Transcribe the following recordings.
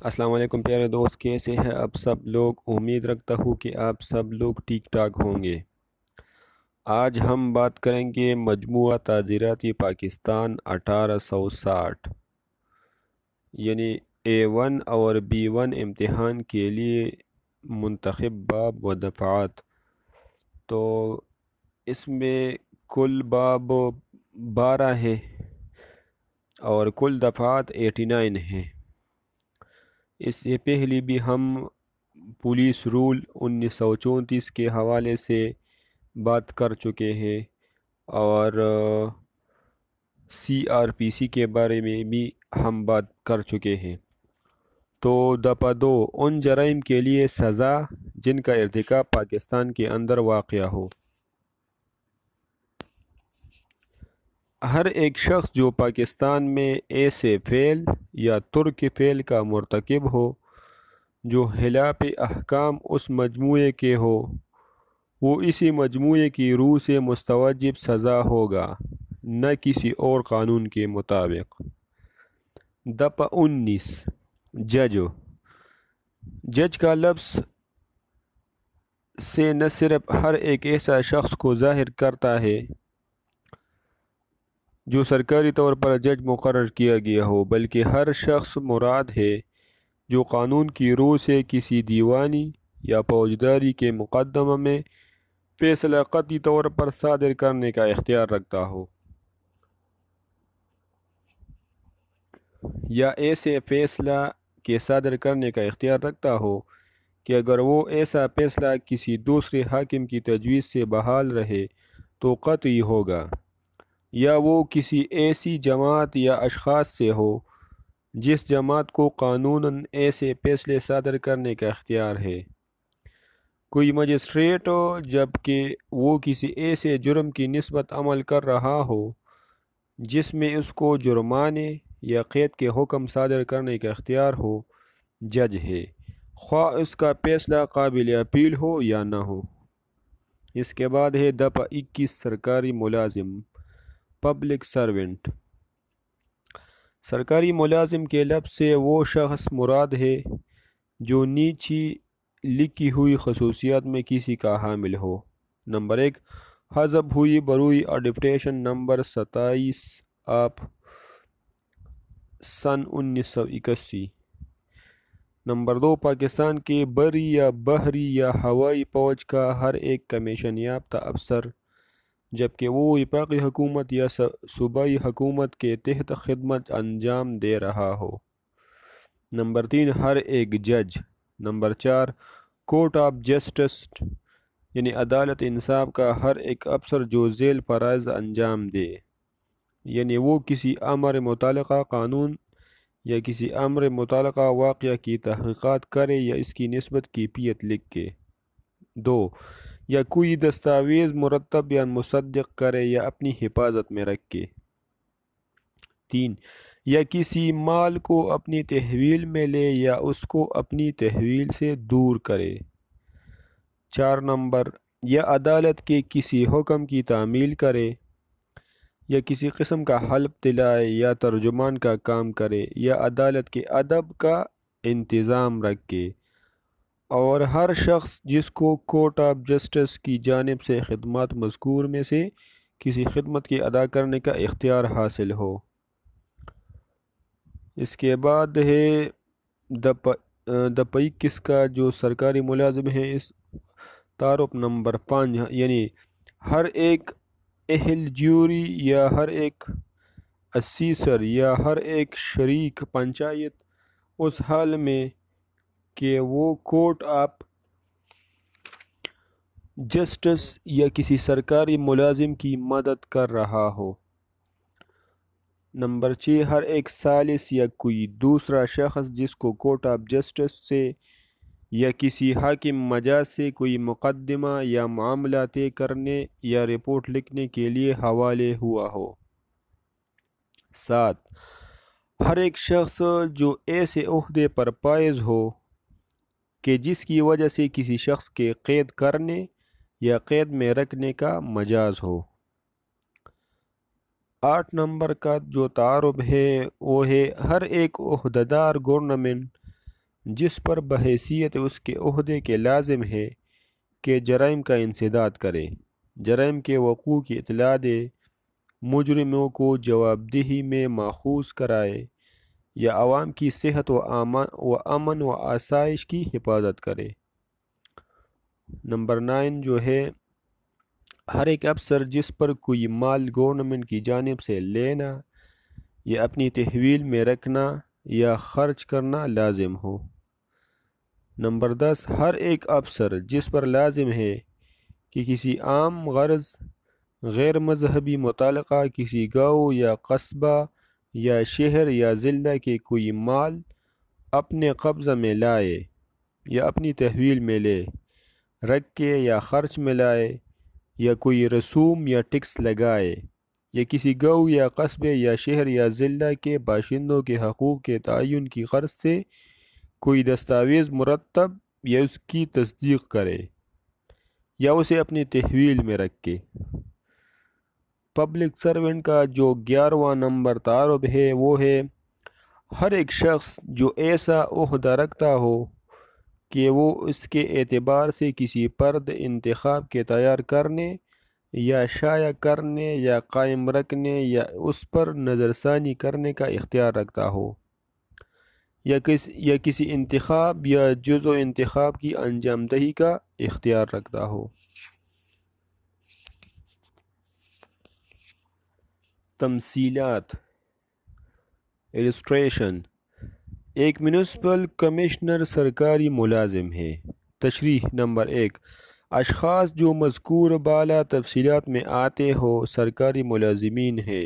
السلام علیکم پیارے دوست، کیسے ہیں آپ سب لوگ؟ امید رکھتا ہوں کہ آپ سب لوگ ٹھیک ٹھاک ہوں گے۔ آج ہم بات کریں گے مجموعہ تعزیراتی پاکستان 1860، یعنی A1 اور B1 امتحان کے لیے منتخب باب و دفعات۔ تو اس میں کل باب 12 ہے اور کل دفعات 89 ہیں۔ اس سے پہلے بھی ہم پولیس رول 1934 کے حوالے سے بات کر چکے ہیں اور CRPC کے بارے میں بھی ہم بات کر چکے ہیں۔ تو دفعہ 2، ان جرائم کے لیے سزا جن کا ارتکاب پاکستان کے اندر واقع ہو۔ ہر ایک شخص جو پاکستان میں ایسے فعل یا ترک فعل کا مرتکب ہو جو خلاف احکام اس مجموعے کے ہو، وہ اسی مجموعے کی روح سے مستوجب سزا ہوگا، نہ کسی اور قانون کے مطابق۔ دفعہ 19، جج کا لفظ سے نہ صرف ہر ایک ایسا شخص کو ظاہر کرتا ہے جو سرکاری طور پر جج مقرر کیا گیا ہو، بلکہ ہر شخص مراد ہے جو قانون کی روح سے کسی دیوانی یا فوجداری کے مقدمہ میں فیصلہ قطعی طور پر صادر کرنے کا اختیار رکھتا ہو، یا ایسے فیصلہ کے صادر کرنے کا اختیار رکھتا ہو کہ اگر وہ ایسا فیصلہ کسی دوسرے حاکم کی تجویز سے بحال رہے تو قطعی ہوگا، یا وہ کسی ایسی جماعت یا اشخاص سے ہو جس جماعت کو قانوناً ایسے فیصلے صادر کرنے کا اختیار ہے۔ کوئی مجسٹریٹ ہو جبکہ وہ کسی ایسے جرم کی نسبت عمل کر رہا ہو جس میں اس کو جرمانے یا قید کے حکم صادر کرنے کا اختیار ہو، جج ہے، خواہ اس کا فیصلہ قابل اپیل ہو یا نہ ہو۔ اس کے بعد ہے دفعہ 21، سرکاری ملازم، پبلک سرونٹ۔ سرکاری ملازم کے لفظ سے وہ شخص مراد ہے جو نیچی لکھی ہوئی خصوصیات میں کسی کا حامل ہو۔ نمبر 1، حذف ہوئی بروئی ایڈپٹیشن نمبر 27 آف سن 1981۔ نمبر 2، پاکستان کے بری یا بحری یا ہوائی فوج کا ہر ایک کمیشن یافتہ افسر جبکہ وہ وفاقی حکومت یا صوبائی حکومت کے تحت خدمت انجام دے رہا ہو۔ نمبر 3، ہر ایک جج۔ نمبر 4، کورٹ آف جسٹس، یعنی عدالت انصاف کا ہر ایک افسر جو ذیل فرائض انجام دے، یعنی وہ کسی امر متعلقہ قانون یا کسی امر متعلقہ واقعہ کی تحقیقات کرے یا اس کی نسبت کیفیت لکھے۔ 2، یا کوئی دستاویز مرتب یا مصدق کرے یا اپنی حفاظت میں رکھے۔ 3، یا کسی مال کو اپنی تحویل میں لے یا اس کو اپنی تحویل سے دور کرے۔ 4 نمبر، یا عدالت کے کسی حکم کی تعمیل کرے یا کسی قسم کا حلف دلائے یا ترجمان کا کام کرے یا عدالت کے ادب کا انتظام رکھے، اور ہر شخص جس کو کورٹ آف جسٹس کی جانب سے خدمات مذکور میں سے کسی خدمت کے ادا کرنے کا اختیار حاصل ہو۔ اس کے بعد ہے دفعہ 21 کا جو سرکاری ملازم ہے، اس تعارف نمبر 5، یعنی ہر ایک اہل جیوری یا ہر ایک اسیسر یا ہر ایک شریک پنچایت اس حال میں کہ وہ کورٹ آف جسٹس یا کسی سرکاری ملازم کی مدد کر رہا ہو۔ نمبر 6، ہر ایک ثالث یا کوئی دوسرا شخص جس کو کورٹ آف جسٹس سے یا کسی حاکم مجاز سے کوئی مقدمہ یا معاملہ طے کرنے یا رپورٹ لکھنے کے لیے حوالے ہوا ہو۔ 7، ہر ایک شخص جو ایسے عہدے پر فائز ہو کہ جس کی وجہ سے کسی شخص کے قید کرنے یا قید میں رکھنے کا مجاز ہو۔ 8 نمبر کا جو تعارف ہے وہ ہے ہر ایک عہدیدار گورنمنٹ جس پر بحیثیت اس کے عہدے کے لازم ہے کہ جرائم کا انسداد کرے، جرائم کے وقوع کی اطلاع دے، مجرموں کو جواب دہی میں ماخوذ کرائے، یا عوام کی صحت و امن و آسائش کی حفاظت کرے۔ نمبر 9 جو ہے، ہر ایک افسر جس پر کوئی مال گورنمنٹ کی جانب سے لینا یا اپنی تحویل میں رکھنا یا خرچ کرنا لازم ہو۔ نمبر 10 ہر ایک افسر جس پر لازم ہے کہ کسی عام غرض، غیر مذہبی متعلقہ کسی گاؤں یا قصبہ یا شہر یا ضلع کے کوئی مال اپنے قبضہ میں لائے یا اپنی تحویل میں لے، رکھے یا خرچ میں لائے، یا کوئی رسوم یا ٹیکس لگائے، یا کسی گاؤں یا قصبے یا شہر یا ضلع کے باشندوں کے حقوق کے تعین کی غرض سے کوئی دستاویز مرتب یا اس کی تصدیق کرے یا اسے اپنی تحویل میں رکھے۔ پبلک سرونٹ کا جو 11واں نمبر تعارف ہے وہ ہے ہر ایک شخص جو ایسا عہدہ رکھتا ہو کہ وہ اس کے اعتبار سے کسی فرد انتخاب کے تیار کرنے یا شائع کرنے یا قائم رکھنے یا اس پر نظر ثانی کرنے کا اختیار رکھتا ہو، یا کسی انتخاب یا جزو انتخاب کی انجام دہی کا اختیار رکھتا ہو۔ تمثیلات ایلسٹریشن۔ ایک میونسپل کمشنر سرکاری ملازم ہے۔ تشریح نمبر 1 اشخاص جو مذکور بالا تفصیلات میں آتے ہو سرکاری ملازمین ہے،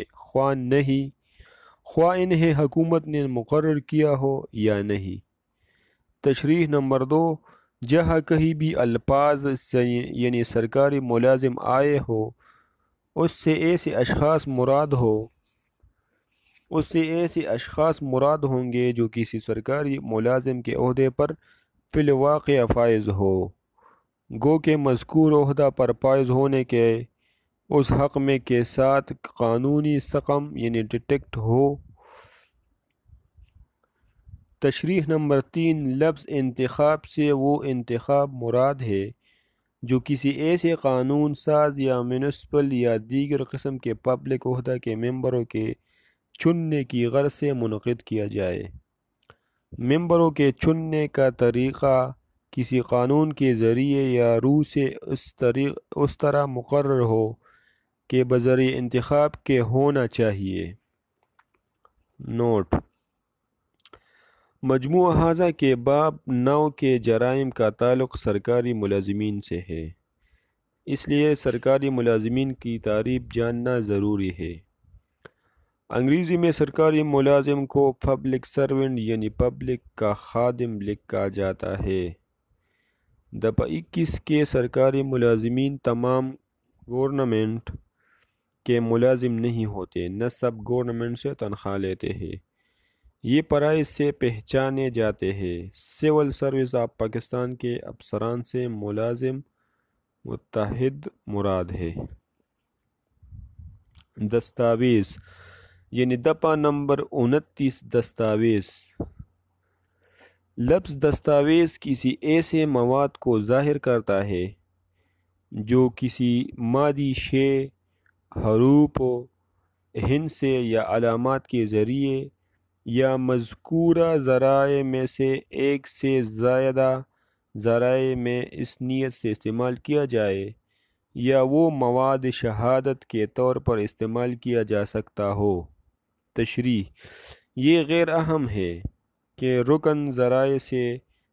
خواہ انہیں حکومت نے مقرر کیا ہو یا نہیں۔ تشریح نمبر 2 جہاں کہیں بھی الفاظ یعنی سرکاری ملازم آئے ہو اس سے ایسے اشخاص مراد ہوں گے جو کسی سرکاری ملازم کے عہدے پر فی الواقع فائز ہو، گو کہ مذکور عہدہ پر فائز ہونے کے اس حق میں کے ساتھ قانونی سقم یعنی ڈیٹیکٹ ہو۔ تشریح نمبر 3 لفظ انتخاب سے وہ انتخاب مراد ہے جو کسی ایسے قانون ساز یا میونسپل یا دیگر قسم کے پبلک عہدہ کے ممبروں کے چننے کی غرض سے منعقد کیا جائے۔ ممبروں کے چننے کا طریقہ کسی قانون کے ذریعے یا روح سے اس طرح مقرر ہو کہ بذریعہ انتخاب کے ہونا چاہیے۔ نوٹ: مجموعہ ھذا کے باب 9 کے جرائم کا تعلق سرکاری ملازمین سے ہے، اس لیے سرکاری ملازمین کی تعریف جاننا ضروری ہے۔ انگریزی میں سرکاری ملازم کو پبلک سرونٹ یعنی پبلک کا خادم لکھا جاتا ہے۔ دفعہ 21 کے سرکاری ملازمین تمام گورنمنٹ کے ملازم نہیں ہوتے، نہ سب گورنمنٹ سے تنخواہ لیتے ہیں، یہ فرائض سے پہچانے جاتے ہیں۔ سول سروس آف پاکستان کے افسران سے ملازم متحد مراد ہے۔ دستاویز یعنی دفعہ نمبر 29 دستاویز۔ لفظ دستاویز کسی ایسے مواد کو ظاہر کرتا ہے جو کسی مادی شے، حروف و ہندسے یا علامات کے ذریعے یا مذکورہ ذرائع میں سے ایک سے زائدہ ذرائع میں اس نیت سے استعمال کیا جائے یا وہ مواد شہادت کے طور پر استعمال کیا جا سکتا ہو۔ تشریح یہ غیر اہم ہے کہ رکن ذرائع سے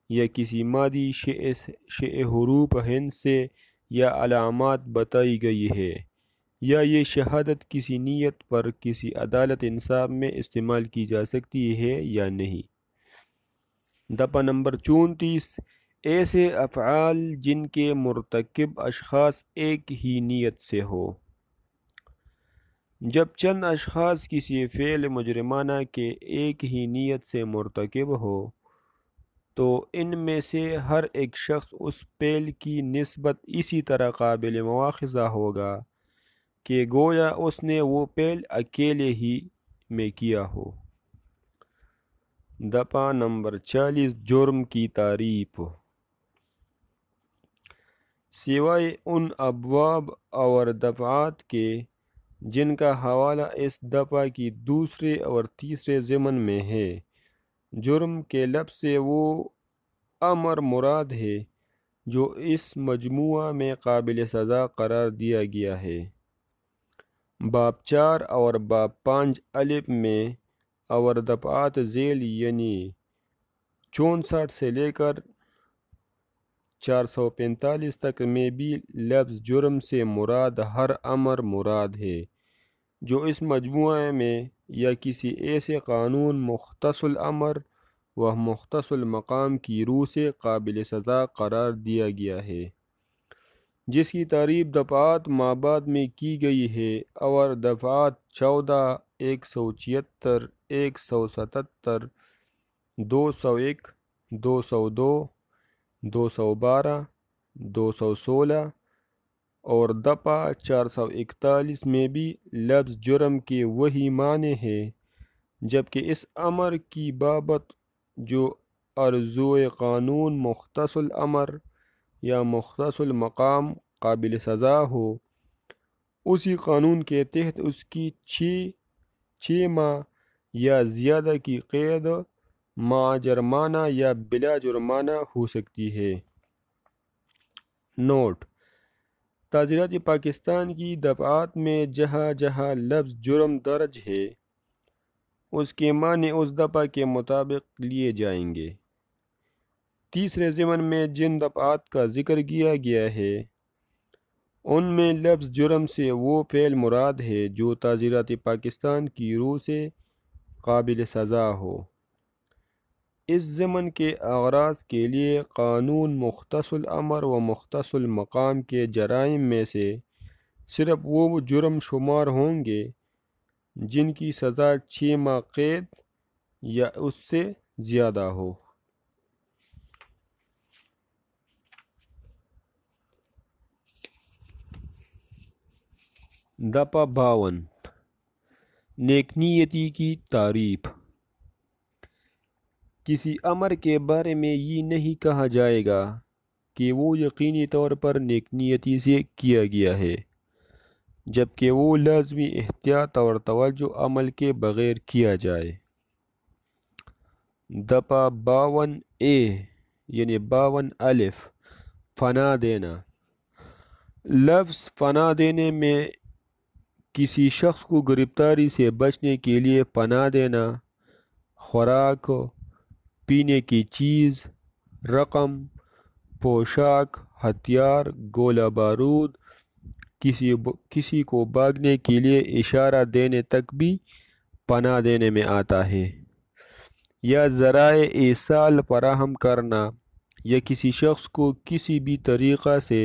یا کسی مادی شے حروف ہندسے یا علامات بتائی گئی ہے، یا یہ شہادت کسی نیت پر کسی عدالت انصاف میں استعمال کی جا سکتی ہے یا نہیں۔ دفعہ نمبر 34 ایسے افعال جن کے مرتکب اشخاص ایک ہی نیت سے ہو۔ جب چند اشخاص کسی فعل مجرمانہ کے ایک ہی نیت سے مرتکب ہو تو ان میں سے ہر ایک شخص اس فعل کی نسبت اسی طرح قابل مواخذہ ہوگا کہ گویا اس نے وہ فعل اکیلے ہی میں کیا ہو۔ دفعہ نمبر 40 جرم کی تعریف۔ سوائے ان ابواب اور دفعات کے جن کا حوالہ اس دفعہ کی دوسرے اور تیسرے ضمن میں ہے، جرم کے لفظ سے وہ امر مراد ہے جو اس مجموعہ میں قابل سزا قرار دیا گیا ہے۔ باب 4 اور باب 5 الف میں اور دفعات ذیل یعنی 64 سے لے کر 445 تک میں بھی لفظ جرم سے مراد ہر امر مراد ہے جو اس مجموعہ میں یا کسی ایسے قانون مختص الامر و مختص المقام کی روح سے قابل سزا قرار دیا گیا ہے، جس کی تعریف دفعات مابعد میں کی گئی ہے، اور دفعات 14، 176، 177، 201، 202، 212، 216 اور دفعہ 441 میں بھی لفظ جرم کے وہی معنی ہے، جبکہ اس امر کی بابت جو ارزوئے قانون مختص الامر یا مختص المقام قابل سزا ہو، اسی قانون کے تحت اس کی 6 ماہ یا زیادہ کی قید مع جرمانہ یا بلا جرمانہ ہو سکتی ہے۔ نوٹ: تعزیرات پاکستان کی دفعات میں جہاں جہاں لفظ جرم درج ہے، اس کے معنی اس دفعہ کے مطابق لیے جائیں گے۔ تیسرے ضمن میں جن دفعات کا ذکر کیا گیا ہے، ان میں لفظ جرم سے وہ فعل مراد ہے جو تعزیرات پاکستان کی روح سے قابل سزا ہو۔ اس ضمن کے آغاز کے لیے قانون مختص الامر و مختص المقام کے جرائم میں سے صرف وہ جرم شمار ہوں گے جن کی سزا 6 ماہ قید یا اس سے زیادہ ہو۔ دفعہ 52 نیک نیتی کی تعریف۔ کسی امر کے بارے میں یہ نہیں کہا جائے گا کہ وہ یقینی طور پر نیک نیتی سے کیا گیا ہے، جبکہ وہ لازمی احتیاط اور توجہ عمل کے بغیر کیا جائے۔ دفعہ 52 یعنی 52 الف فنا دینا۔ لفظ فنا دینے میں کسی شخص کو گرفتاری سے بچنے کے لیے پناہ دینا، خوراک، پینے کی چیز، رقم، پوشاک، ہتھیار، گولہ بارود، کسی کو بھاگنے کے لیے اشارہ دینے تک بھی پناہ دینے میں آتا ہے، یا ذرائع ایصال فراہم کرنا، یا کسی شخص کو کسی بھی طریقہ سے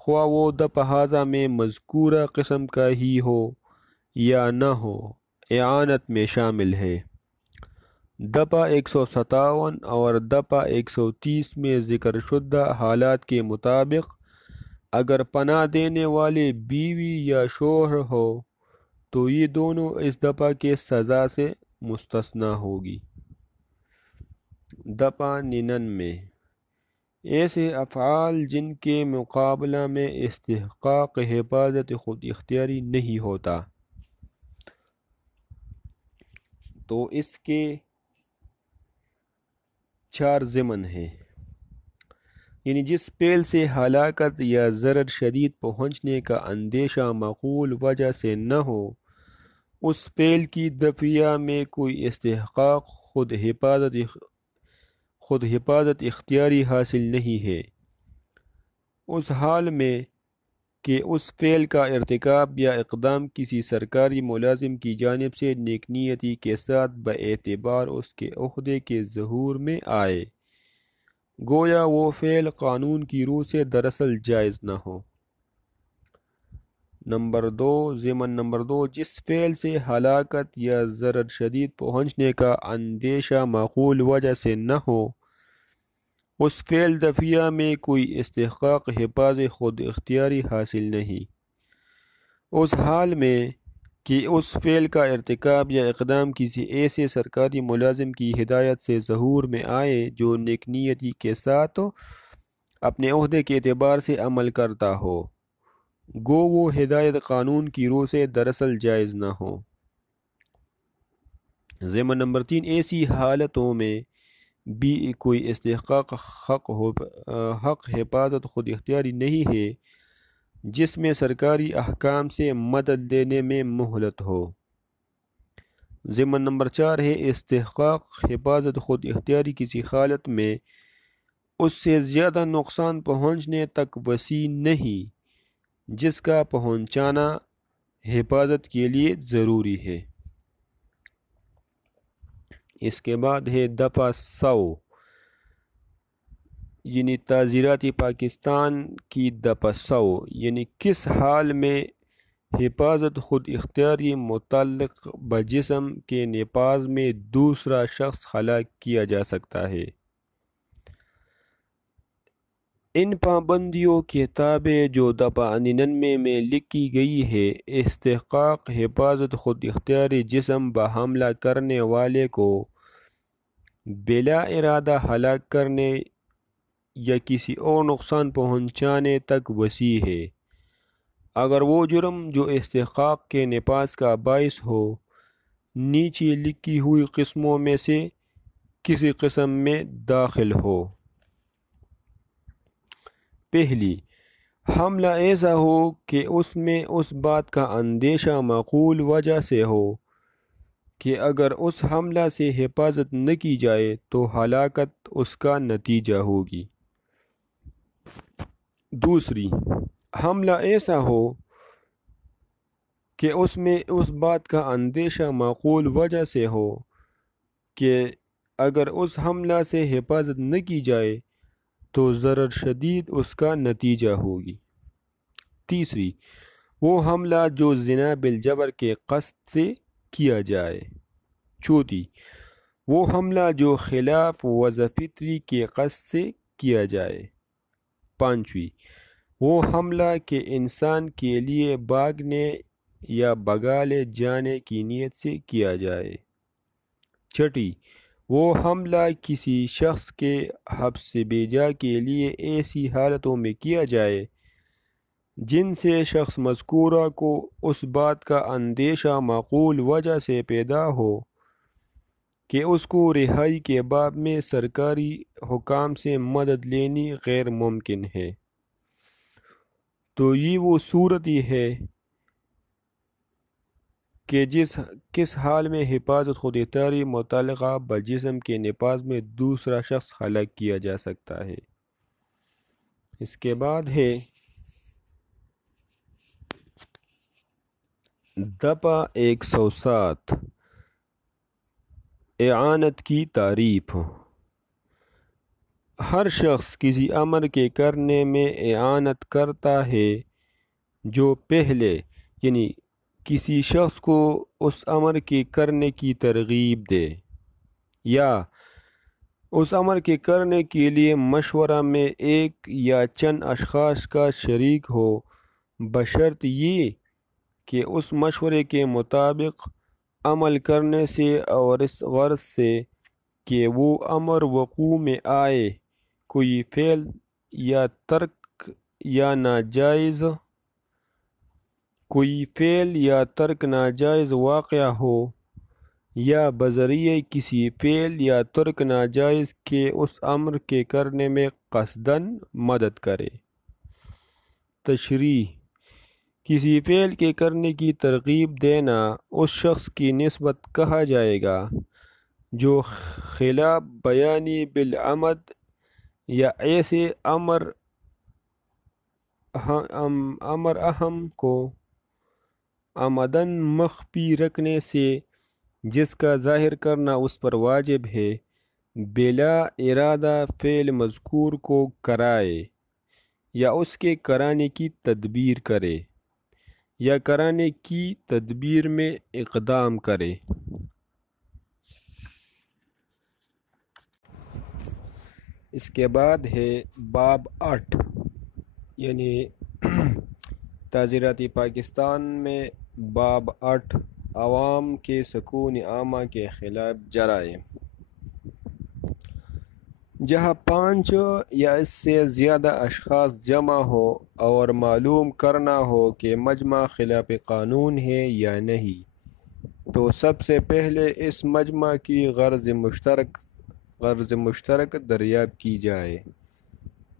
خواہ وہ دفعہ میں مذکورہ قسم کا ہی ہو یا نہ ہو اعانت میں شامل ہے۔ دفعہ 157 اور دفعہ 130 میں ذکر شدہ حالات کے مطابق اگر پناہ دینے والے بیوی یا شوہر ہو تو یہ دونوں اس دفعہ کے سزا سے مستثنی ہوگی۔ دفعہ 99 ایسے افعال جن کے مقابلہ میں استحقاق حفاظت خود اختیاری نہیں ہوتا، تو اس کے 4 ضمن ہیں، یعنی جس فعل سے ہلاکت یا ضرر شدید پہنچنے کا اندیشہ معقول وجہ سے نہ ہو، اس فعل کی دفعہ میں کوئی استحقاق خود حفاظت اختیاری حاصل نہیں ہے، اس حال میں کہ اس فعل کا ارتکاب یا اقدام کسی سرکاری ملازم کی جانب سے نیک نیتی کے ساتھ باعتبار اس کے عہدے کے ظہور میں آئے، گویا وہ فعل قانون کی روح سے دراصل جائز نہ ہو۔ ضمن نمبر 2 جس فعل سے ہلاکت یا ضرر شدید پہنچنے کا اندیشہ معقول وجہ سے نہ ہو، اس فعل دفعہ میں کوئی استحقاق حفاظت خود اختیاری حاصل نہیں، اس حال میں کہ اس فعل کا ارتکاب یا اقدام کسی ایسے سرکاری ملازم کی ہدایت سے ظہور میں آئے جو نیک نیتی کے ساتھ اپنے عہدے کے اعتبار سے عمل کرتا ہو، گو وہ ہدایت قانون کی روح سے دراصل جائز نہ ہو۔ ضمن نمبر 3، ایسی حالتوں میں بھی کوئی استحقاق حق حفاظت خود اختیاری نہیں ہے جس میں سرکاری احکام سے مدد لینے میں مہلت ہو۔ ضمن نمبر 4 ہے، استحقاق حفاظت خود اختیاری کسی حالت میں اس سے زیادہ نقصان پہنچنے تک وسیع نہیں جس کا پہنچانا حفاظت کے لیے ضروری ہے۔ اس کے بعد ہے دفعہ 100، یعنی تعزیرات پاکستان کی دفعہ 100، یعنی کس حال میں حفاظت خود اختیاری متعلق بجسم کے نفاذ میں دوسرا شخص ہلاک کیا جا سکتا ہے۔ ان پابندیوں کے تابع جو دفعہ 99 میں لکھی گئی ہے، استحقاق حفاظت خود اختیاری جسم بحملہ کرنے والے کو بلا ارادہ ہلاک کرنے یا کسی اور نقصان پہنچانے تک وسیع ہے، اگر وہ جرم جو استحقاق کے نفاذ کا باعث ہو نیچے لکھی ہوئی قسموں میں سے کسی قسم میں داخل ہو۔ پہلی، حملہ ایسا ہو کہ اس میں اس بات کا اندیشہ معقول وجہ سے ہو کہ اگر اس حملہ سے حفاظت نہ کی جائے تو ہلاکت اس کا نتیجہ ہوگی۔ دوسری، حملہ ایسا ہو کہ اس میں اس بات کا اندیشہ معقول وجہ سے ہو کہ اگر اس حملہ سے حفاظت نہ کی جائے تو ضرر شدید اس کا نتیجہ ہوگی۔ تیسری، وہ حملہ جو زنا بالجبر کے قصد سے کیا جائے۔ چوتھی، وہ حملہ جو خلاف وضع فطری کے قصد سے کیا جائے۔ پانچویں، وہ حملہ کہ انسان کے لیے بھاگنے یا بھگالے جانے کی نیت سے کیا جائے۔ چھٹی، وہ حملہ کسی شخص کے حبس بیجا کے لیے ایسی حالتوں میں کیا جائے جن سے شخص مذکورہ کو اس بات کا اندیشہ معقول وجہ سے پیدا ہو کہ اس کو رہائی کے باب میں سرکاری حکام سے مدد لینی غیر ممکن ہے۔ تو یہ وہ صورت ہی ہے کہ کس حال میں حفاظت خود اختیاری متعلقہ بجسم کے نفاذ میں دوسرا شخص ہلاک کیا جا سکتا ہے۔ اس کے بعد ہے دفعہ 107، اعانت کی تعریف۔ ہر شخص کسی امر کے کرنے میں اعانت کرتا ہے جو پہلے، یعنی کسی شخص کو اس امر کے کرنے کی ترغیب دے یا اس امر کے کرنے کے لیے مشورہ میں ایک یا چند اشخاص کا شریک ہو، بشرط یہ کہ اس مشورے کے مطابق عمل کرنے سے اور اس غرض سے کہ وہ امر وقوع میں آئے کوئی فعل یا ترک ناجائز واقعہ ہو یا بذریعہ کسی فعل یا ترک ناجائز کے اس امر کے کرنے میں قصداً مدد کرے۔ تشریح، کسی فعل کے کرنے کی ترغیب دینا اس شخص کی نسبت کہا جائے گا جو خلاف بیانی بالعمد یا ایسے امر اہم کو عمداً مخفی رکھنے سے جس کا ظاہر کرنا اس پر واجب ہے، بلا ارادہ فعل مذکور کو کرائے یا اس کے کرانے کی تدبیر کرے یا کرانے کی تدبیر میں اقدام کرے۔ اس کے بعد ہے باب 8، یعنی تعزیرات پاکستان میں باب 8 عوام کے سکون عامہ کے خلاف جرائم۔ جہاں 5 یا اس سے زیادہ اشخاص جمع ہو اور معلوم کرنا ہو کہ مجمع خلاف قانون ہے یا نہیں، تو سب سے پہلے اس مجمع کی غرض مشترک دریافت کی جائے۔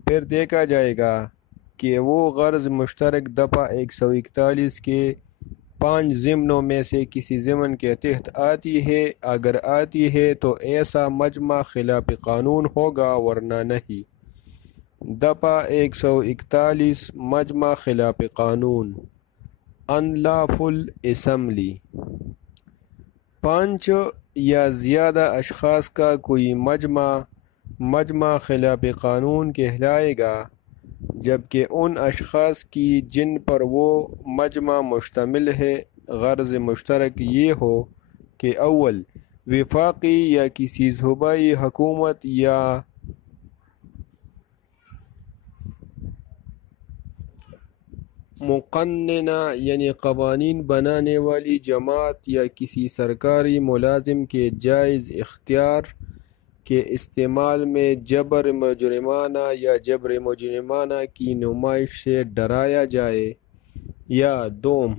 پھر دیکھا جائے گا کہ وہ غرض مشترک دفعہ 141 کے 5 ضمنوں میں سے کسی ضمن کے تحت آتی ہے۔ اگر آتی ہے تو ایسا مجمع خلاف قانون ہوگا، ورنہ نہیں۔ دفعہ 141 مجمع خلاف قانون unlawful assembly۔ 5 یا زیادہ اشخاص کا کوئی مجمع خلاف قانون کہلائے گا، جبکہ ان اشخاص کی جن پر وہ مجمع مشتمل ہے غرض مشترک یہ ہو کہ اول وفاقی یا کسی صوبائی حکومت یا مقننہ یعنی قوانین بنانے والی جماعت یا کسی سرکاری ملازم کے جائز اختیار کے استعمال میں جبر مجرمانہ یا جبر مجرمانہ کی نمائش سے ڈرایا جائے، یا دوم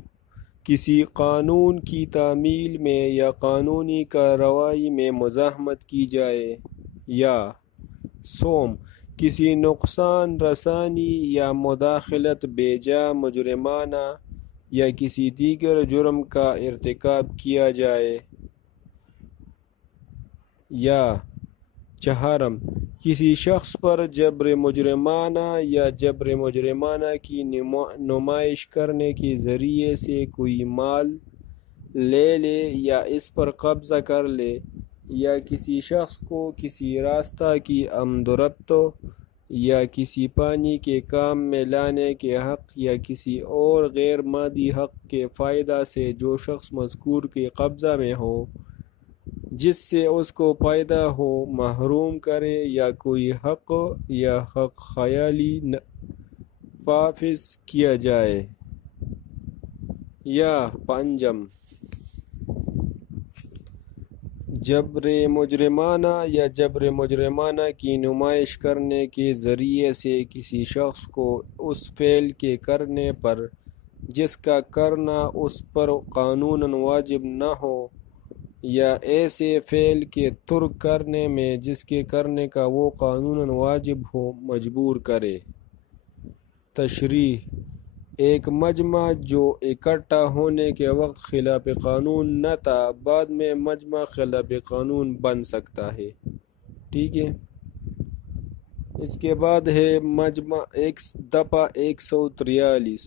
کسی قانون کی تعمیل میں یا قانونی کارروائی میں مزاحمت کی جائے، یا سوم کسی نقصان رسانی یا مداخلت بیجا مجرمانہ یا کسی دیگر جرم کا ارتکاب کیا جائے، یا چہارم کسی شخص پر جبر مجرمانہ یا جبر مجرمانہ کی نمائش کرنے کے ذریعے سے کوئی مال لے لے یا اس پر قبضہ کر لے، یا کسی شخص کو کسی راستہ کی آمد و رفت یا کسی پانی کے کام میں لانے کے حق یا کسی اور غیر مادی حق کے فائدہ سے جو شخص مذکور کے قبضہ میں ہو، جس سے اس کو فائدہ ہو، محروم کرے، یا کوئی حق یا حق خیالی نافذ کیا جائے، یا پنجم جبر مجرمانہ یا جبر مجرمانہ کی نمائش کرنے کے ذریعے سے کسی شخص کو اس فعل کے کرنے پر جس کا کرنا اس پر قانوناً واجب نہ ہو، یا ایسے فعل کے ترک کرنے میں جس کے کرنے کا وہ قانوناً واجب ہو مجبور کرے۔ تشریح: ایک مجمع جو اکٹھا ہونے کے وقت خلاف قانون نہ تھا، بعد میں مجمع خلاف قانون بن سکتا ہے۔ ٹھیک ہے، اس کے بعد ہے مجمع دفعہ 143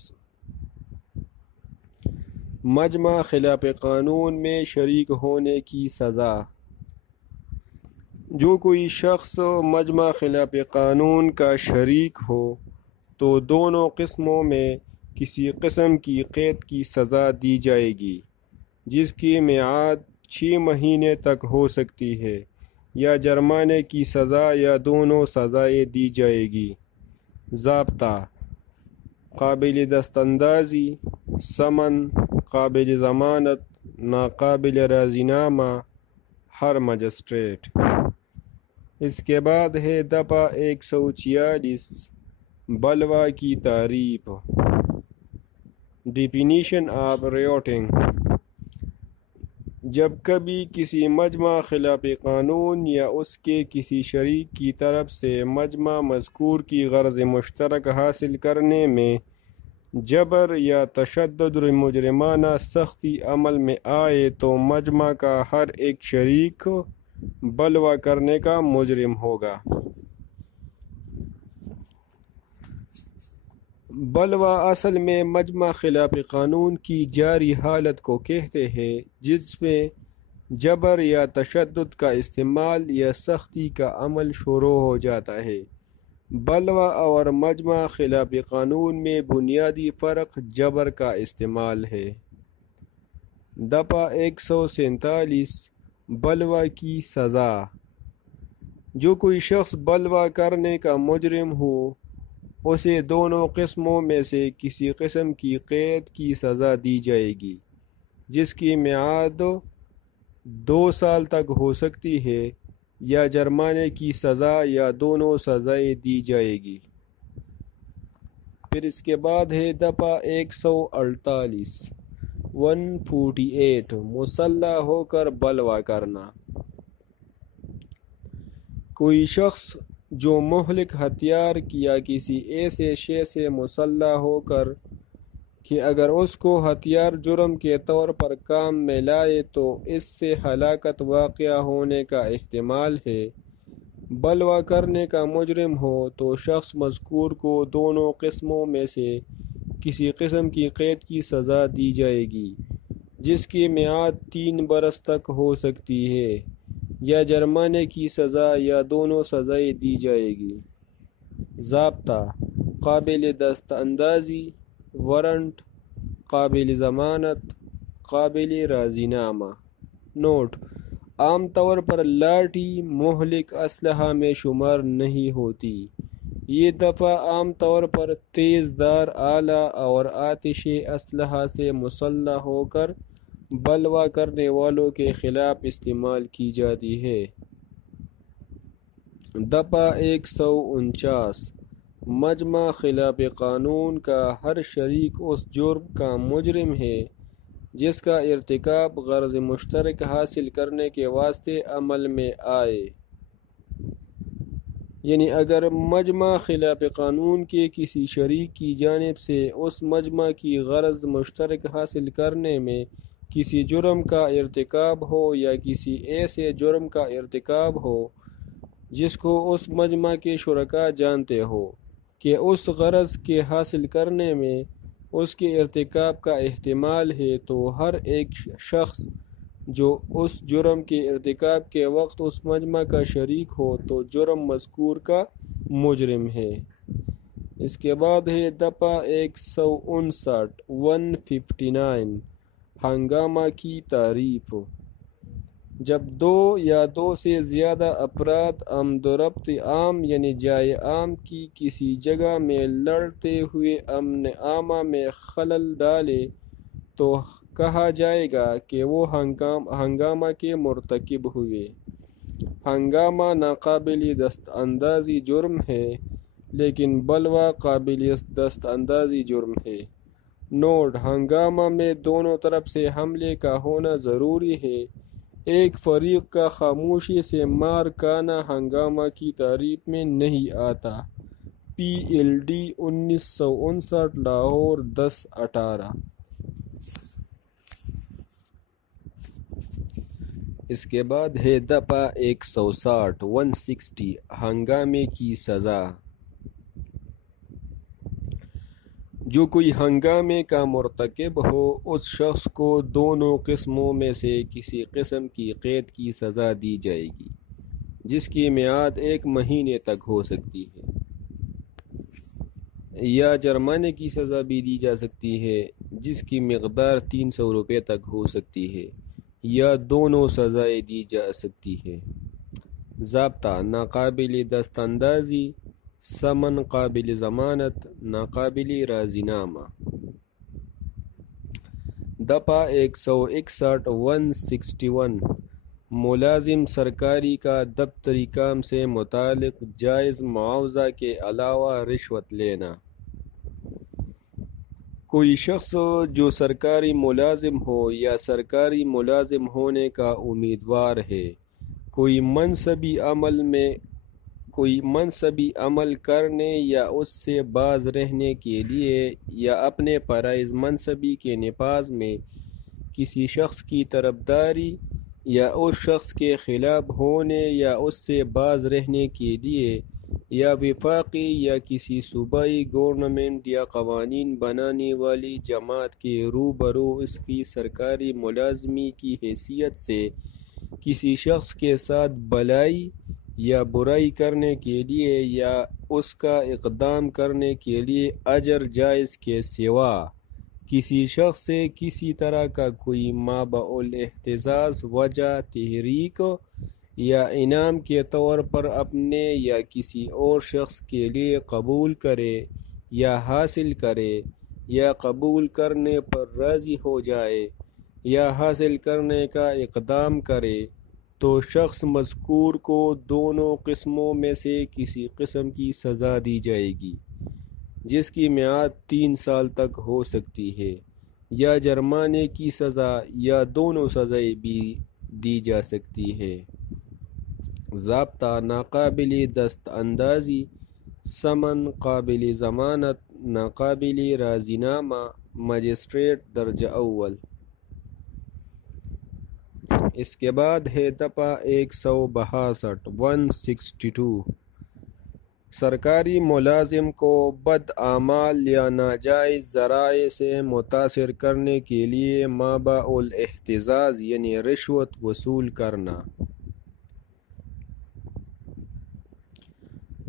مجمع خلاف قانون میں شریک ہونے کی سزا۔ جو کوئی شخص مجمع خلاف قانون کا شریک ہو تو دونوں قسموں میں کسی قسم کی قید کی سزا دی جائے گی، جس کی میعاد 6 مہینے تک ہو سکتی ہے، یا جرمانے کی سزا، یا دونوں سزائیں دی جائے گی۔ ضابطہ: قابل دست اندازی، سمن، قابل ضمانت، ناقابل راضی نامہ، ہر مجسٹریٹ۔ اس کے بعد ہے دفعہ 146 بلوہ کی تعریف۔ ڈیفینیشن آف ریوٹنگ: جب کبھی کسی مجمع خلاف قانون یا اس کے کسی شریک کی طرف سے مجمع مذکور کی غرض مشترک حاصل کرنے میں جبر یا تشدد مجرمانہ سختی عمل میں آئے تو مجمع کا ہر ایک شریک بلوہ کرنے کا مجرم ہوگا۔ بلوہ اصل میں مجمع خلاف قانون کی جاری حالت کو کہتے ہیں جس میں جبر یا تشدد کا استعمال یا سختی کا عمل شروع ہو جاتا ہے۔ بلوہ اور مجمع خلاف قانون میں بنیادی فرق جبر کا استعمال ہے۔ دفعہ 147 بلوہ کی سزا: جو کوئی شخص بلوہ کرنے کا مجرم ہو اسے دونوں قسموں میں سے کسی قسم کی قید کی سزا دی جائے گی جس کی میعاد 2 سال تک ہو سکتی ہے، یا جرمانے کی سزا یا دونوں سزائیں دی جائے گی۔ پھر اس کے بعد ہے دفعہ 148 148 مسلح ہو کر بلوا کرنا۔ کوئی شخص جو مہلک ہتھیار یا کسی ایسے شے سے مسلح ہو کر کہ اگر اس کو ہتھیار جرم کے طور پر کام میں لائے تو اس سے ہلاکت واقع ہونے کا احتمال ہے، بلوا کرنے کا مجرم ہو، تو شخص مذکور کو دونوں قسموں میں سے کسی قسم کی قید کی سزا دی جائے گی جس کی میعاد 3 برس تک ہو سکتی ہے، یا جرمانے کی سزا یا دونوں سزائیں دی جائے گی۔ ضابطہ: قابل دست اندازی، وارنٹ، قابل ضمانت، قابل راضی نامہ۔ نوٹ: عام طور پر لاٹھی مہلک اسلحہ میں شمار نہیں ہوتی۔ یہ دفعہ عام طور پر تیز دھار آلہ اور آتشی اسلحہ سے مسلح ہو کر بلوا کرنے والوں کے خلاف استعمال کی جاتی ہے۔ دفعہ 149 مجمع خلاف قانون کا ہر شریک اس جرم کا مجرم ہے جس کا ارتکاب غرض مشترک حاصل کرنے کے واسطے عمل میں آئے۔ یعنی اگر مجمع خلاف قانون کے کسی شریک کی جانب سے اس مجمع کی غرض مشترک حاصل کرنے میں کسی جرم کا ارتکاب ہو یا کسی ایسے جرم کا ارتکاب ہو جس کو اس مجمع کے شرکاء جانتے ہو کہ اس غرض کے حاصل کرنے میں اس کے ارتکاب کا احتمال ہے، تو ہر ایک شخص جو اس جرم کے ارتکاب کے وقت اس مجمع کا شریک ہو تو جرم مذکور کا مجرم ہے۔ اس کے بعد ہے دفعہ 159 159 ہنگامہ کی تعریف۔ جب 2 یا 2 سے زیادہ افراد عمد و ربط عام یعنی جائے عام کی کسی جگہ میں لڑتے ہوئے امن عامہ میں خلل ڈالے تو کہا جائے گا کہ وہ ہنگامہ کے مرتکب ہوئے۔ ہنگامہ ناقابل دست اندازی جرم ہے لیکن بلوا قابل دست اندازی جرم ہے۔ نوٹ: ہنگامہ میں دونوں طرف سے حملے کا ہونا ضروری ہے۔ ایک فریق کا خاموشی سے مار کھانا ہنگامہ کی تعریف میں نہیں آتا۔ PLD 1959 لاہور 10/18۔ اس کے بعد ہے دفعہ 160 160 ہنگامے کی سزا۔ جو کوئی ہنگامے کا مرتکب ہو اس شخص کو دونوں قسموں میں سے کسی قسم کی قید کی سزا دی جائے گی جس کی میعاد 1 مہینے تک ہو سکتی ہے، یا جرمانے کی سزا بھی دی جا سکتی ہے جس کی مقدار 300 روپے تک ہو سکتی ہے، یا دونوں سزائیں دی جا سکتی ہے۔ ضابطہ: ناقابل دست اندازی، ثمن قابل ضمانت، ناقابل راضی نامہ۔ دفعہ 161 161 ملازم سرکاری کا دفتری کام سے متعلق جائز معاوضہ کے علاوہ رشوت لینا۔ کوئی شخص جو سرکاری ملازم ہو یا سرکاری ملازم ہونے کا امیدوار ہے، کوئی منصبی عمل کرنے یا اس سے باز رہنے کے لیے، یا اپنے فرائض منصبی کے نفاذ میں کسی شخص کی طرفداری یا اس شخص کے خلاف ہونے یا اس سے باز رہنے کے لیے، یا وفاقی یا کسی صوبائی گورنمنٹ یا قوانین بنانے والی جماعت کے روبرو اس کی سرکاری ملازمی کی حیثیت سے کسی شخص کے ساتھ بھلائی یا برائی کرنے کے لیے، یا اس کا اقدام کرنے کے لیے اجر جائز کے سوا کسی شخص سے کسی طرح کا کوئی مابع الاحتجاج وجہ، تحریک یا انعام کے طور پر اپنے یا کسی اور شخص کے لیے قبول کرے یا حاصل کرے یا قبول کرنے پر راضی ہو جائے یا حاصل کرنے کا اقدام کرے تو شخص مذکور کو دونوں قسموں میں سے کسی قسم کی سزا دی جائے گی، جس کی میعاد 3 سال تک ہو سکتی ہے، یا جرمانے کی سزا یا دونوں سزائیں بھی دی جا سکتی ہے۔ ضابطہ: ناقابل دست اندازی، سمن، قابل ضمانت، ناقابل رازینامہ، مجسٹریٹ درجہ اول۔ اس کے بعد ہے دفعہ 162 162۔ سرکاری ملازم کو بد اعمال یا ناجائز ذرائع سے متاثر کرنے کے لیے مابع الاحتجاج یعنی رشوت وصول کرنا۔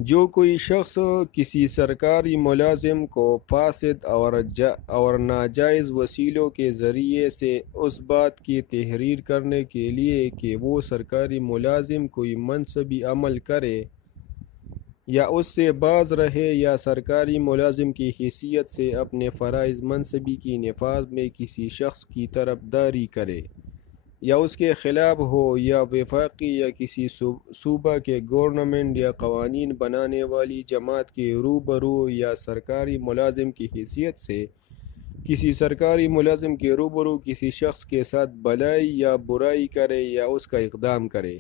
جو کوئی شخص کسی سرکاری ملازم کو فاسد اور ناجائز وسیلوں کے ذریعے سے اس بات کی تحریر کرنے کے لیے کہ وہ سرکاری ملازم کوئی منصبی عمل کرے یا اس سے باز رہے یا سرکاری ملازم کی حیثیت سے اپنے فرائض منصبی کی نفاذ میں کسی شخص کی طرفداری کرے یا اس کے خلاف ہو، یا وفاقی یا کسی صوبہ کے گورنمنٹ یا قوانین بنانے والی جماعت کے روبرو یا سرکاری ملازم کی حیثیت سے کسی سرکاری ملازم کے روبرو کسی شخص کے ساتھ بھلائی یا برائی کرے یا اس کا اقدام کرے۔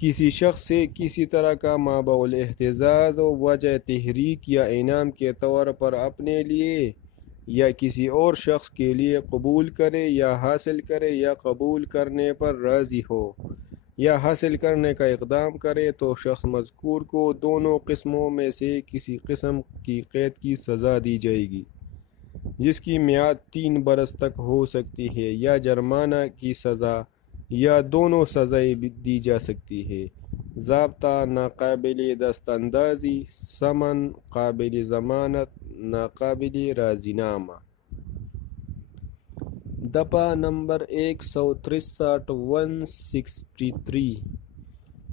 کسی شخص سے کسی طرح کا مابع الاحتجاج وجہ تحریک یا انعام کے طور پر اپنے لیے یا کسی اور شخص کے لیے قبول کرے یا حاصل کرے یا قبول کرنے پر راضی ہو یا حاصل کرنے کا اقدام کرے تو شخص مذکور کو دونوں قسموں میں سے کسی قسم کی قید کی سزا دی جائے گی، جس کی میعاد 3 برس تک ہو سکتی ہے، یا جرمانہ کی سزا یا دونوں سزائیں دی جا سکتی ہے۔ ضابطہ: ناقابل دست اندازی، سمن، قابل ضمانت، ناقابل رازینامہ۔ دفعہ نمبر 163 163۔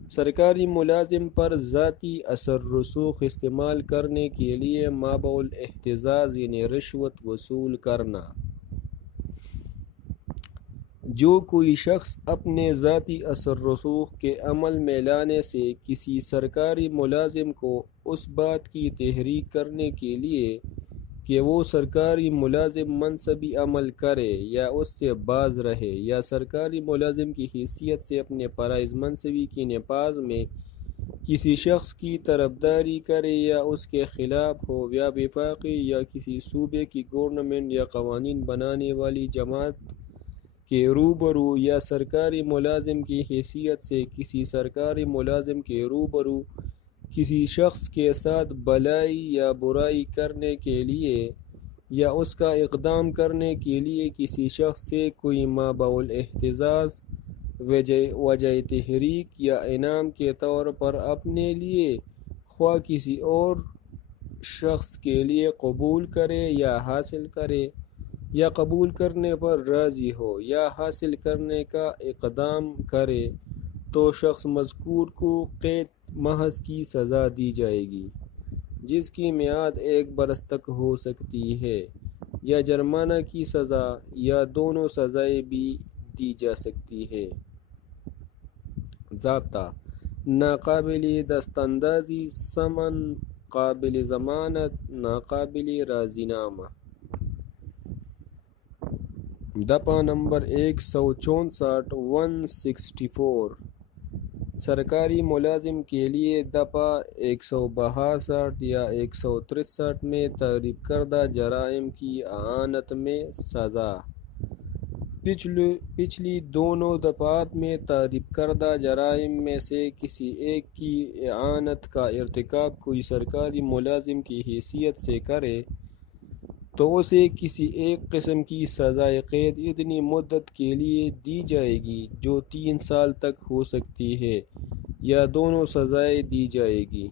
سرکاری ملازم پر ذاتی اثر رسوخ استعمال کرنے کے لیے مابع الاحتجاج یعنی رشوت وصول کرنا۔ جو کوئی شخص اپنے ذاتی اثر رسوخ کے عمل میں لانے سے کسی سرکاری ملازم کو اس بات کی تحریک کرنے کے لیے کہ وہ سرکاری ملازم منصبی عمل کرے یا اس سے باز رہے یا سرکاری ملازم کی حیثیت سے اپنے فرائض منصبی کی نفاذ میں کسی شخص کی طرفداری کرے یا اس کے خلاف ہو، یا وفاقی یا کسی صوبے کی گورنمنٹ یا قوانین بنانے والی جماعت کے روبرو یا سرکاری ملازم کی حیثیت سے کسی سرکاری ملازم کے روبرو کسی شخص کے ساتھ بھلائی یا برائی کرنے کے لیے یا اس کا اقدام کرنے کے لیے کسی شخص سے کوئی مابع الاحتجاج وجہ تحریک یا انعام کے طور پر اپنے لیے خواہ کسی اور شخص کے لیے قبول کرے یا حاصل کرے یا قبول کرنے پر راضی ہو یا حاصل کرنے کا اقدام کرے تو شخص مذکور کو قید محض کی سزا دی جائے گی، جس کی میعاد 1 برس تک ہو سکتی ہے، یا جرمانہ کی سزا یا دونوں سزائیں بھی دی جا سکتی ہے۔ ضابطہ: ناقابل دست اندازی، سمن، قابل ضمانت، ناقابل رازینامہ۔ دفعہ نمبر 164 164۔ سرکاری ملازم کے لیے دفعہ 162 یا 163 میں تعریف کردہ جرائم کی اعانت میں سزا۔ پچھلی دونوں دفعات میں تعریف کردہ جرائم میں سے کسی ایک کی اعانت کا ارتکاب کوئی سرکاری ملازم کی حیثیت سے کرے تو اسے کسی ایک قسم کی سزائے قید اتنی مدت کے لیے دی جائے گی جو 3 سال تک ہو سکتی ہے، یا دونوں سزائیں دی جائے گی۔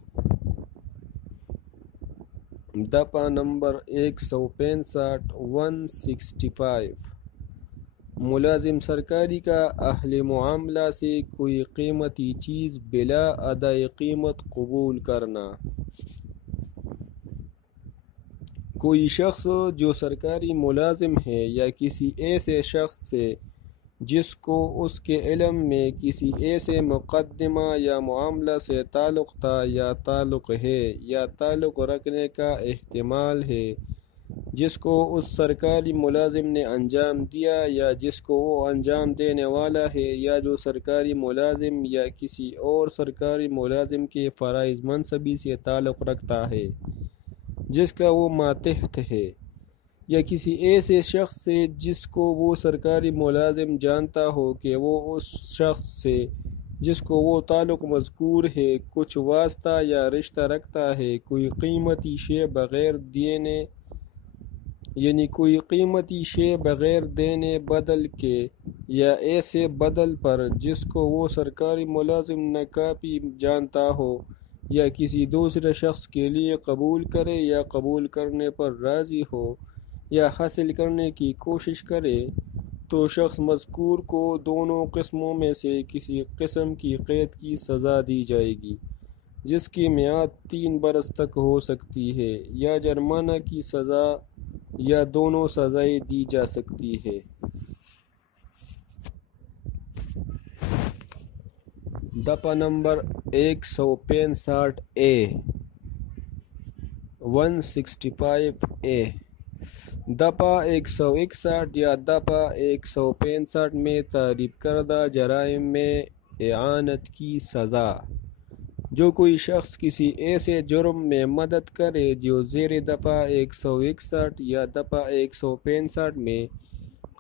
دفعہ نمبر 165 165۔ ملازم سرکاری کا اہل معاملہ سے کوئی قیمتی چیز بلا ادائے قیمت قبول کرنا۔ کوئی شخص جو سرکاری ملازم ہے یا کسی ایسے شخص سے جس کو اس کے علم میں کسی ایسے مقدمہ یا معاملہ سے تعلق تھا یا تعلق ہے یا تعلق رکھنے کا احتمال ہے، جس کو اس سرکاری ملازم نے انجام دیا یا جس کو وہ انجام دینے والا ہے، یا جو سرکاری ملازم یا کسی اور سرکاری ملازم کے فرائض منصبی سے تعلق رکھتا ہے جس کا وہ ماتحت ہے، یا کسی ایسے شخص سے جس کو وہ سرکاری ملازم جانتا ہو کہ وہ اس شخص سے جس کو وہ تعلق مذکور ہے کچھ واسطہ یا رشتہ رکھتا ہے، کوئی قیمتی شے بغیر دینے کوئی قیمتی شے بغیر دینے بدل کے یا ایسے بدل پر جس کو وہ سرکاری ملازم ناکافی جانتا ہو، یا کسی دوسرے شخص کے لیے قبول کرے یا قبول کرنے پر راضی ہو یا حاصل کرنے کی کوشش کرے، تو شخص مذکور کو دونوں قسموں میں سے کسی قسم کی قید کی سزا دی جائے گی، جس کی میعاد 3 برس تک ہو سکتی ہے، یا جرمانہ کی سزا، یا دونوں سزائیں دی جا سکتی ہے۔ دفعہ نمبر 165 اے 165 دفعہ 161 یا دفعہ 165 میں تعریف کردہ جرائم میں اعانت کی سزا۔ جو کوئی شخص کسی ایسے جرم میں مدد کرے جو زیر دفعہ 161 یا دفعہ 165 میں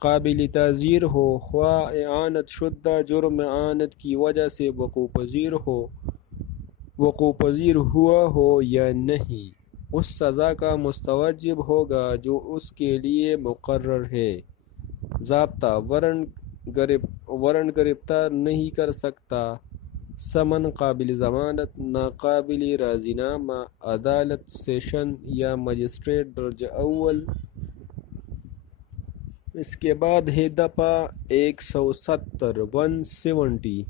قابل تعزیر ہو، خواہ اعانت شدہ جرم اعانت کی وجہ سے وقوع پذیر ہوا ہو یا نہیں، اس سزا کا مستوجب ہوگا جو اس کے لیے مقرر ہے۔ ضابطہ: وارنٹ گرفتار نہیں کر سکتا، سمن قابل ضمانت، ناقابل رازینامہ، عدالت، سیشن یا مجسٹریٹ درجہ اول۔ اس کے بعد ہے دفعہ 170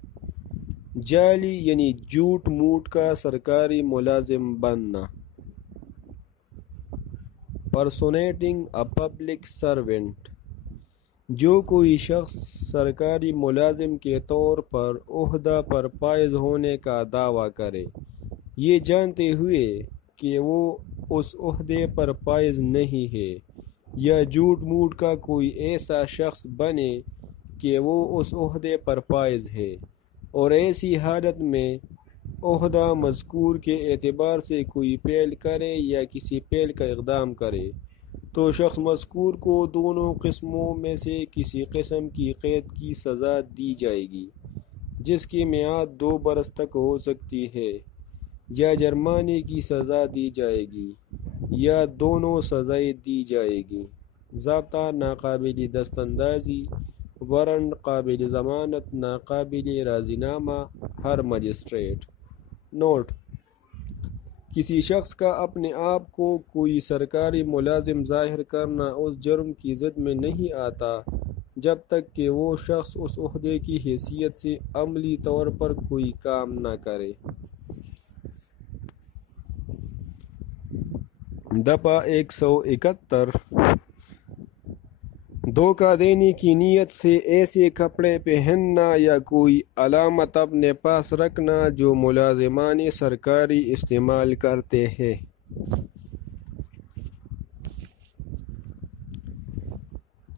جعلی یعنی جھوٹ موٹ کا سرکاری ملازم بننا۔ پرسونیٹنگ اے پبلک سرونٹ، جو کوئی شخص سرکاری ملازم کے طور پر عہدہ پر فائز ہونے کا دعویٰ کرے، یہ جانتے ہوئے کہ وہ اس عہدے پر فائز نہیں ہے، یا جھوٹ موٹ کا کوئی ایسا شخص بنے کہ وہ اس عہدے پر فائز ہے، اور ایسی حالت میں عہدہ مذکور کے اعتبار سے کوئی فعل کرے یا کسی فعل کا اقدام کرے، تو شخص مذکور کو دونوں قسموں میں سے کسی قسم کی قید کی سزا دی جائے گی، جس کی میعاد 2 برس تک ہو سکتی ہے، یا جرمانے کی سزا دی جائے گی، یا دونوں سزائیں دی جائے گی۔ ضابطہ: ناقابل دست اندازی، وارنٹ قابل ضمانت، ناقابل رازینامہ، ہر مجسٹریٹ۔ نوٹ: کسی شخص کا اپنے آپ کو کوئی سرکاری ملازم ظاہر کرنا اس جرم کی زد میں نہیں آتا جب تک کہ وہ شخص اس عہدے کی حیثیت سے عملی طور پر کوئی کام نہ کرے۔ دفعہ 171 دھوکہ دینے کی نیت سے ایسے کپڑے پہننا یا کوئی علامت اپنے پاس رکھنا جو ملازمان سرکاری استعمال کرتے ہیں۔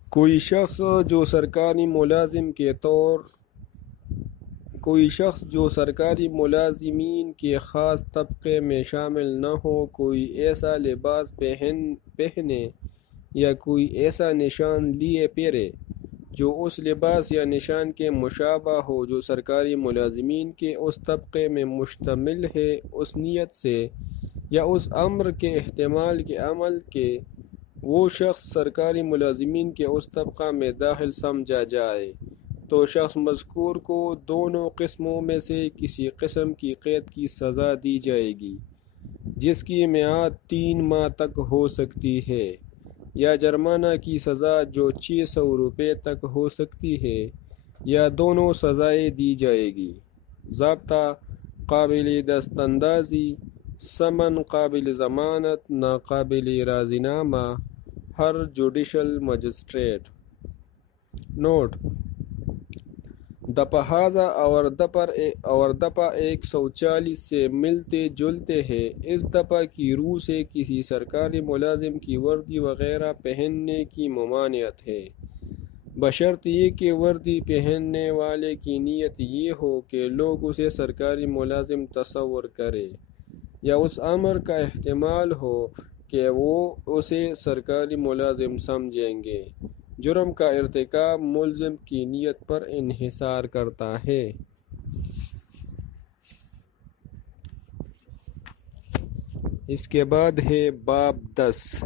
کوئی شخص جو سرکاری ملازمین کے خاص طبقے میں شامل نہ ہو، کوئی ایسا لباس پہنے یا کوئی ایسا نشان لیے پھرے جو اس لباس یا نشان کے مشابہ ہو جو سرکاری ملازمین کے اس طبقے میں مشتمل ہے، اس نیت سے یا اس امر کے احتمال کے عمل کے وہ شخص سرکاری ملازمین کے اس طبقہ میں داخل سمجھا جائے، تو شخص مذکور کو دونوں قسموں میں سے کسی قسم کی قید کی سزا دی جائے گی، جس کی میعاد 3 ماہ تک ہو سکتی ہے، یا جرمانہ کی سزا جو 600 روپے تک ہو سکتی ہے، یا دونوں سزائیں دی جائے گی۔ ضابطہ: قابل دست اندازی، سمن قابل ضمانت، ناقابل رازینامہ، ہر جوڈیشل مجسٹریٹ۔ نوٹ: دپہازہ اور دپہ 140 سے ملتے جلتے ہیں۔ اس دپہ کی روح سے کسی سرکاری ملازم کی وردی وغیرہ پہننے کی ممانعت ہے، بشرط یہ کہ وردی پہننے والے کی نیت یہ ہو کہ لوگ اسے سرکاری ملازم تصور کریں، یا اس امر کا احتمال ہو کہ وہ اسے سرکاری ملازم سمجھیں گے۔ جرم کا ارتکاب ملزم کی نیت پر انحصار کرتا ہے۔ اس کے بعد ہے باب 10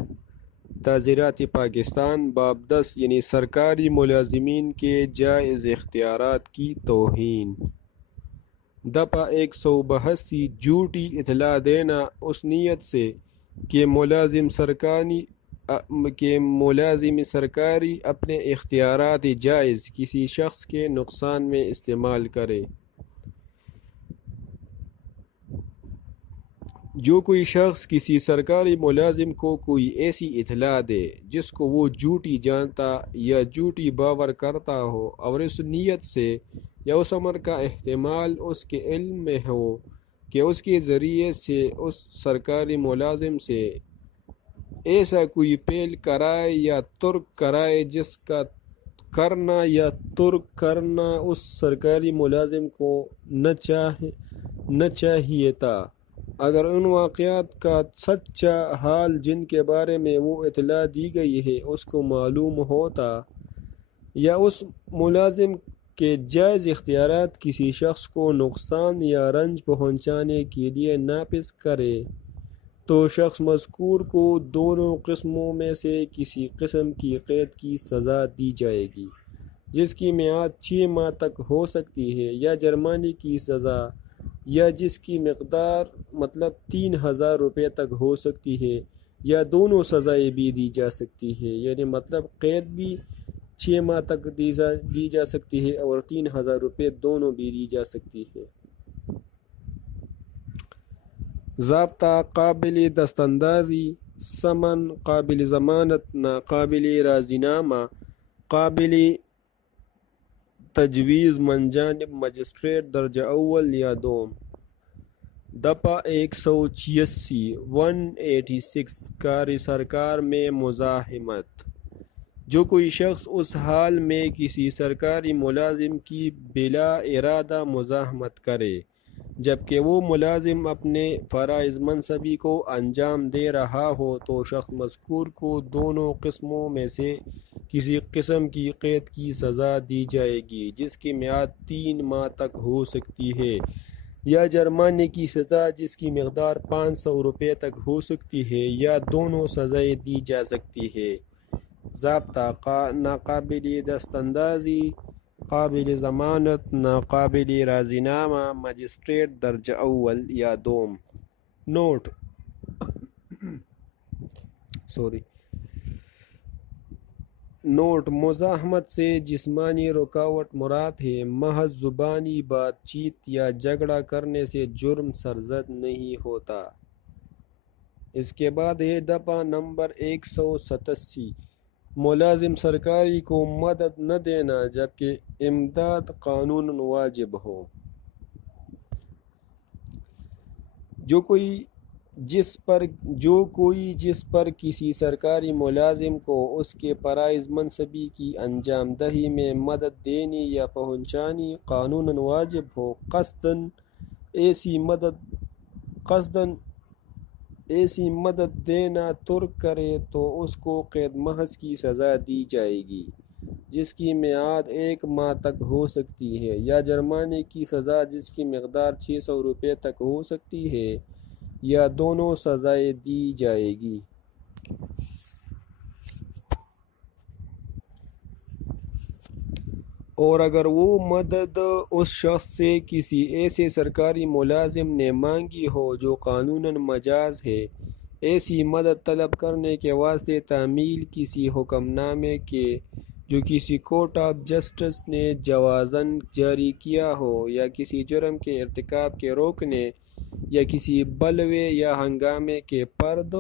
تعزیرات پاکستان۔ باب 10 یعنی سرکاری ملازمین کے جائز اختیارات کی توہین۔ دفعہ 182 جھوٹی اطلاع دینا اس نیت سے کہ ملازم سرکاری اپنے اختیارات جائز کسی شخص کے نقصان میں استعمال کرے۔ جو کوئی شخص کسی سرکاری ملازم کو کوئی ایسی اطلاع دے جس کو وہ جھوٹی جانتا یا جھوٹی باور کرتا ہو، اور اس نیت سے یا اس امر کا احتمال اس کے علم میں ہو کہ اس کے ذریعے سے اس سرکاری ملازم سے ایسا کوئی فعل کرائے یا ترک کرائے جس کا کرنا یا ترک کرنا اس سرکاری ملازم کو نہ چاہیے تھا، اگر ان واقعات کا سچا حال جن کے بارے میں وہ اطلاع دی گئی ہے اس کو معلوم ہوتا، یا اس ملازم کے جائز اختیارات کسی شخص کو نقصان یا رنج پہنچانے کے لیے نافذ کرے، تو شخص مذکور کو دونوں قسموں میں سے کسی قسم کی قید کی سزا دی جائے گی، جس کی میعاد 6 ماہ تک ہو سکتی ہے، یا جرمانے کی سزا، یا جس کی مقدار 3000 روپے تک ہو سکتی ہے، یا دونوں سزائیں بھی دی جا سکتی ہے، یعنی قید بھی 6 ماہ تک دی جا سکتی ہے اور 3000 روپے دونوں بھی دی جا سکتی ہے۔ ضابطہ: قابل دست اندازی، سمن قابل ضمانت، ناقابل رازینامہ، قابل تجویز من جانب مجسٹریٹ درجہ اول یا دوم۔ دفعہ 186 کار سرکار میں مزاحمت۔ جو کوئی شخص اس حال میں کسی سرکاری ملازم کی بلا ارادہ مزاحمت کرے جبکہ وہ ملازم اپنے فرائض منصبی کو انجام دے رہا ہو، تو شخص مذکور کو دونوں قسموں میں سے کسی قسم کی قید کی سزا دی جائے گی، جس کی میعاد 3 ماہ تک ہو سکتی ہے، یا جرمانے کی سزا جس کی مقدار 500 روپے تک ہو سکتی ہے، یا دونوں سزائیں دی جا سکتی ہے۔ ضابطہ: ناقابل دست اندازی، قابل ضمانت، ناقابل رازینامہ، مجسٹریٹ درجہ اول یا دوم۔ نوٹ: مزاحمت سے جسمانی رکاوٹ مراد ہے، محض زبانی بات چیت یا جھگڑا کرنے سے جرم سرزد نہیں ہوتا۔ اس کے بعد ہے دفعہ نمبر 187 ملازم سرکاری کو مدد نہ دینا جبکہ امداد قانوناً واجب ہو۔ جو کوئی جس پر کسی سرکاری ملازم کو اس کے فرائض منصبی کی انجام دہی میں مدد دینی یا پہنچانی قانوناً واجب ہو، قصداً ایسی مدد دینا ترک کرے، تو اس کو قید محض کی سزا دی جائے گی، جس کی میعاد 1 ماہ تک ہو سکتی ہے، یا جرمانے کی سزا جس کی مقدار 600 روپے تک ہو سکتی ہے، یا دونوں سزائیں دی جائے گی۔ اور اگر وہ مدد اس شخص سے کسی ایسے سرکاری ملازم نے مانگی ہو جو قانوناً مجاز ہے، ایسی مدد طلب کرنے کے واسطے تعمیل کسی حکم نامے کے جو کسی کورٹ آف جسٹس نے جوازاً جاری کیا ہو، یا کسی جرم کے ارتکاب کے روکنے، یا کسی بلوے یا ہنگامے کے پرد،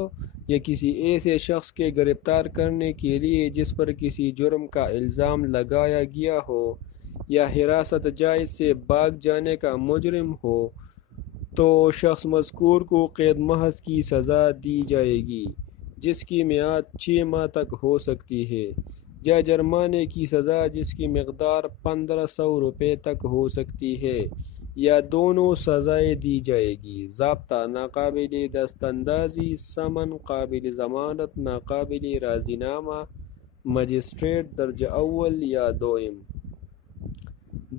یا کسی ایسے شخص کے گرفتار کرنے کے لیے جس پر کسی جرم کا الزام لگایا گیا ہو، یا حراست جائز سے بھاگ جانے کا مجرم ہو، تو شخص مذکور کو قید محض کی سزا دی جائے گی جس کی میعاد 6 ماہ تک ہو سکتی ہے، یا جرمانے کی سزا جس کی مقدار 1500 روپے تک ہو سکتی ہے، یا دونوں سزائیں دی جائے گی۔ ضابطہ: ناقابل دست اندازی، سمن قابل ضمانت، ناقابل راضی نامہ، مجسٹریٹ درجہ اول یا دوئم۔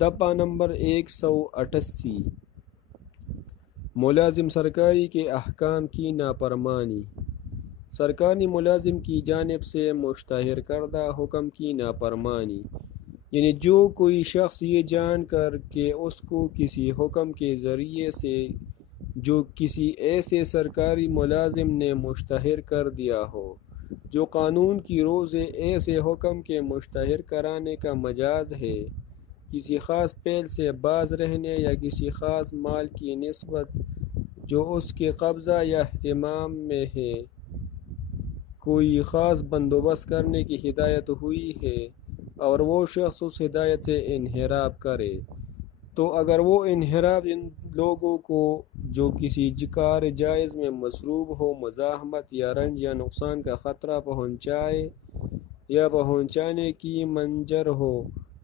دفعہ نمبر 188 ملازم سرکاری کے احکام کی نافرمانی۔ سرکاری ملازم کی جانب سے مشتہر کردہ حکم کی نافرمانی، یعنی جو کوئی شخص یہ جان کر کہ اس کو کسی حکم کے ذریعے سے جو کسی ایسے سرکاری ملازم نے مشتہر کر دیا ہو جو قانون کی رو سے ایسے حکم کے مشتہر کرانے کا مجاز ہے، کسی خاص فعل سے باز رہنے یا کسی خاص مال کی نسبت جو اس کے قبضہ یا اہتمام میں ہے کوئی خاص بندوبست کرنے کی ہدایت ہوئی ہے اور وہ شخص اس ہدایت سے انحراف کرے، تو اگر وہ انحراف ان لوگوں کو جو کسی کار جائز میں مصروف ہو مزاحمت یا رنج یا نقصان کا خطرہ پہنچائے یا پہنچانے کی منجر ہو،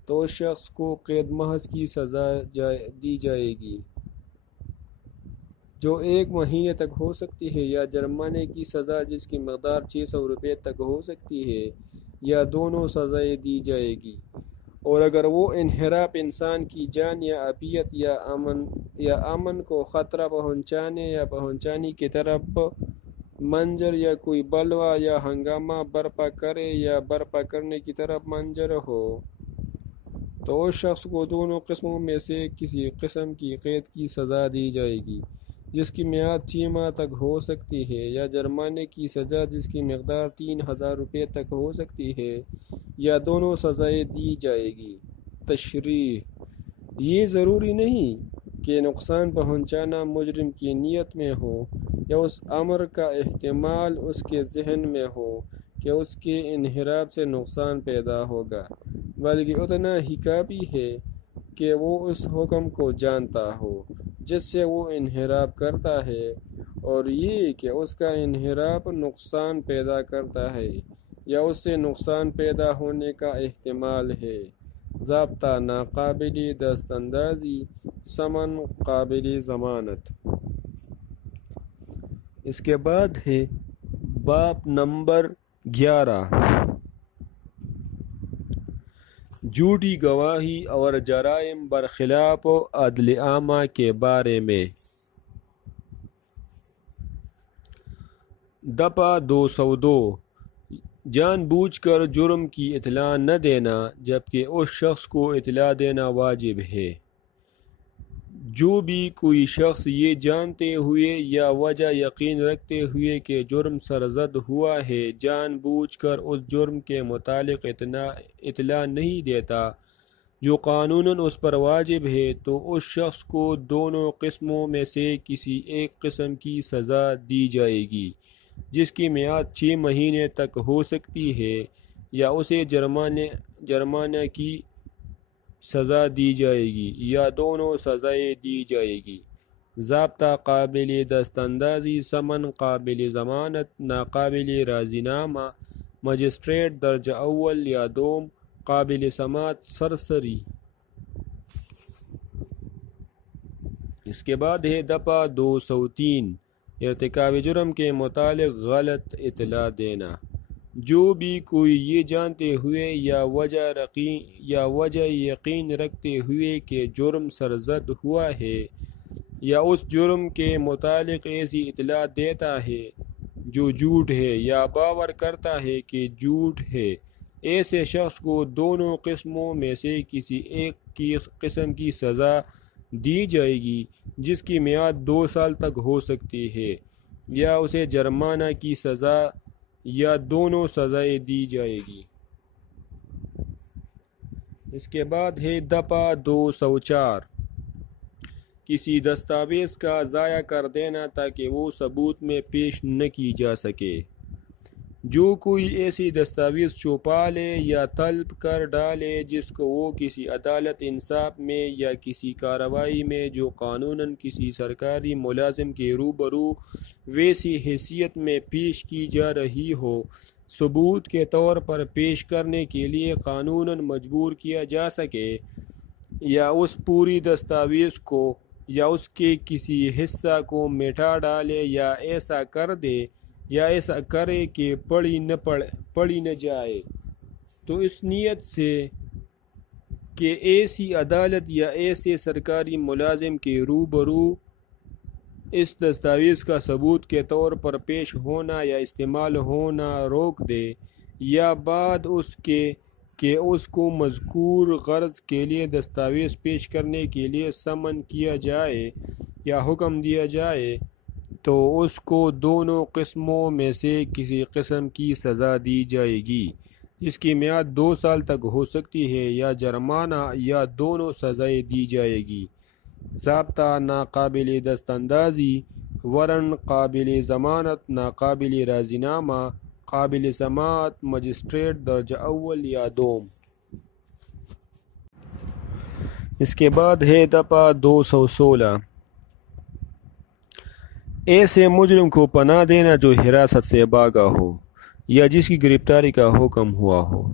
تو اس شخص کو قید محض کی سزا دی جائے گی جو 1 مہینے تک ہو سکتی ہے، یا جرمانے کی سزا جس کی مقدار 600 روپے تک ہو سکتی ہے، یا دونوں سزائیں دی جائے گی۔ اور اگر وہ انحراف انسان کی جان یا عافیت یا امن کو خطرہ پہنچانے یا پہنچانے کی طرف منجر یا کوئی بلوا یا ہنگامہ برپا کرے یا برپا کرنے کی طرف منجر ہو، تو اس شخص کو دونوں قسموں میں سے کسی قسم کی قید کی سزا دی جائے گی جس کی میعاد 6 ماہ تک ہو سکتی ہے، یا جرمانے کی سزا جس کی مقدار 3000 روپے تک ہو سکتی ہے، یا دونوں سزائیں دی جائے گی۔ تشریح: یہ ضروری نہیں کہ نقصان پہنچانا مجرم کی نیت میں ہو یا اس امر کا احتمال اس کے ذہن میں ہو کہ اس کے انحراف سے نقصان پیدا ہوگا، بلکہ اتنا ہی کافی ہے کہ وہ اس حکم کو جانتا ہو جس سے وہ انحراف کرتا ہے، اور یہ کہ اس کا انحراف نقصان پیدا کرتا ہے یا اس سے نقصان پیدا ہونے کا احتمال ہے۔ ضابطہ: ناقابل دست اندازی، سمن قابل ضمانت۔ اس کے بعد ہے باب نمبر 11 جھوٹی گواہی اور جرائم برخلاف عدل عامہ کے بارے میں۔ دفعہ 202 جان بوجھ کر جرم کی اطلاع نہ دینا جبکہ اس شخص کو اطلاع دینا واجب ہے۔ جو بھی کوئی شخص یہ جانتے ہوئے یا وجہ یقین رکھتے ہوئے کہ جرم سرزد ہوا ہے جان بوجھ کر اس جرم کے متعلق اطلاع نہیں دیتا جو قانوناً اس پر واجب ہے، تو اس شخص کو دونوں قسموں میں سے کسی ایک قسم کی سزا دی جائے گی جس کی میعاد 6 مہینے تک ہو سکتی ہے، یا اسے جرمانہ کی سزا دی جائے گی، یا دونوں سزائیں دی جائے گی۔ ضابطہ: قابل دست اندازی، سمن قابل ضمانت، ناقابل راضی نامہ، مجسٹریٹ درجہ اول یا دوم، قابل سماعت سرسری۔ اس کے بعد ہے دفعہ 203 ارتکاب جرم کے متعلق غلط اطلاع دینا۔ جو بھی کوئی یہ جانتے ہوئے یا وجہ یقین رکھتے ہوئے کہ جرم سرزد ہوا ہے یا اس جرم کے متعلق ایسی اطلاع دیتا ہے جو جھوٹ ہے یا باور کرتا ہے کہ جھوٹ ہے، ایسے شخص کو دونوں قسموں میں سے کسی ایک قسم کی سزا دی جائے گی جس کی میعاد 2 سال تک ہو سکتی ہے، یا اسے جرمانہ کی سزا یا دونوں سزائیں دی جائے گی۔ اس کے بعد ہے دفعہ 204، کسی دستاویز کا ضائع کر دینا تاکہ وہ ثبوت میں پیش نہ کی جا سکے۔ جو کوئی ایسی دستاویز چھپا لے یا طلب کر ڈالے جس کو وہ کسی عدالت انصاف میں یا کسی کارروائی میں جو قانوناً کسی سرکاری ملازم کے روبرو ویسی حیثیت میں پیش کی جا رہی ہو، ثبوت کے طور پر پیش کرنے کے لیے قانوناً مجبور کیا جا سکے، یا اس پوری دستاویز کو یا اس کے کسی حصہ کو مٹا ڈالے یا ایسا کر دے یا ایسا کرے کہ پڑھی نہ جائے، تو اس نیت سے کہ ایسی عدالت یا ایسے سرکاری ملازم کے روبرو اس دستاویز کا ثبوت کے طور پر پیش ہونا یا استعمال ہونا روک دے، یا بعد اس کے کہ اس کو مذکور غرض کے لیے دستاویز پیش کرنے کے لیے سمن کیا جائے یا حکم دیا جائے، تو اس کو دونوں قسموں میں سے کسی قسم کی سزا دی جائے گی، جس کی میعاد 2 سال تک ہو سکتی ہے، یا جرمانہ یا دونوں سزائیں دی جائے گی۔ ضابطہ: ناقابل دست اندازی، وارنٹ قابل ضمانت، ناقابل راضی نامہ، قابل سماعت، مجسٹریٹ درجہ اول یا دوم۔ اس کے بعد ہے دفعہ 216، ایسے مجرم کو پناہ دینا جو حراست سے بھاگا ہو یا جس کی گرفتاری کا حکم ہوا ہو۔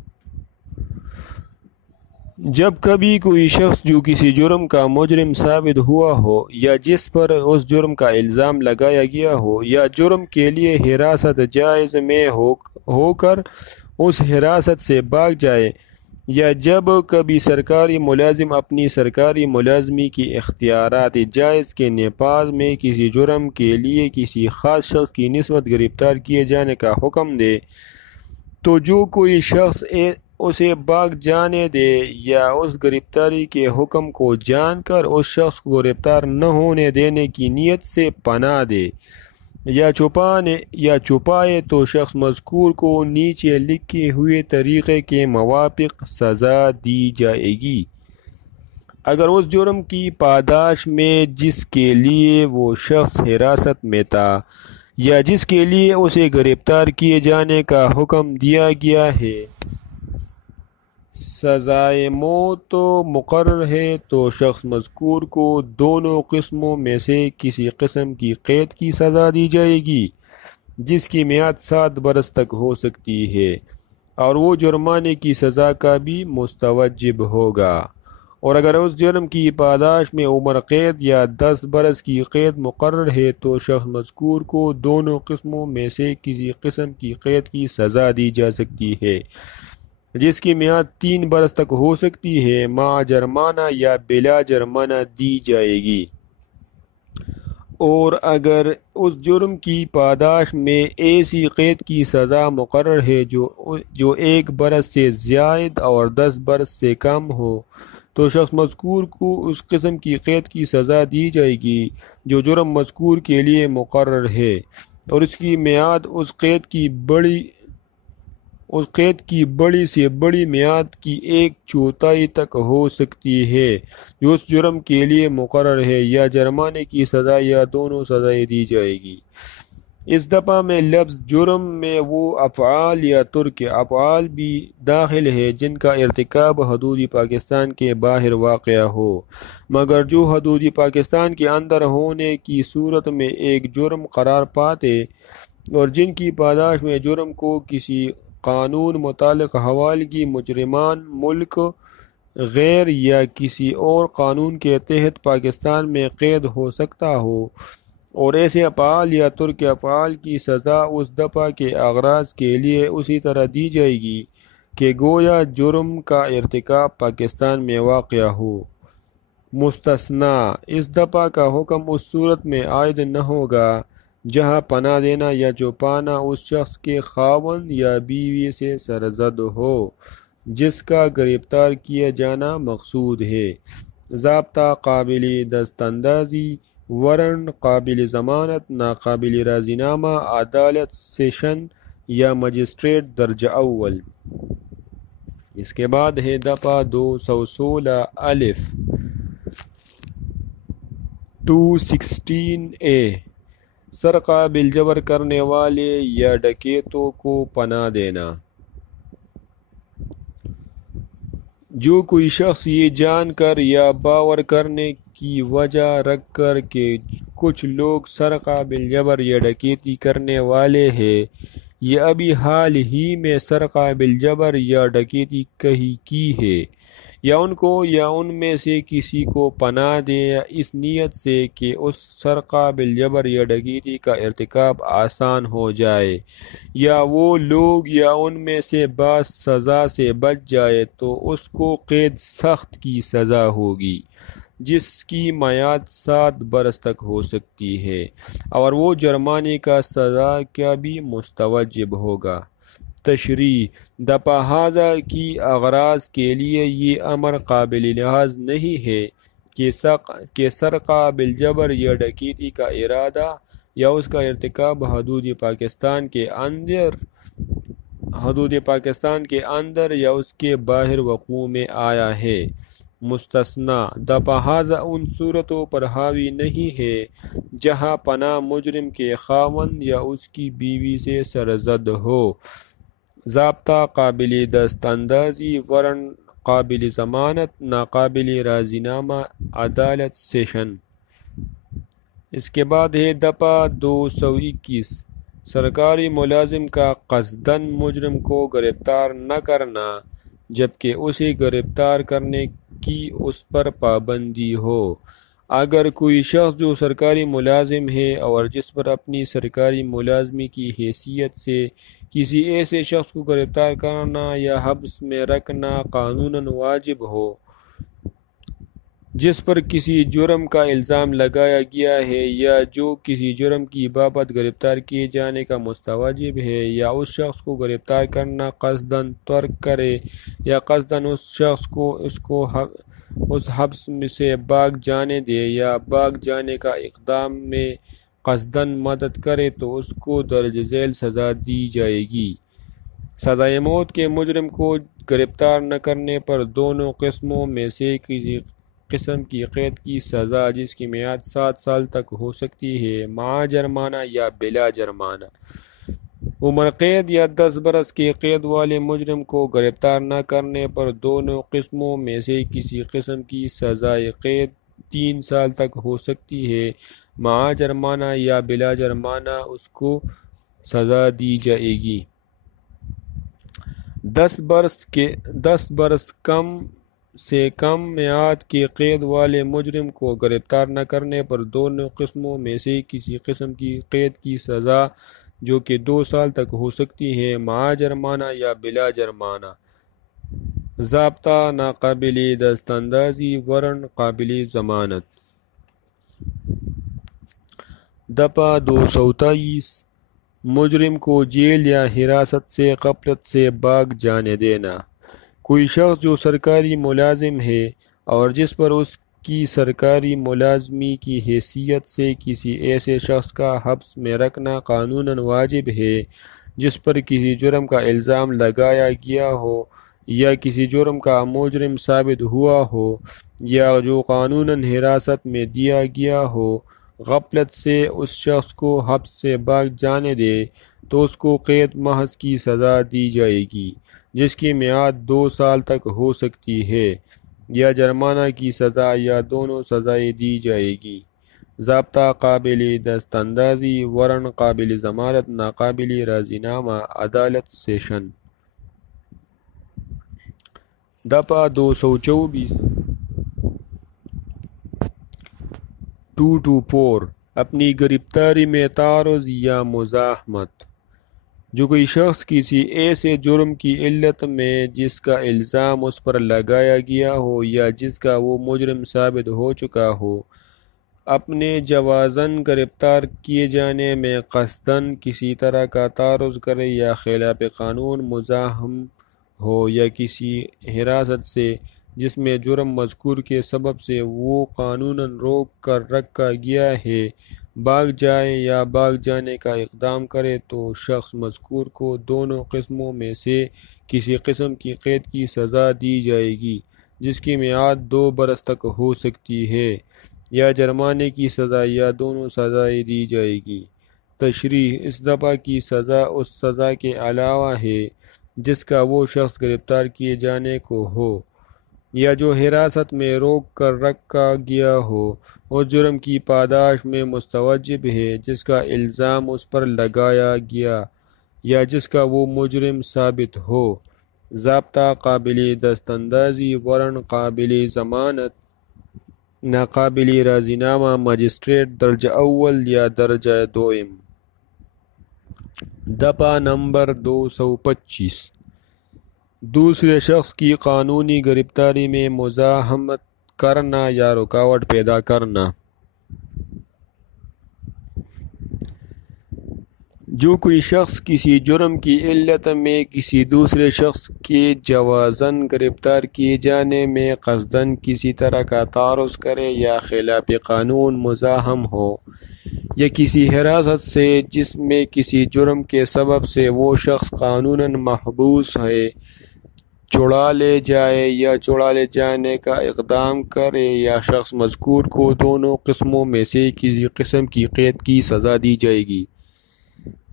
جب کبھی کوئی شخص جو کسی جرم کا مجرم ثابت ہوا ہو یا جس پر اس جرم کا الزام لگایا گیا ہو یا جرم کے لیے حراست جائز میں ہو کر اس حراست سے بھاگ جائے، یا جب کبھی سرکاری ملازم اپنی سرکاری ملازمی کی اختیارات جائز کے نفاذ میں کسی جرم کے لیے کسی خاص شخص کی نسبت گرفتار کیے جانے کا حکم دے، تو جو کوئی شخص اسے بھاگ جانے دے یا اس گرفتاری کے حکم کو جان کر اس شخص کو گرفتار نہ ہونے دینے کی نیت سے پناہ دے یا چھپائے، تو شخص مذکور کو نیچے لکھے ہوئے طریقے کے موافق سزا دی جائے گی۔ اگر اس جرم کی پاداش میں جس کے لیے وہ شخص حراست میں تھا یا جس کے لیے اسے گرفتار کیے جانے کا حکم دیا گیا ہے سزائے موت مقرر ہے، تو شخص مذکور کو دونوں قسموں میں سے کسی قسم کی قید کی سزا دی جائے گی، جس کی میعاد 7 برس تک ہو سکتی ہے، اور وہ جرمانے کی سزا کا بھی مستوجب ہوگا۔ اور اگر اس جرم کی پاداش میں عمر قید یا 10 برس کی قید مقرر ہے، تو شخص مذکور کو دونوں قسموں میں سے کسی قسم کی قید کی سزا دی جا سکتی ہے، جس کی میعاد 3 برس تک ہو سکتی ہے، مع جرمانہ یا بلا جرمانہ دی جائے گی۔ اور اگر اس جرم کی پاداش میں ایسی قید کی سزا مقرر ہے جو 1 برس سے زائد اور 10 برس سے کم ہو، تو شخص مذکور کو اس قسم کی قید کی سزا دی جائے گی جو جرم مذکور کے لیے مقرر ہے، اور اس کی میعاد اس قید کی بڑی سے بڑی میعاد کی 1/4 تک ہو سکتی ہے جو اس جرم کے لیے مقرر ہے، یا جرمانے کی سزا یا دونوں سزائیں دی جائے گی۔ اس دفعہ میں لفظ جرم میں وہ افعال یا ترک افعال بھی داخل ہے جن کا ارتکاب حدود پاکستان کے باہر واقع ہو، مگر جو حدود پاکستان کے اندر ہونے کی صورت میں ایک جرم قرار پاتے، اور جن کی پاداش میں جرم کو کسی قانون متعلق حوالگی مجرمان ملک غیر یا کسی اور قانون کے تحت پاکستان میں قید ہو سکتا ہو، اور ایسے افعال یا ترک افعال کی سزا اس دفعہ کے اغراض کے لیے اسی طرح دی جائے گی کہ گویا جرم کا ارتکاب پاکستان میں واقع ہو۔ مستثنی: اس دفعہ کا حکم اس صورت میں عائد نہ ہوگا جہاں پناہ دینا یا چھپانا اس شخص کے خاوند یا بیوی سے سرزد ہو جس کا گرفتار کیا جانا مقصود ہے۔ ضابطہ: قابل دست اندازی، وارنٹ قابل ضمانت، ناقابل راضی نامہ، عدالت سیشن یا مجسٹریٹ درجہ اول۔ اس کے بعد ہے دفعہ 216 الف 216A، سرقہ بالجبر کرنے والے یا ڈکیتوں کو پناہ دینا۔ جو کوئی شخص یہ جان کر یا باور کرنے کی وجہ رکھ کر کہ کچھ لوگ سرقہ بالجبر یا ڈکیتی کرنے والے ہیں یا ابھی حال ہی میں سرقہ بالجبر یا ڈکیتی کی ہے، یا ان کو یا ان میں سے کسی کو پناہ دے اس نیت سے کہ اس سرقہ بالجبر یا ڈکیتی کا ارتکاب آسان ہو جائے، یا وہ لوگ یا ان میں سے بعض سزا سے بچ جائے، تو اس کو قید سخت کی سزا ہوگی جس کی میعاد 7 برس تک ہو سکتی ہے، اور وہ جرمانے کا سزا کا بھی مستوجب ہوگا۔ تشریح: دفعہ ھذا کی اغراض کے لیے یہ امر قابل لحاظ نہیں ہے کہ سرقہ بالجبر یا ڈکیتی کا ارادہ یا اس کا ارتکاب حدود پاکستان کے اندر یا اس کے باہر وقوع میں آیا ہے۔ مستثنیٰ: دفعہ ھذا ان صورتوں پر حاوی نہیں ہے جہاں پناہ مجرم کے خاوند یا اس کی بیوی سے سرزد ہو۔ ضابطہ: قابل دست اندازی، وارنٹ قابل ضمانت، ناقابل راضی نامہ، عدالت سیشن۔ اس کے بعد ہے دفعہ 221 سرکاری ملازم کا قصداً مجرم کو گرفتار نہ کرنا جبکہ اسے گرفتار کرنے کی اس پر پابندی ہو۔ اگر کوئی شخص جو سرکاری ملازم ہے اور جس پر اپنی سرکاری ملازمی کی حیثیت سے کسی ایسے شخص کو گرفتار کرنا یا حبس میں رکھنا قانوناً واجب ہو، جس پر کسی جرم کا الزام لگایا گیا ہے یا جو کسی جرم کی بابت گرفتار کیے جانے کا مستوجب ہے، یا اس شخص کو گرفتار کرنا قصداً ترک کرے یا قصداً اس شخص کو اس حبس سے بھاگ جانے دے یا بھاگ جانے کا اقدام میں قصداً مدد کرے، تو اس کو درج ذیل سزا دی جائے گی۔ سزائے موت کے مجرم کو گرفتار نہ کرنے پر دونوں قسموں میں سے کسی قسم کی قید کی سزا جس کی میعاد 7 سال تک ہو سکتی ہے، مع جرمانہ یا بلا جرمانہ۔ عمر قید یا 10 برس کے قید والے مجرم کو گرفتار نہ کرنے پر دونوں قسموں میں سے کسی قسم کی سزائے قید 3 سال تک ہو سکتی ہے، مع جرمانہ یا بلا جرمانہ اس کو سزا دی جائے گی۔ 10 برس کم سے کم میعاد کے قید والے مجرم کو گرفتار نہ کرنے پر دونوں قسموں میں سے کسی قسم کی قید کی سزا جو کہ 2 سال تک ہو سکتی ہے، مع جرمانہ یا بلا جرمانہ۔ ضابطہ: ناقابل دست اندازی، وارنٹ قابل ضمانت۔ دفعہ 223 مجرم کو جیل یا حراست سے غفلت سے بھاگ جانے دینا۔ کوئی شخص جو سرکاری ملازم ہے اور جس پر اس کی سرکاری ملازمی کی حیثیت سے کسی ایسے شخص کا حبس میں رکھنا قانوناً واجب ہے جس پر کسی جرم کا الزام لگایا گیا ہو یا کسی جرم کا مجرم ثابت ہوا ہو یا جو قانوناً حراست میں دیا گیا ہو، غفلت سے اس شخص کو حبس سے بھاگ جانے دے، تو اس کو قید محض کی سزا دی جائے گی جس کی میعاد 2 سال تک ہو سکتی ہے، یا جرمانہ کی سزا یا دونوں سزائیں دی جائے گی۔ ضابطہ: قابل دست اندازی، وارنٹ قابل ضمانت، ناقابل راضی نامہ، عدالت سیشن۔ دفعہ 224 224 اپنی گرفتاری میں تعارض یا مزاحمت۔ جو کوئی شخص کسی ایسے جرم کی علت میں جس کا الزام اس پر لگایا گیا ہو یا جس کا وہ مجرم ثابت ہو چکا ہو، اپنے جوازاً گرفتار کیے جانے میں قصداً کسی طرح کا تعارض کرے یا خلاف قانون مزاحم ہو یا کسی حراست سے جس میں جرم مذکور کے سبب سے وہ قانوناً روک کر رکھا گیا ہے بھاگ جائے یا بھاگ جانے کا اقدام کرے تو شخص مذکور کو دونوں قسموں میں سے کسی قسم کی قید کی سزا دی جائے گی جس کی میعاد 2 برس تک ہو سکتی ہے، یا جرمانے کی سزا یا دونوں سزائیں دی جائے گی۔ تشریح: اس دفعہ کی سزا اس سزا کے علاوہ ہے جس کا وہ شخص گرفتار کیے جانے کو ہو یا جو حراست میں روک کر رکھا گیا ہو اور جرم کی پاداش میں مستوجب ہے جس کا الزام اس پر لگایا گیا یا جس کا وہ مجرم ثابت ہو۔ ضابطہ: قابل دستاندازی، وارنٹ قابل ضمانت، ناقابل راضینامہ، مجسٹریٹ درجہ اول یا درجہ دوئم۔ دفعہ نمبر 225 دوسرے شخص کی قانونی گرفتاری میں مزاحمت کرنا یا رکاوٹ پیدا کرنا۔ جو کوئی شخص کسی جرم کی علت میں کسی دوسرے شخص کے جوازاً گرفتار کیے جانے میں قصداً کسی طرح کا تعرض کرے یا خلاف قانون مزاحم ہو، یا کسی حراست سے جس میں کسی جرم کے سبب سے وہ شخص قانوناً محبوس ہے چھڑا لے جائے یا چھڑا لے جانے کا اقدام کرے، یا شخص مذکور کو دونوں قسموں میں سے کسی قسم کی قید کی سزا دی جائے گی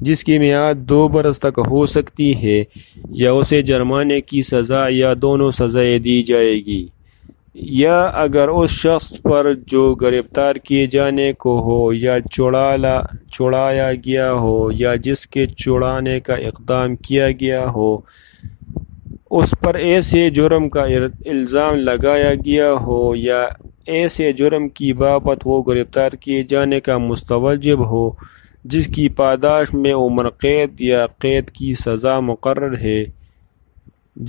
جس کی میعاد 2 برس تک ہو سکتی ہے، یا اسے جرمانے کی سزا یا دونوں سزائیں دی جائے گی، یا اگر اس شخص پر جو گرفتار کیے جانے کو ہو یا چھڑایا گیا ہو یا جس کے چھڑانے کا اقدام کیا گیا ہو اس پر ایسے جرم کا الزام لگایا گیا ہو یا ایسے جرم کی بابت وہ گرفتار کیے جانے کا مستوجب ہو جس کی پاداش میں عمر قید یا قید کی سزا مقرر ہے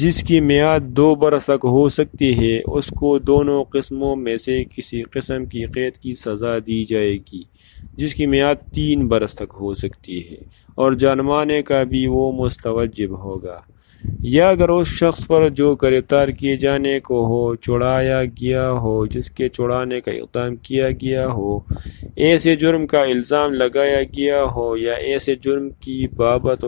جس کی میعاد 2 برس تک ہو سکتی ہے، اس کو دونوں قسموں میں سے کسی قسم کی قید کی سزا دی جائے گی جس کی میعاد 3 برس تک ہو سکتی ہے، اور جرمانے کا بھی وہ مستوجب ہوگا۔ یا اگر اس شخص پر جو گرفتار کیے جانے کو ہو چھڑایا گیا ہو جس کے چھڑانے کا اقدام کیا گیا ہو ایسے جرم کا الزام لگایا گیا ہو یا ایسے جرم کی بابت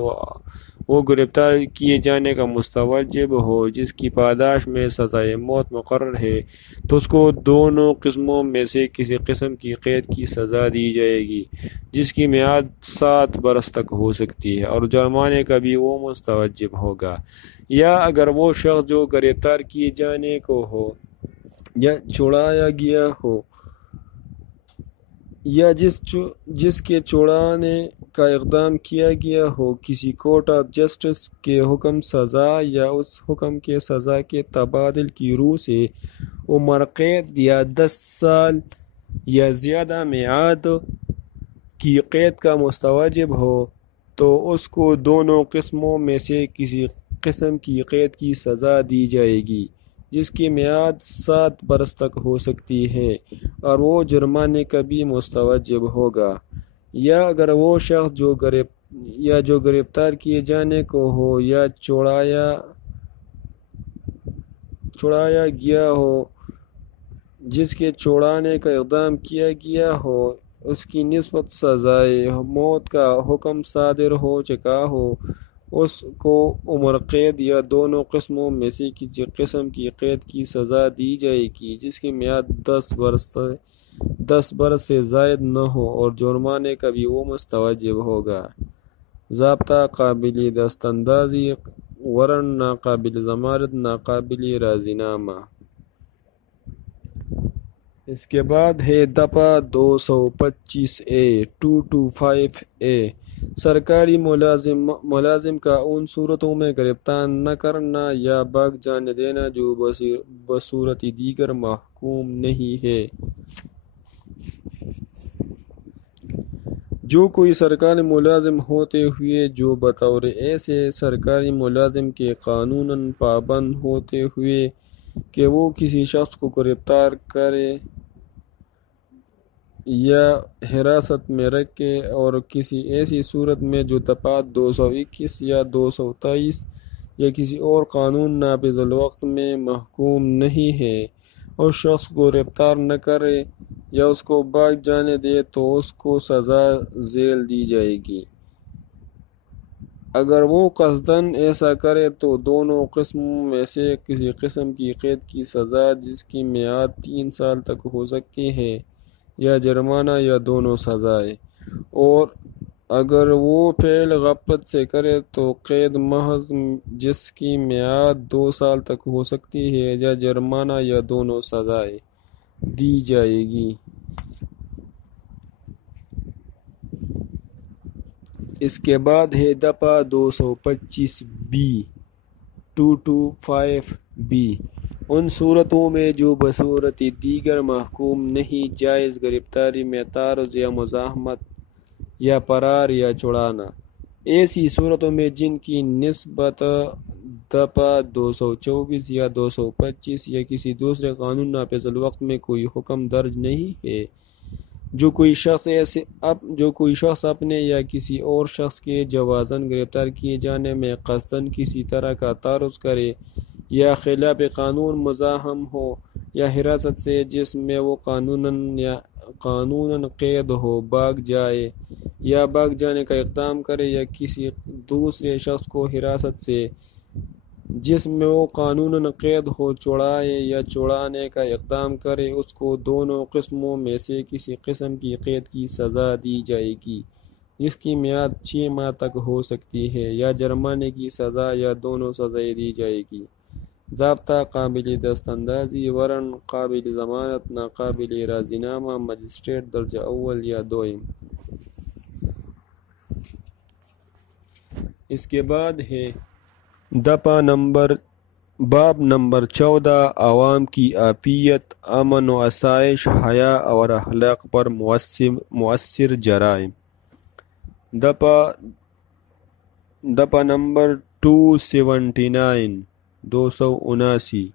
وہ گرفتار کیے جانے کا مستوجب ہو جس کی پاداش میں سزائے موت مقرر ہے تو اس کو دونوں قسموں میں سے کسی قسم کی قید کی سزا دی جائے گی جس کی میعاد 7 برس تک ہو سکتی ہے، اور جرمانے کا بھی وہ مستوجب ہوگا۔ یا اگر وہ شخص جو گرفتار کیے جانے کو ہو یا چھڑایا گیا ہو یا جس کے چھڑانے کا اقدام کیا گیا ہو کسی کورٹ آف جسٹس کے حکم سزا یا اس حکم کے سزا کے تبادل کی روح سے عمر قید یا 10 سال یا زیادہ میعاد کی قید کا مستوجب ہو تو اس کو دونوں قسموں میں سے کسی قسم کی قید کی سزا دی جائے گی جس کی میعاد 7 برس تک ہو سکتی ہے، اور وہ جرمانے کا بھی مستوجب ہوگا۔ یا اگر وہ شخص جو گرفتار کیے جانے کو ہو یا چھڑایا گیا ہو جس کے چھڑانے کا اقدام کیا گیا ہو اس کی نسبت سزائے موت کا حکم صادر ہو چکا ہو، اس کو عمر قید یا دونوں قسموں میں سے کسی قسم کی قید کی سزا دی جائے گی جس کی میعاد 10 برس سے زائد نہ ہو، اور جرمانے کا بھی وہ مستوجب ہوگا۔ ضابطہ: قابل دستاندازی، وارنٹ ناقابل ضمانت، ناقابل راضینامہ۔ اس کے بعد ہے دفعہ 225A سرکاری ملازم کا ان صورتوں میں گرفتار نہ کرنا یا بھاگ جانے دینا جو بصورت دیگر محکوم نہیں ہے۔ جو کوئی سرکاری ملازم ہوتے ہوئے جو بطور ایسے سرکاری ملازم کے قانوناً پابند ہوتے ہوئے کہ وہ کسی شخص کو گرفتار کرے یا حراست میں رکھے اور کسی ایسی صورت میں جو دفعات 221 یا 223 یا کسی اور قانون نافذ الوقت میں محکوم نہیں ہے اور شخص کو گرفتار نہ کرے یا اس کو بھاگ جانے دے تو اس کو سزا ذیل دی جائے گی۔ اگر وہ قصداً ایسا کرے تو دونوں قسموں میں سے کسی قسم کی قید کی سزا جس کی میعاد 3 سال تک ہو سکتی ہے یا جرمانہ یا دونوں سزائیں، اور اگر وہ فعل غفلت سے کرے تو قید محض جس کی میعاد 2 سال تک ہو سکتی ہے یا جرمانہ یا دونوں سزائیں دی جائے گی۔ اس کے بعد ہے دفعہ 225B 225B ان صورتوں میں جو بصورت دیگر محکوم نہیں جائز گرفتاری میں تعرض یا مزاحمت یا فرار یا چھڑانا، ایسی صورتوں میں جن کی نسبت دفعہ 224 یا 225 یا کسی دوسرے قانون نافذ الوقت میں کوئی حکم درج نہیں ہے، جو کوئی شخص اپنے یا کسی اور شخص کے جوازاً گرفتار کیے جانے میں قصداً کسی طرح کا تعرض کرے یا خلاف قانون مزاحم ہو یا حراست سے جس میں وہ قانوناً قید ہو بھاگ جائے یا بھاگ جانے کا اقدام کرے یا کسی دوسرے شخص کو حراست سے جس میں وہ قانوناً قید ہو چھڑائے یا چھڑانے کا اقدام کرے، اس کو دونوں قسموں میں سے کسی قسم کی قید کی سزا دی جائے گی جس کی میعاد 6 ماہ تک ہو سکتی ہے یا جرمانے کی سزا یا دونوں سزائیں دی جائے گی۔ ضابطہ قابل دست اندازی، وارنٹ قابل ضمانت، ناقابل راضی نامہ، مجسٹریٹ درجہ اول یا دوئم۔ اس کے بعد ہے باب نمبر 14 عوام کی عافیت، امن و آسائش، حیا اور اخلاق پر مؤثر جرائم۔ دفعہ نمبر 279 279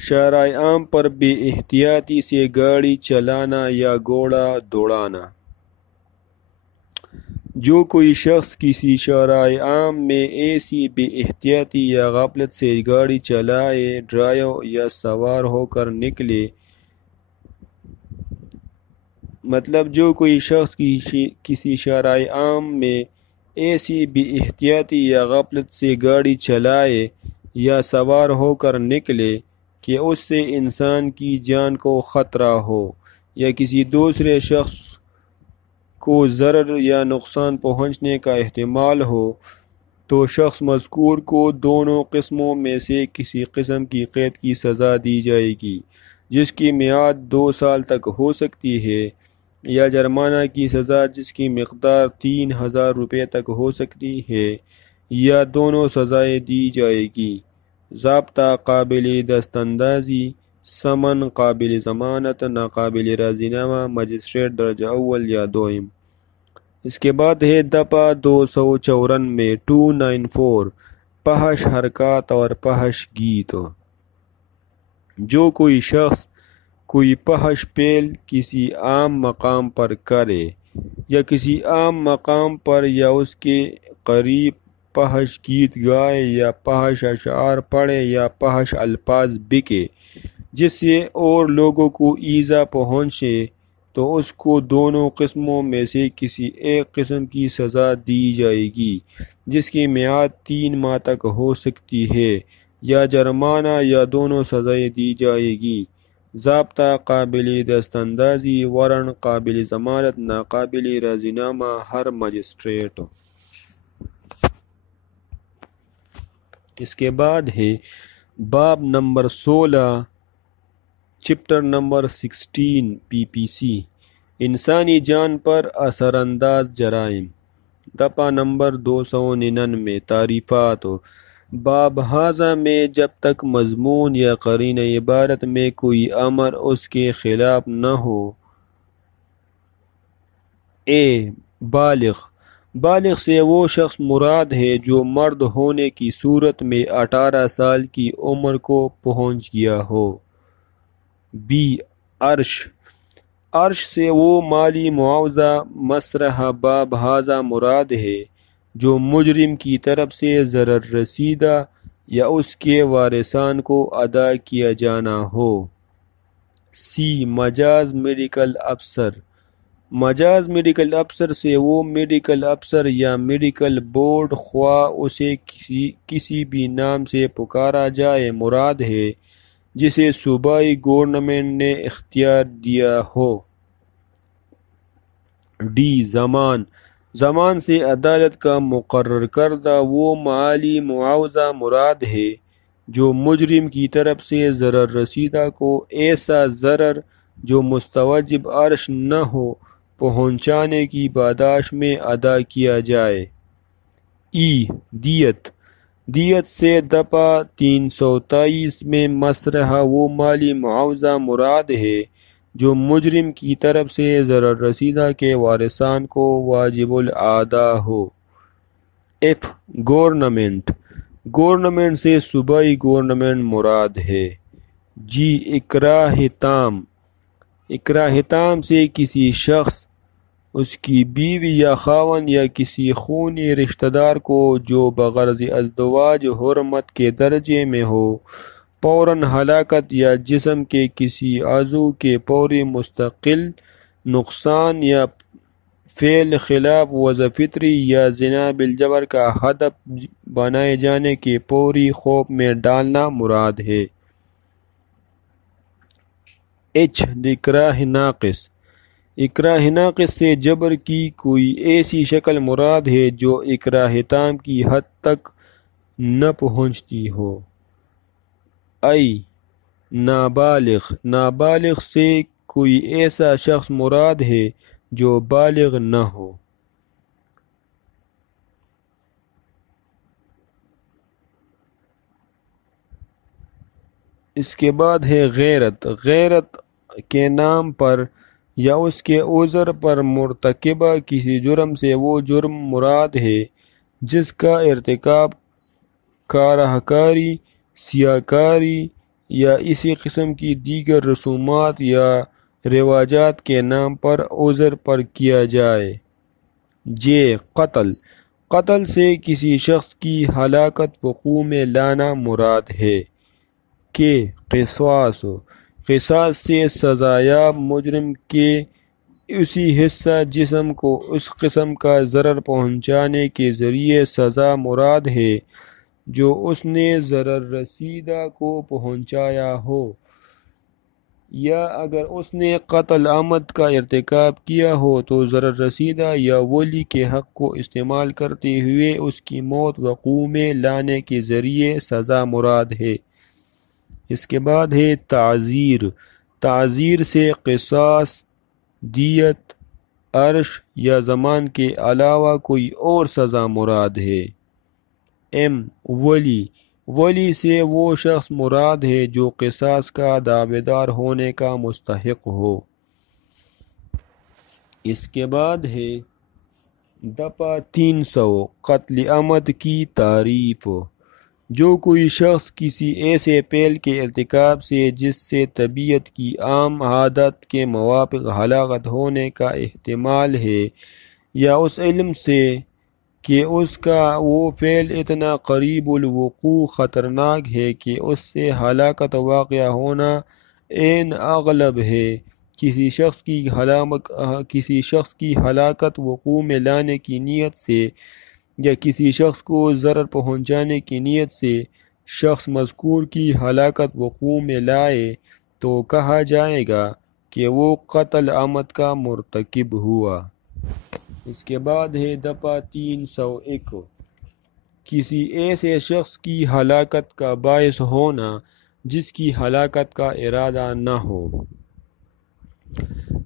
شارع عام پر بے احتیاطی سے گاڑی چلانا یا گھوڑا دوڑانا۔ جو کوئی شخص کسی شارع عام میں ایسی بے احتیاطی یا غفلت سے گاڑی چلائے، ڈرائیو یا سوار ہو کر نکلے، جو کوئی شخص کسی شارع عام میں ایسی بے احتیاطی یا غفلت سے گاڑی چلائے یا سوار ہو کر نکلے کہ اس سے انسان کی جان کو خطرہ ہو یا کسی دوسرے شخص کو ضرر یا نقصان پہنچنے کا احتمال ہو، تو شخص مذکور کو دونوں قسموں میں سے کسی قسم کی قید کی سزا دی جائے گی جس کی میعاد 2 سال تک ہو سکتی ہے یا جرمانہ کی سزا جس کی مقدار 3000 روپے تک ہو سکتی ہے یا دونوں سزائیں دی جائے گی۔ ضابطہ قابل دست اندازی، سمن قابل ضمانت، ناقابل راضی نامہ، مجسٹریٹ درجہ اول یا دوئم۔ اس کے بعد ہے دفعہ 294 294 فحش حرکات اور فحش گیت۔ جو کوئی شخص کوئی فحش فعل کسی عام مقام پر کرے یا کسی عام مقام پر یا اس کے قریب فحش گیت گائے یا فحش اشعار پڑھے یا فحش الفاظ بکے جس سے اور لوگوں کو ایذا پہنچے، تو اس کو دونوں قسموں میں سے کسی ایک قسم کی سزا دی جائے گی جس کی میعاد 3 ماہ تک ہو سکتی ہے یا جرمانہ یا دونوں سزائیں دی جائے گی۔ ضابطہ قابل دست اندازی، وارنٹ قابل ضمانت، ناقابل راضی نامہ، ہر مجسٹریٹ۔ اس کے بعد ہے باب نمبر 16 چپٹر نمبر 16 PPC انسانی جان پر اثر انداز جرائم۔ دفعہ نمبر 299 تعریفات۔ باب ھذا میں جب تک مضمون یا قرینہ عبارت میں کوئی امر اس کے خلاف نہ ہو، بالغ سے وہ شخص مراد ہے جو مرد ہونے کی صورت میں 18 سال کی عمر کو پہنچ گیا ہو۔ عرش سے وہ مالی معاوضہ مسرح باب ھذا مراد ہے جو مجرم کی طرف سے ضرر رسیدہ یا اس کے وارثان کو ادا کیا جانا ہو۔ سی مجاز میڈیکل افسر۔ مجاز میڈیکل افسر سے وہ میڈیکل افسر یا میڈیکل بورڈ خواہ اسے کسی بھی نام سے پکارا جائے مراد ہے جسے صوبائی گورنمنٹ نے اختیار دیا ہو۔ ڈی زمان۔ زمان سے عدالت کا مقرر کردہ وہ مالی معاوضہ مراد ہے جو مجرم کی طرف سے ضرر رسیدہ کو ایسا ضرر جو مستوجب عرش نہ ہو پہنچانے کی پاداش میں ادا کیا جائے۔ ای دیت۔ دیت سے دفعہ 323 میں مصرحہ وہ مالی معاوضہ مراد ہے جو مجرم کی طرف سے ضرر رسیدہ کے وارثان کو واجب الادا ہو۔ F government. گورنمنٹ سے صوبائی گورنمنٹ مراد ہے۔ جی اکراہ تام۔ اکراہ تام سے کسی شخص، اس کی بیوی یا خاوند یا کسی خونی رشتہ دار کو جو بغرض ازدواج حرمت کے درجے میں ہو، فوراً ہلاکت یا جسم کے کسی عضو کے فوری مستقل نقصان یا فعل خلاف وضع فطری یا زنا بالجبر کا ہدف بنائے جانے کے فوری خوف میں ڈالنا مراد ہے۔ ایچ اکراہ ناقص۔ اکراہ ناقص سے جبر کی کوئی ایسی شکل مراد ہے جو اکراہ تام کی حد تک نہ پہنچتی ہو۔ آئی نابالغ۔ نابالغ سے کوئی ایسا شخص مراد ہے جو بالغ نہ ہو۔ اس کے بعد ہے غیرت۔ غیرت کے نام پر یا اس کے عذر پر مرتکبہ کسی جرم سے وہ جرم مراد ہے جس کا ارتکاب کارہ کاری، سیاہ کاری یا اسی قسم کی دیگر رسومات یا رواجات کے نام پر عذر پر کیا جائے۔ جے قتل۔ قتل سے کسی شخص کی ہلاکت وقوع میں لانا مراد ہے۔ کہ قصاص۔ قصاص سے سزایاب مجرم کے اسی حصہ جسم کو اس قسم کا ضرر پہنچانے کے ذریعے سزا مراد ہے جو اس نے ضرر رسیدہ کو پہنچایا ہو، یا اگر اس نے قتل عمد کا ارتکاب کیا ہو تو ضرر رسیدہ یا ولی کے حق کو استعمال کرتے ہوئے اس کی موت وقوع میں لانے کے ذریعے سزا مراد ہے۔ اس کے بعد ہے تعزیر۔ تعزیر سے قصاص، دیت، عرش یا زمان کے علاوہ کوئی اور سزا مراد ہے۔ ایم ولی۔ ولی سے وہ شخص مراد ہے جو قصاص کا دعویدار ہونے کا مستحق ہو۔ اس کے بعد ہے دفعہ 300 قتل عمد کی تعریف۔ جو کوئی شخص کسی ایسے فعل کے ارتکاب سے جس سے طبیعت کی عام عادت کے موافق ہلاکت ہونے کا احتمال ہے، یا اس علم سے کہ اس کا وہ فعل اتنا قریب الوقوع خطرناک ہے کہ اس سے ہلاکت واقع ہونا عین اغلب ہے، کسی شخص کی ہلاکت وقوع میں لانے کی نیت سے یا کسی شخص کو ضرر پہنچانے کی نیت سے شخص مذکور کی ہلاکت وقوع میں لائے تو کہا جائے گا کہ وہ قتل عمد کا مرتکب ہوا۔ اس کے بعد ہے دفعہ 301 کسی ایسے شخص کی ہلاکت کا باعث ہونا جس کی ہلاکت کا ارادہ نہ ہو۔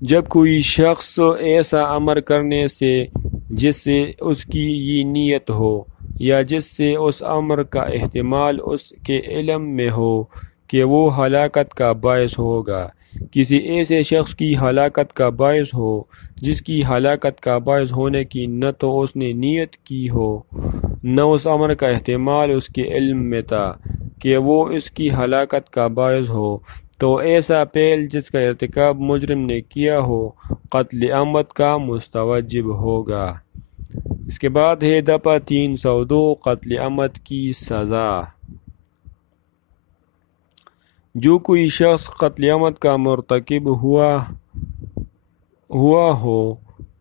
جب کوئی شخص ایسا امر کرنے سے جس سے اس کی یہ نیت ہو یا جس سے اس امر کا احتمال اس کے علم میں ہو کہ وہ ہلاکت کا باعث ہوگا، کسی ایسے شخص کی ہلاکت کا باعث ہو جس کی ہلاکت کا باعث ہونے کی نہ تو اس نے نیت کی ہو نہ اس امر کا احتمال اس کے علم میں تھا کہ وہ اس کی ہلاکت کا باعث ہو، تو ایسا فعل جس کا ارتکاب مجرم نے کیا ہو قتل عمد کا مستوجب ہوگا۔ اس کے بعد ہے دفعہ 302 قتل عمد کی سزا۔ جو کوئی شخص قتل عمد کا مرتکب ہوا ہو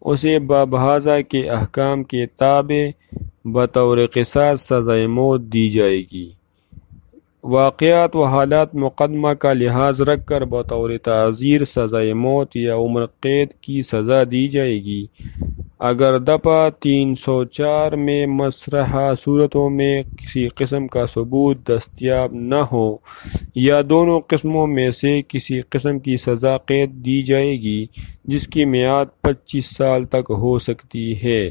اسے بابہذا کے احکام کے تابع بطور قصاص سزائے موت دی جائے گی۔ واقعات و حالات مقدمہ کا لحاظ رکھ کر بطور تعزیر سزائے موت یا عمر قید کی سزا دی جائے گی۔ اگر دفعہ 304 میں مصرحہ صورتوں میں کسی قسم کا ثبوت دستیاب نہ ہو یا دونوں قسموں میں سے کسی قسم کی سزا قید دی جائے گی جس کی میعاد 25 سال تک ہو سکتی ہے،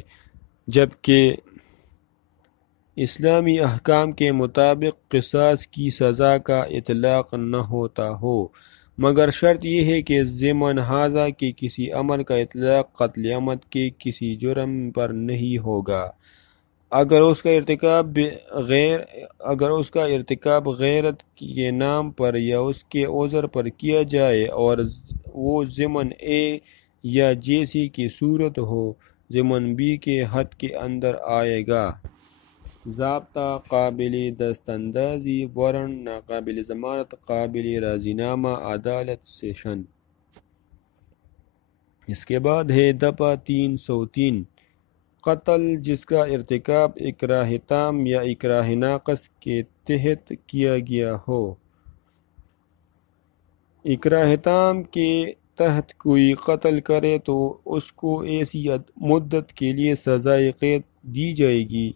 جبکہ اسلامی احکام کے مطابق قصاص کی سزا کا اطلاق نہ ہوتا ہو، مگر شرط یہ ہے کہ ضمن ھذا کہ کسی عمل کا اطلاق قتل عمد کے کسی جرم پر نہیں ہوگا اگر اس کا ارتکاب غیرت کے نام پر یا اس کے عذر پر کیا جائے اور وہ ضمن اے یا جیسی کی صورت ہو ضمن بی کے حد کے اندر آئے گا۔ ضابطہ قابل دست اندازی، وارنٹ ناقابل ضمانت، قابل راضی نامہ، عدالت سیشن۔ اس کے بعد ہے دفعہ 303 قتل جس کا ارتکاب اکراہ تام یا اکراہ ناقص کے تحت کیا گیا ہو۔ اکراہ تام کے تحت کوئی قتل کرے تو اس کو ایسی مدت کے لیے سزائے قید دی جائے گی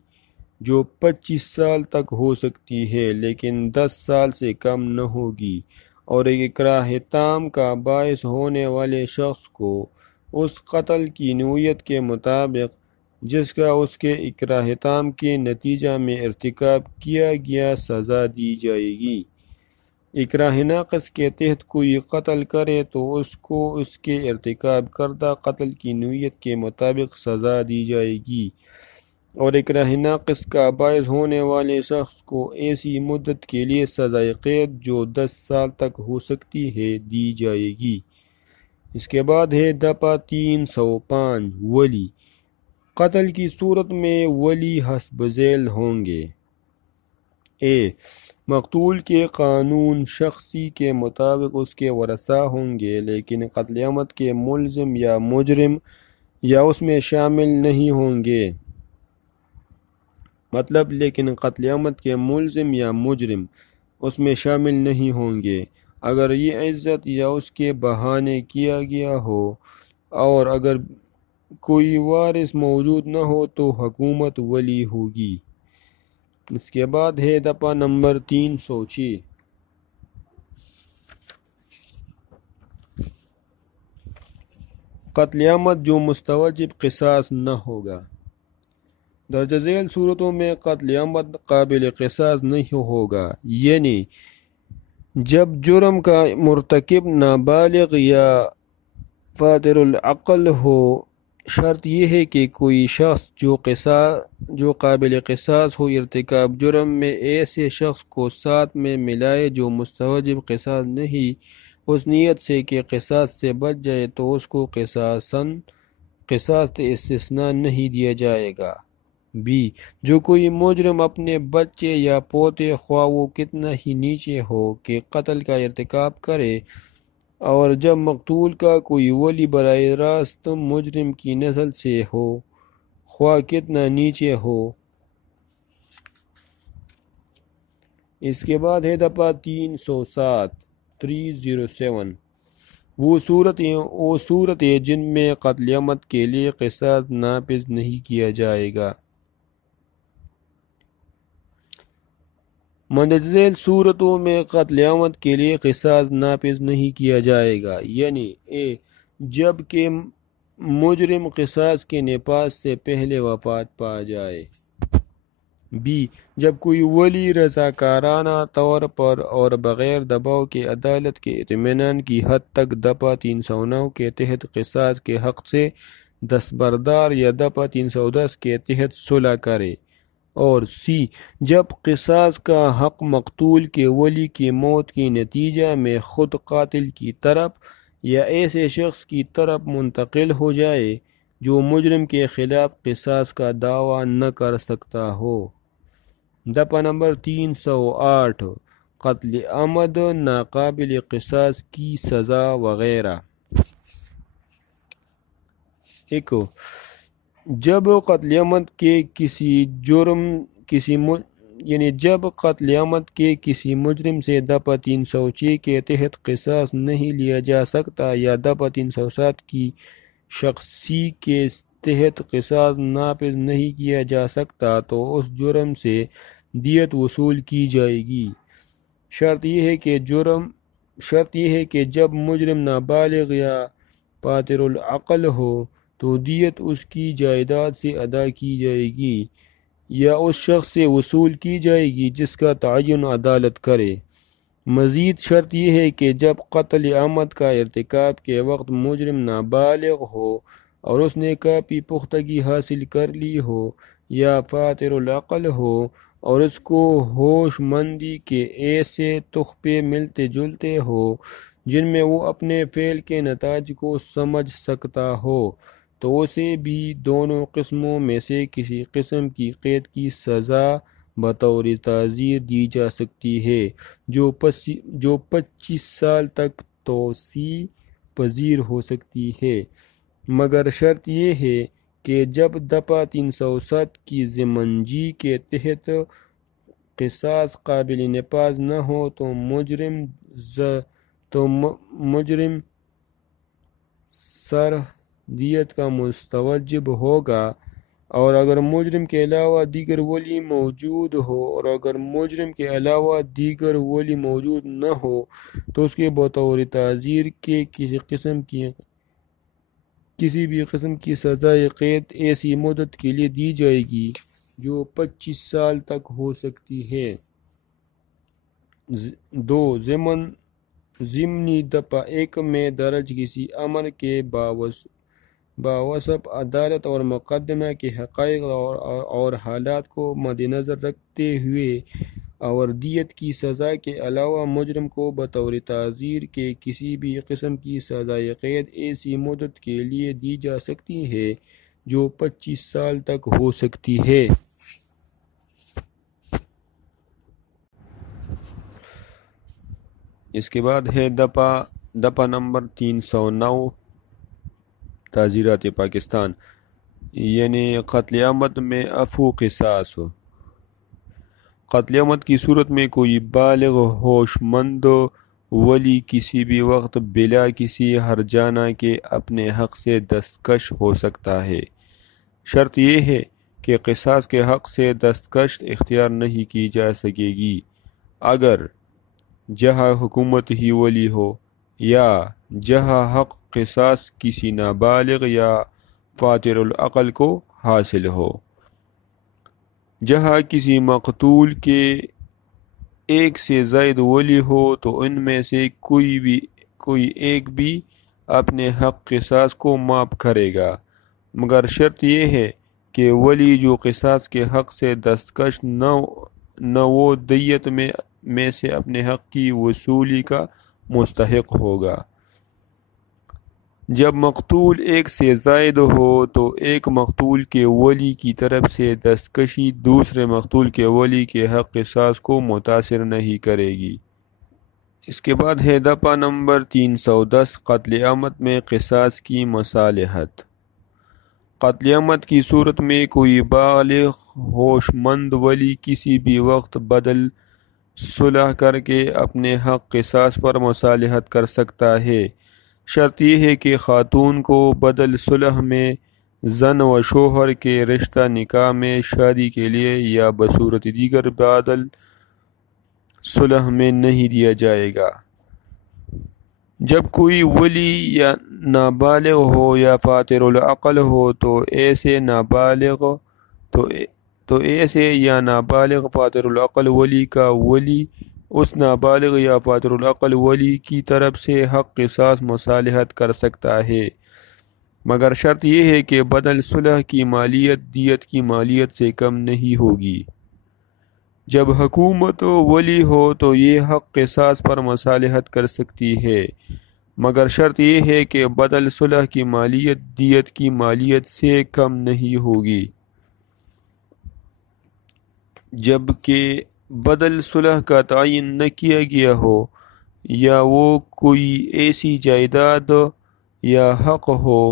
جو 25 سال تک ہو سکتی ہے لیکن 10 سال سے کم نہ ہوگی، اور اکراہ تام کا باعث ہونے والے شخص کو اس قتل کی نوعیت کے مطابق جس کا اس کے اکراہ تام کے نتیجہ میں ارتکاب کیا گیا سزا دی جائے گی۔ اکراہ ناقص کے تحت کوئی قتل کرے تو اس کو اس کے ارتکاب کردہ قتل کی نوعیت کے مطابق سزا دی جائے گی، اور اکراہ ناقص کا باعث ہونے والے شخص کو ایسی مدت کے لیے سزائے قید جو 10 سال تک ہو سکتی ہے دی جائے گی۔ اس کے بعد ہے دفعہ 305 ولی۔ قتل کی صورت میں ولی حسب ذیل ہوں گے: اے مقتول کے قانون شخصی کے مطابق اس کے ورثاء ہوں گے لیکن قتل عمد کے ملزم یا مجرم یا اس میں شامل نہیں ہوں گے۔ لیکن قتل عمد کے ملزم یا مجرم اس میں شامل نہیں ہوں گے اگر یہ عزت یا اس کے بہانے کیا گیا ہو، اور اگر کوئی وارث موجود نہ ہو تو حکومت ولی ہوگی۔ اس کے بعد ہے دفعہ نمبر 306 قتل عمد جو مستوجب قصاص نہ ہوگا۔ درجہ ذیل صورتوں میں قتل عمد قابل قصاص نہیں ہوگا، یعنی جب جرم کا مرتکب نابالغ یا فاطر العقل ہو۔ شرط یہ ہے کہ کوئی شخص جو قابل قصاص ہو ارتکاب جرم میں ایسے شخص کو ساتھ میں ملائے جو مستوجب قصاص نہیں، اس نیت سے کہ قصاص سے بچ جائے تو اس کو قصاص استثناء نہیں دیا جائے گا۔ جو کوئی مجرم اپنے بچے یا پوتے خواہ وہ کتنا ہی نیچے ہو کے قتل کا ارتکاب کرے، اور جب مقتول کا کوئی ولی براہ راست مجرم کی نسل سے ہو خواہ کتنا نیچے ہو۔ اس کے بعد ہے دفعہ 307 وہ صورتیں جن میں قتل عمد کے لیے قصاص نافذ نہیں کیا جائے گا۔ مندرجہ ذیل صورتوں میں قتل عمد کے لیے قصاص نافذ نہیں کیا جائے گا، یعنی اے جب کہ مجرم قصاص کے نفاذ سے پہلے وفات پا جائے، جب کوئی ولی رضاکارانہ طور پر اور بغیر دباؤ کے عدالت کے اطمینان کی حد تک دفعہ 309 کے تحت قصاص کے حق سے دستبردار یا دفعہ 310 کے تحت صلح کرے، اور جب قصاص کا حق مقتول کے ولی کی موت کے نتیجہ میں خود قاتل کی طرف یا ایسے شخص کی طرف منتقل ہو جائے جو مجرم کے خلاف قصاص کا دعویٰ نہ کر سکتا ہو۔ دفعہ نمبر 308 قتل عمد ناقابل قصاص کی سزا وغیرہ۔ ایک، جب قتل عمد کے کسی مجرم سے دفعہ 306 کے تحت قصاص نہیں لیا جا سکتا یا دفعہ 307 کی شخصی کے تحت قصاص نافذ نہیں کیا جا سکتا تو اس جرم سے دیت وصول کی جائے گی۔ شرط یہ ہے کہ جب مجرم نابالغ یا فاتر العقل ہو تو دیت اس کی جائیداد سے ادا کی جائے گی یا اس شخص سے وصول کی جائے گی جس کا تعین عدالت کرے۔ مزید شرط یہ ہے کہ جب قتل عمد کا ارتکاب کے وقت مجرم نابالغ ہو اور اس نے کافی پختگی حاصل کر لی ہو یا فاتر العقل ہو اور اس کو ہوش مندی کے ایسے تحفے ملتے جلتے ہو جن میں وہ اپنے فعل کے نتائج کو سمجھ سکتا ہو تو اسے بھی دونوں قسموں میں سے کسی قسم کی قید کی سزا بطور تعزیر دی جا سکتی ہے جو 25 سال تک توسیع پذیر ہو سکتی ہے، مگر شرط یہ ہے کہ جب دفعہ 307 کی ضمنجی کے تحت قصاص قابل نفاذ نہ ہو تو مجرم سر دیت کا مستوجب ہوگا، اور اگر مجرم کے علاوہ دیگر ولی موجود ہو نہ ہو تو اس کے بطور تعزیر کے کسی بھی قسم کی سزائے قید ایسی مدت کے لیے دی جائے گی جو 25 سال تک ہو سکتی ہے۔ 2 ضمنی دفعہ 1 میں درج کسی امر کے باوصف عدالت اور مقدمہ کے حقائق اور حالات کو مد نظر رکھتے ہوئے اور دیت کی سزا کے علاوہ مجرم کو بطور تعزیر کے کسی بھی قسم کی سزائے قید ایسی مدت کے لیے دی جا سکتی ہے جو 25 سال تک ہو سکتی ہے۔ اس کے بعد ہے دفعہ نمبر 309 تعزیرات پاکستان، یعنی قتل عمد میں عفو قصاص ہو۔ قتل عمد کی صورت میں کوئی بالغ ہوش مند ولی کسی بھی وقت بلا کسی ہرجانہ کے اپنے حق سے دستکش ہو سکتا ہے۔ شرط یہ ہے کہ قصاص کے حق سے دستکش اختیار نہیں کی جا سکے گی اگر جہاں حکومت ہی ولی ہو یا جہاں حق قصاص کسی نابالغ یا فاتر العقل کو حاصل ہو۔ جہاں کسی مقتول کے ایک سے زائد ولی ہو تو ان میں سے کوئی ایک بھی اپنے حق قصاص کو معاف کرے گا، مگر شرط یہ ہے کہ ولی جو قصاص کے حق سے دستکش نہ وہ دیت میں سے اپنے حق کی وصولی کا مستحق ہوگا۔ جب مقتول ایک سے زائد ہو تو ایک مقتول کے ولی کی طرف سے دستکشی دوسرے مقتول کے ولی کے حق قصاص کو متاثر نہیں کرے گی۔ اس کے بعد ہے دفعہ نمبر 310 قتل عمد میں قصاص کی مصالحت۔ قتل عمد کی صورت میں کوئی بالغ ہوش مند ولی کسی بھی وقت بدل صلح کر کے اپنے حق قصاص پر مصالحت کر سکتا ہے۔ شرط یہ ہے کہ خاتون کو بدل صلح میں زن و شوہر کے رشتہ نکاح میں شادی کے لیے یا بصورت دیگر بدل صلح میں نہیں دیا جائے گا۔ جب کوئی ولی یا نابالغ ہو یا فاتر العقل ہو تو ایسے یا نابالغ فاتر العقل ولی کا ولی اس نابالغ یا فاتر العقل ولی کی طرف سے حق قصاص مصالحت کر سکتا ہے، مگر شرط یہ ہے کہ بدل صلح کی مالیت دیت کی مالیت سے کم نہیں ہوگی۔ جب حکومت ولی ہو تو یہ حق قصاص پر مصالحت کر سکتی ہے، مگر شرط یہ ہے کہ بدل صلح کی مالیت دیت کی مالیت سے کم نہیں ہوگی، جبکہ بدل صلح کا تعین نہ کیا گیا ہو یا وہ کوئی ایسی جائیداد یا حق ہو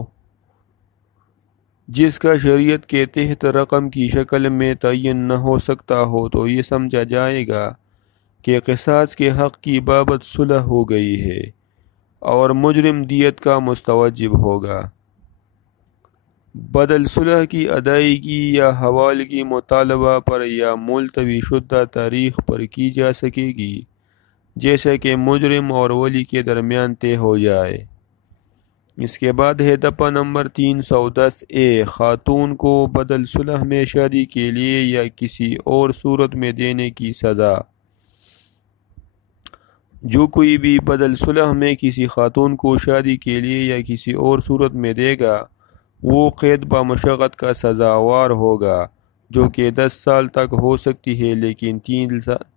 جس کا شریعت کے تحت رقم کی شکل میں تعین نہ ہو سکتا ہو، تو یہ سمجھا جائے گا کہ قصاص کے حق کی بابت صلح ہو گئی ہے اور مجرم دیت کا مستوجب ہوگا۔ بدل صلح کی ادائیگی یا حوالگی مطالبہ پر یا ملتوی شدہ تاریخ پر کی جا سکے گی، جیسا کہ مجرم اور ولی کے درمیان طے ہو جائے۔ اس کے بعد ہے دفعہ نمبر 310 خاتون کو بدل صلح میں شادی کے لیے یا کسی اور صورت میں دینے کی سزا۔ جو کوئی بھی بدل صلح میں کسی خاتون کو شادی کے لیے یا کسی اور صورت میں دے گا، وہ قید بمشقت کا سزاوار ہوگا، جو کہ 10 سال تک ہو سکتی ہے لیکن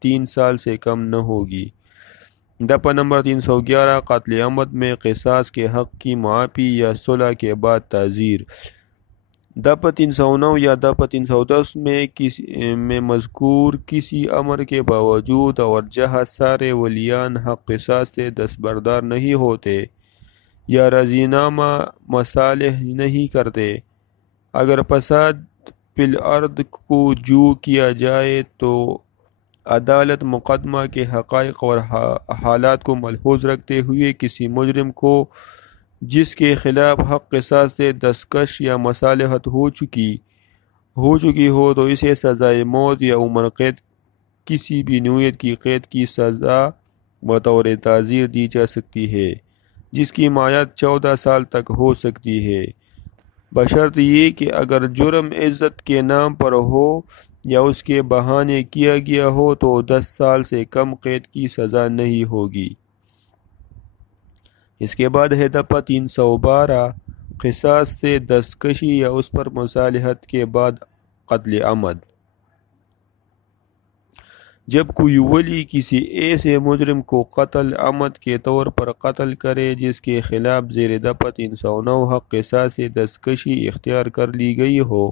3 سال سے کم نہ ہوگی۔ دفعہ نمبر 311 قتل عمد میں قصاص کے حق کی معافی یا صلح کے بعد تعزیر۔ دفعہ 309 یا دفعہ 310 میں مذکور کسی امر کے باوجود اور جہاں سارے ولیان حق قصاص سے دستبردار نہیں ہوتے یا رضینامہ مصالح نہیں کرتے، اگر فساد فی الارض کو جو کیا جائے تو عدالت مقدمہ کے حقائق اور حالات کو ملحوظ رکھتے ہوئے کسی مجرم کو جس کے خلاف حق قصاص سے دستکش یا مصالحت ہو چکی ہو تو اسے سزائے موت یا عمر قید کسی بھی نوعیت کی قید کی سزا بطور تعزیر دی جا سکتی ہے، جس کی مایت 14 سال تک ہو سکتی ہے، بشرط یہ کہ اگر جرم عزت کے نام پر ہو یا اس کے بہانے کیا گیا ہو تو 10 سال سے کم قید کی سزا نہیں ہوگی۔ اس کے بعد ہے دفعہ 312 قصاص سے دستکشی یا اس پر مصالحت کے بعد قتل عمد۔ جب کوئی ولی کسی ایسے مجرم کو قتل عمد کے طور پر قتل کرے جس کے خلاف زیر دفعہ 309 حق قصاص سے دستکشی اختیار کر لی گئی ہو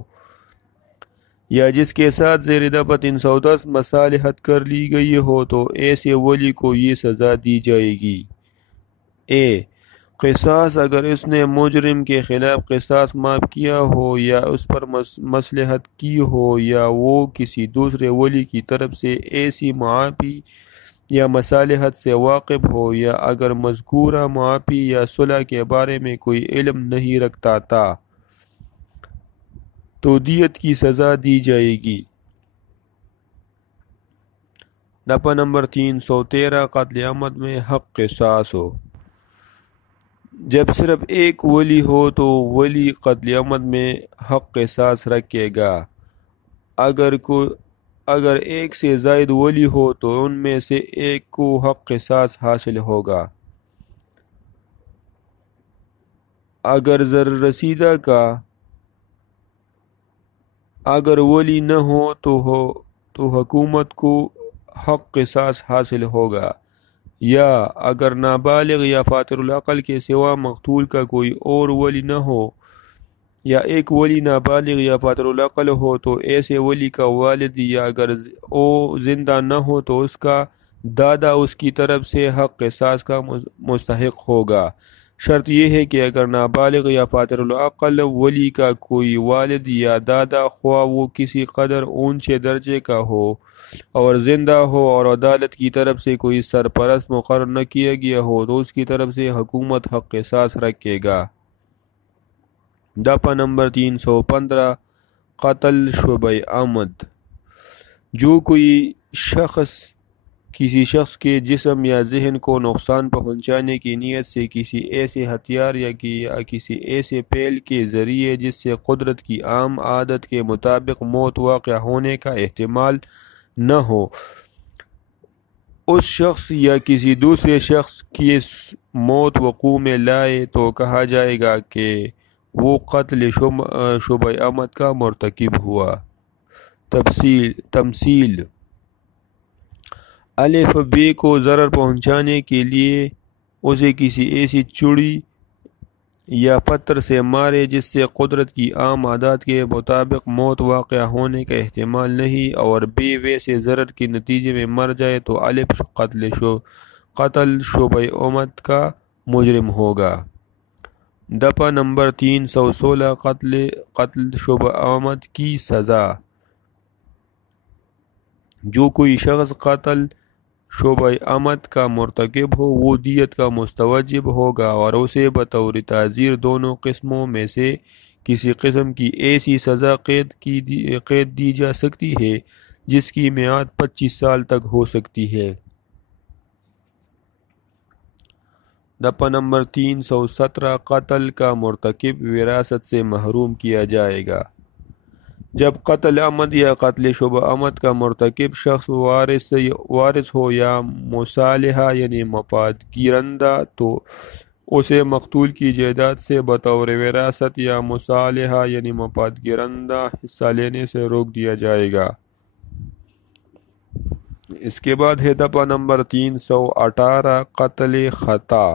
یا جس کے ساتھ زیر دفعہ 310 مصالحت کر لی گئی ہو، تو ایسے ولی کو یہ سزا دی جائے گی: قصاص اگر اس نے مجرم کے خلاف قصاص معاف کیا ہو یا اس پر مصلحت کی ہو یا وہ کسی دوسرے ولی کی طرف سے ایسی معافی یا مصالحت سے واقف ہو، یا اگر مذکورہ معافی یا صلح کے بارے میں کوئی علم نہیں رکھتا تھا تو دیت کی سزا دی جائے گی۔ دفعہ نمبر 313 قتل عمد میں حق قصاص ہو۔ جب صرف ایک ولی ہو تو ولی قتل عمد میں حق قصاص رکھے گا۔ اگر ایک سے زائد ولی ہو تو ان میں سے ایک کو حق قصاص حاصل ہوگا۔ اگر زر رسیدہ کا اگر ولی نہ ہو تو حکومت کو حق قصاص حاصل ہوگا، یا اگر نابالغ یا فاطر العقل کے سوا مقتول کا کوئی اور ولی نہ ہو، یا ایک ولی نابالغ یا فاطر العقل ہو تو ایسے ولی کا والد، یا اگر وہ زندہ نہ ہو تو اس کا دادا اس کی طرف سے حق قصاص کا مستحق ہوگا۔ شرط یہ ہے کہ اگر نابالغ یا فاطر العقل ولی کا کوئی والد یا دادا، خواہ وہ کسی قدر اونچے درجے کا ہو اور زندہ ہو اور عدالت کی طرف سے کوئی سرپرست مقرر نہ کیا گیا ہو، تو اس کی طرف سے حکومت حق قصاص رکھے گا۔ دفعہ نمبر 315 قتل شبہ عمد۔ جو کوئی شخص کسی شخص کے جسم یا ذہن کو نقصان پہنچانے کی نیت سے کسی ایسے ہتھیار یا کسی ایسے فعل کے ذریعے جس سے قدرت کی عام عادت کے مطابق موت واقع ہونے کا احتمال نہ ہو، اس شخص یا کسی دوسرے شخص کی موت وقوع میں لائے، تو کہا جائے گا کہ وہ قتل شبہ عمد کا مرتکب ہوا۔ تمثیل: الف بے کو ضرر پہنچانے کے لیے اسے کسی ایسی چڑی یا پتھر سے مارے جس سے قدرت کی عام عادات کے مطابق موت واقع ہونے کا احتمال نہیں اور بے ویسے ضرر کے نتیجے میں مر جائے تو الف قتل شبہ امت کا مجرم ہوگا۔ دفعہ نمبر 316 قتل شبہ امت کی سزا۔ جو کوئی شخص قتل شبہ امت کا مرتکب ہو وہ دیت کا مستوجب ہوگا اور اسے بطور تعزیر دونوں قسموں میں سے کسی قسم کی ایسی سزا قید دی جا سکتی ہے جس کی میعاد 25 سال تک ہو سکتی ہے۔ دفعہ نمبر 317 قتل کا مرتکب وراثت سے محروم کیا جائے گا۔ جب قتل عمد یا قتل شبہ عمد کا مرتکب شخص وارث ہو یا مصالحہ یعنی مفاد گیرندہ تو اسے مقتول کی جائیداد سے بطور وراثت یا مصالحہ یعنی مفاد گیرندہ حصہ لینے سے روک دیا جائے گا۔ اس کے بعد ہے دفعہ نمبر 318 قتل خطا۔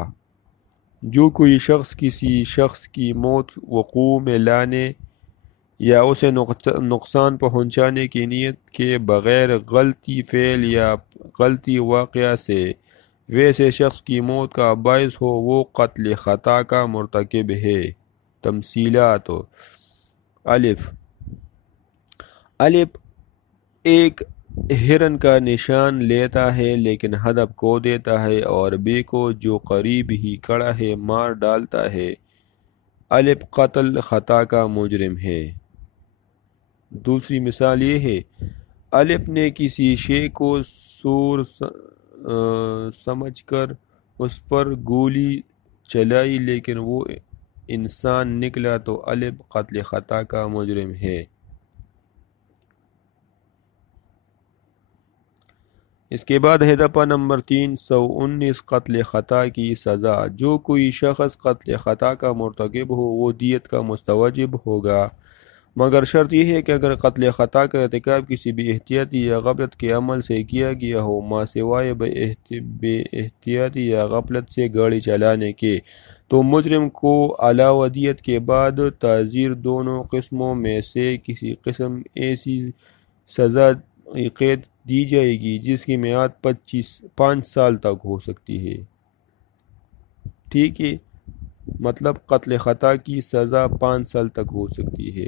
جو کوئی شخص کسی شخص کی موت وقوع میں لانے یا اسے نقصان پہنچانے کی نیت کے بغیر غلطی فعل یا غلطی واقعہ سے ویسے شخص کی موت کا باعث ہو وہ قتل خطا کا مرتکب ہے۔ تمثیلات: الف ایک ہرن کا نشان لیتا ہے لیکن ہدف کھو دیتا ہے اور بے کو جو قریب ہی کھڑا ہے مار ڈالتا ہے۔ الف قتل خطا کا مجرم ہے۔ دوسری مثال یہ ہے: الف نے کسی شے کو سور سمجھ کر اس پر گولی چلائی لیکن وہ انسان نکلا تو الف قتل خطا کا مجرم ہے۔ اس کے بعد ہے دفعہ نمبر 319 قتل خطا کی سزا۔ جو کوئی شخص قتل خطا کا مرتکب ہو وہ دیت کا مستوجب ہوگا مگر شرط یہ ہے کہ اگر قتل خطا کا ارتکاب کسی بے احتیاطی یا غفلت کے عمل سے کیا گیا ہو ما سوائے بے احتیاطی یا غفلت سے گاڑی چلانے کے تو مجرم کو علاوہ دیت کے بعد تعزیر دونوں قسموں میں سے کسی قسم ایسی سزا قید دی جائے گی جس کی میعاد 5 سال تک ہو سکتی ہے۔ ٹھیک ہے، مطلب قتل خطا کی سزا 5 سال تک ہو سکتی ہے۔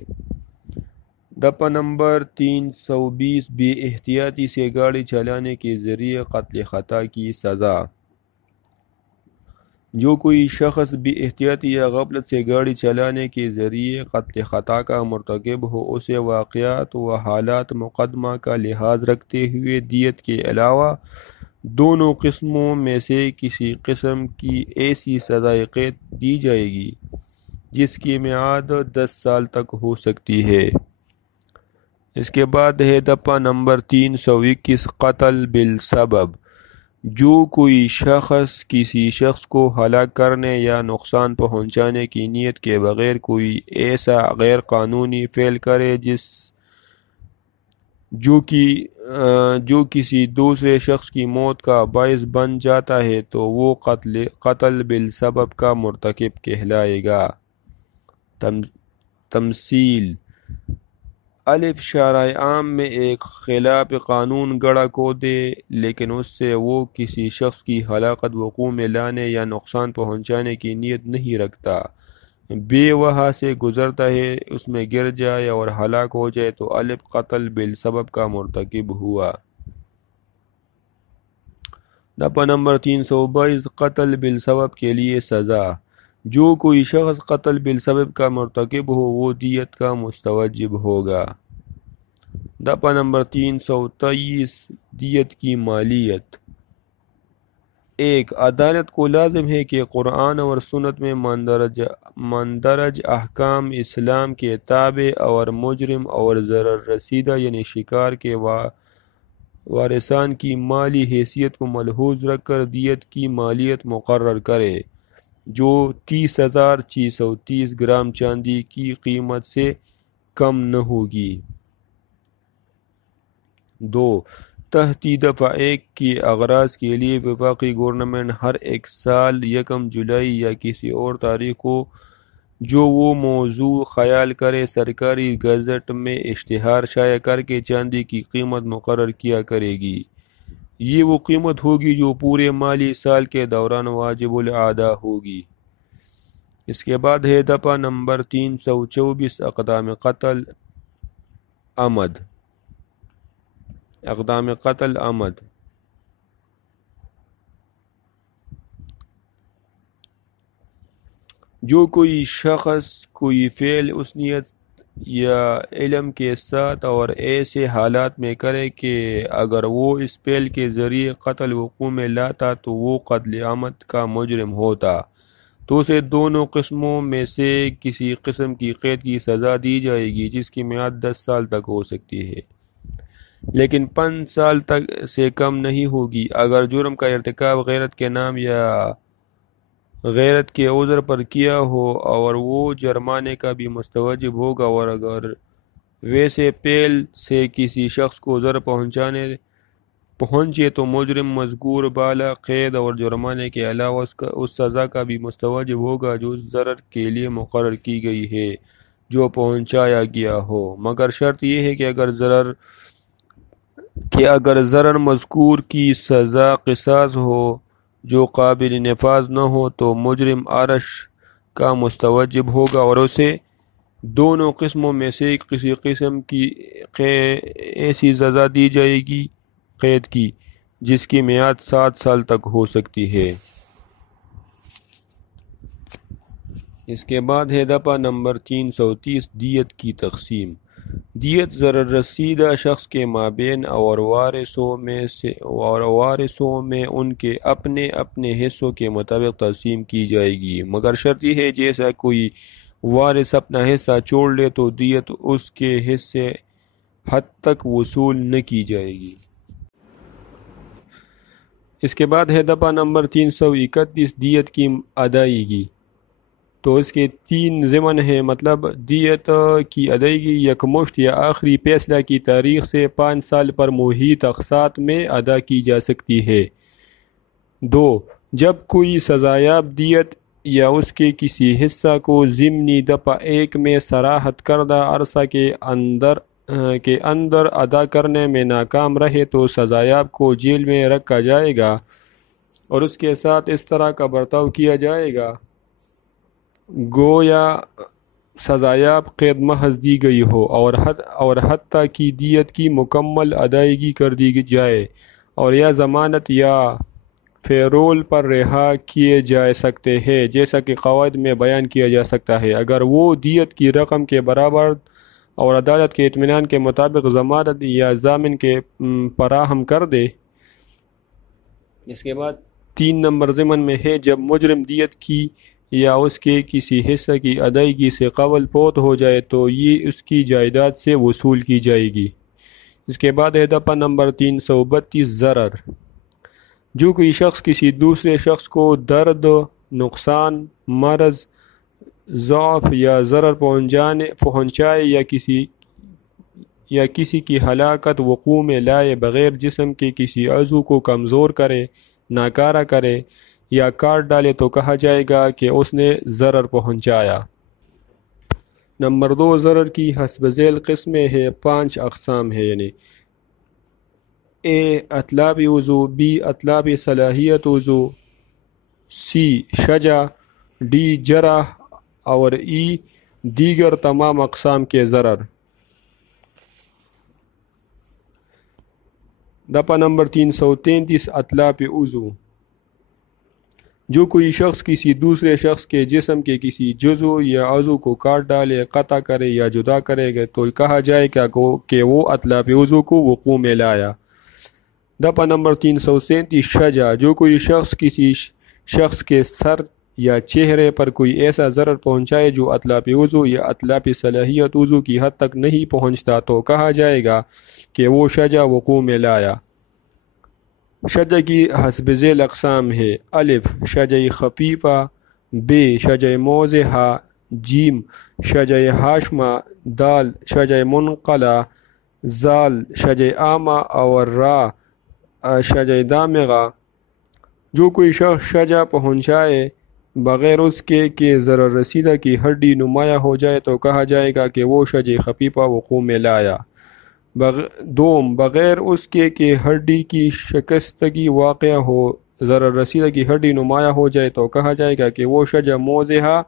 دفعہ نمبر 320 بے احتیاطی سے گاڑی چلانے کے ذریعے قتل خطا کی سزا۔ جو کوئی شخص بے احتیاطی یا غفلت سے گاڑی چلانے کے ذریعے قتل خطا کا مرتکب ہو اسے واقعات و حالات مقدمہ کا لحاظ رکھتے ہوئے دیت کے علاوہ دونوں قسموں میں سے کسی قسم کی ایسی سزا قید دی جائے گی جس کی میعاد 10 سال تک ہو سکتی ہے۔ اس کے بعد ہے دفعہ نمبر 321 قتل بالسبب۔ جو کوئی شخص کسی شخص کو ہلاک کرنے یا نقصان پہنچانے کی نیت کے بغیر کوئی ایسا غیر قانونی فعل کرے جو کسی دوسرے شخص کی موت کا باعث بن جاتا ہے تو وہ قتل بالسبب کا مرتکب کہلائے گا۔ تمثیل: الف شرع عام میں ایک خلاف قانون گڑھا کو دے لیکن اس سے وہ کسی شخص کی ہلاکت وقوع میں لانے یا نقصان پہنچانے کی نیت نہیں رکھتا، بے وہاں سے گزرتا ہے اس میں گر جائے اور ہلاک ہو جائے تو الف قتل بالسبب کا مرتکب ہوا۔ دفعہ نمبر 322 قتل بالسبب کے لیے سزا۔ جو کوئی شخص قتل بالسبب کا مرتکب ہو وہ دیت کا مستوجب ہوگا۔ دفعہ نمبر 323 دیت کی مالیت۔ 1. عدالت کو لازم ہے کہ قرآن اور سنت میں مندرج احکام اسلام کے تابع اور مجرم اور ضرر رسیدہ یعنی شکار کے وارثان کی مالی حیثیت کو ملحوظ رکھ کر دیت کی مالیت مقرر کرے جو 30,630 گرام چاندی کی قیمت سے کم نہ ہوگی۔ 2. تحتی دفعہ 1 کی اغراض کے لیے وفاقی گورنمنٹ ہر ایک سال 1 جولائی یا کسی اور تاریخ کو جو وہ موضوع خیال کرے سرکاری گزٹ میں اشتہار شائع کر کے چاندی کی قیمت مقرر کیا کرے گی۔ یہ وہ قیمت ہوگی جو پورے مالی سال کے دوران واجب الادا ہوگی۔ اس کے بعد ہے دفعہ نمبر 324 اقدام قتل عمد۔ اقدام قتل عمد جو کوئی شخص کوئی فعل اس نیت یا علم کے ساتھ اور ایسے حالات میں کرے کہ اگر وہ اس فعل کے ذریعے قتل وقوع میں لاتا تو وہ قتل عمد کا مجرم ہوتا، تو اسے دونوں قسموں میں سے کسی قسم کی قید کی سزا دی جائے گی جس کی میعاد 10 سال تک ہو سکتی ہے، لیکن 5 سال تک سے کم نہیں ہوگی۔ اگر جرم کا ارتکاب غیرت کے نام یا غیرت کے عذر پر کیا ہو اور وہ جرمانے کا بھی مستوجب ہوگا، اور اگر ویسے فعل سے کسی شخص کو ضرر پہنچے تو مجرم مذکور بالا قید اور جرمانے کے علاوہ اس سزا کا بھی مستوجب ہوگا جو اس ضرر کے لیے مقرر کی گئی ہے جو پہنچایا گیا ہو، مگر شرط یہ ہے کہ اگر ضرر مذکور کی سزا قصاص ہو جو قابل نفاذ نہ ہو تو مجرم عرش کا مستوجب ہوگا اور اسے دونوں قسموں میں سے کسی قسم کی ایسی سزا دی جائے گی قید کی جس کی میعاد 7 سال تک ہو سکتی ہے۔ اس کے بعد ہے دفعہ نمبر 330 دیت کی تقسیم۔ دیت ضرر رسیدہ شخص کے مابین اور وارثوں میں ان کے اپنے اپنے حصوں کے مطابق تقسیم کی جائے گی، مگر شرط یہ ہے جیسا کوئی وارث اپنا حصہ چھوڑ لے تو دیت اس کے حصے حد تک وصول نہ کی جائے گی۔ اس کے بعد ہے دفعہ نمبر 331 دیت کی ادائیگی۔ تو اس کے 3 ضمن ہیں، مطلب دیت کی ادائیگی یکمشت یا آخری فیصلہ کی تاریخ سے 5 سال پر محیط اقساط میں ادا کی جا سکتی ہے۔ 2 جب کوئی سزایاب دیت یا اس کے کسی حصہ کو ضمنی دفعہ 1 میں صراحت کردہ عرصہ کے اندر ادا کرنے میں ناکام رہے تو سزایاب کو جیل میں رکھا جائے گا اور اس کے ساتھ اس طرح کا برتاؤ کیا جائے گا گویا سزایاب قید محض دی گئی ہو، اور حتیٰ کی دیت کی مکمل ادائیگی کر دی جائے اور یا ضمانت یا فیرول پر رہا کیے جا سکتے ہیں جیسا کہ قواعد میں بیان کیا جا سکتا ہے، اگر وہ دیت کی رقم کے برابر اور عدالت کے اطمینان کے مطابق ضمانت یا ضامن کے فراہم کر دے۔ اس کے بعد 3 نمبر ضمن میں ہے جب مجرم دیت کی یا اس کے کسی حصہ کی ادائیگی سے قبل فوت ہو جائے تو یہ اس کی جائیداد سے وصول کی جائے گی۔ اس کے بعد ہے دفعہ نمبر 332 ضرر۔ جو کوئی شخص کسی دوسرے شخص کو درد، نقصان، مرض، ضعف یا ضرر پہنچائے یا کسی کی ہلاکت وقوع میں لائے بغیر جسم کے کسی عضو کو کمزور کرے، ناکارہ کرے یا کاٹ ڈالے تو کہا جائے گا کہ اس نے ضرر پہنچایا۔ نمبر 2 ضرر کی حسب ذیل قسمیں ہیں، 5 اقسام ہیں، یعنی اے اتلاف عضو، بی اتلاف صلاحیت عضو، سی شجع، ڈی جرح اور ای دیگر تمام اقسام کے ضرر۔ دفعہ نمبر 333 اتلاف عضو۔ جو کوئی شخص کسی دوسرے شخص کے جسم کے کسی جزو یا عضو کو کاٹ ڈالے، قطع کرے یا جدا کرے گا تو کہا جائے کہ وہ اتلاف عضو کو وقوع میں لایا۔ دفعہ نمبر 337 شجع۔ جو کوئی شخص کسی شخص کے سر یا چہرے پر کوئی ایسا ضرر پہنچائے جو اتلاف عضو یا اتلاف صلاحیت عضو کی حد تک نہیں پہنچتا تو کہا جائے گا کہ وہ شجع وقوع میں لایا۔ شجع کی حسب ذیل اقسام ہے: الف شجع خفیفہ، ب شجع موضحہ، جیم شجع ہاشمہ، دال شجع منقلہ، زال شجع عامہ اور را شجع دامغہ، جو کوئی شخص شجع پہنچائے بغیر اس کے کہ ضرر رسیدہ کی ہڈی نمایاں ہو جائے تو کہا جائے گا کہ وہ شجع خفیفہ وقوع میں لایا۔ دوم، بغیر اس کے کہ ہڈی کی شکستگی واقع ہو ضرر رسیدہ کی ہڈی نمایاں ہو جائے تو کہا جائے گا کہ وہ شجع موضحہ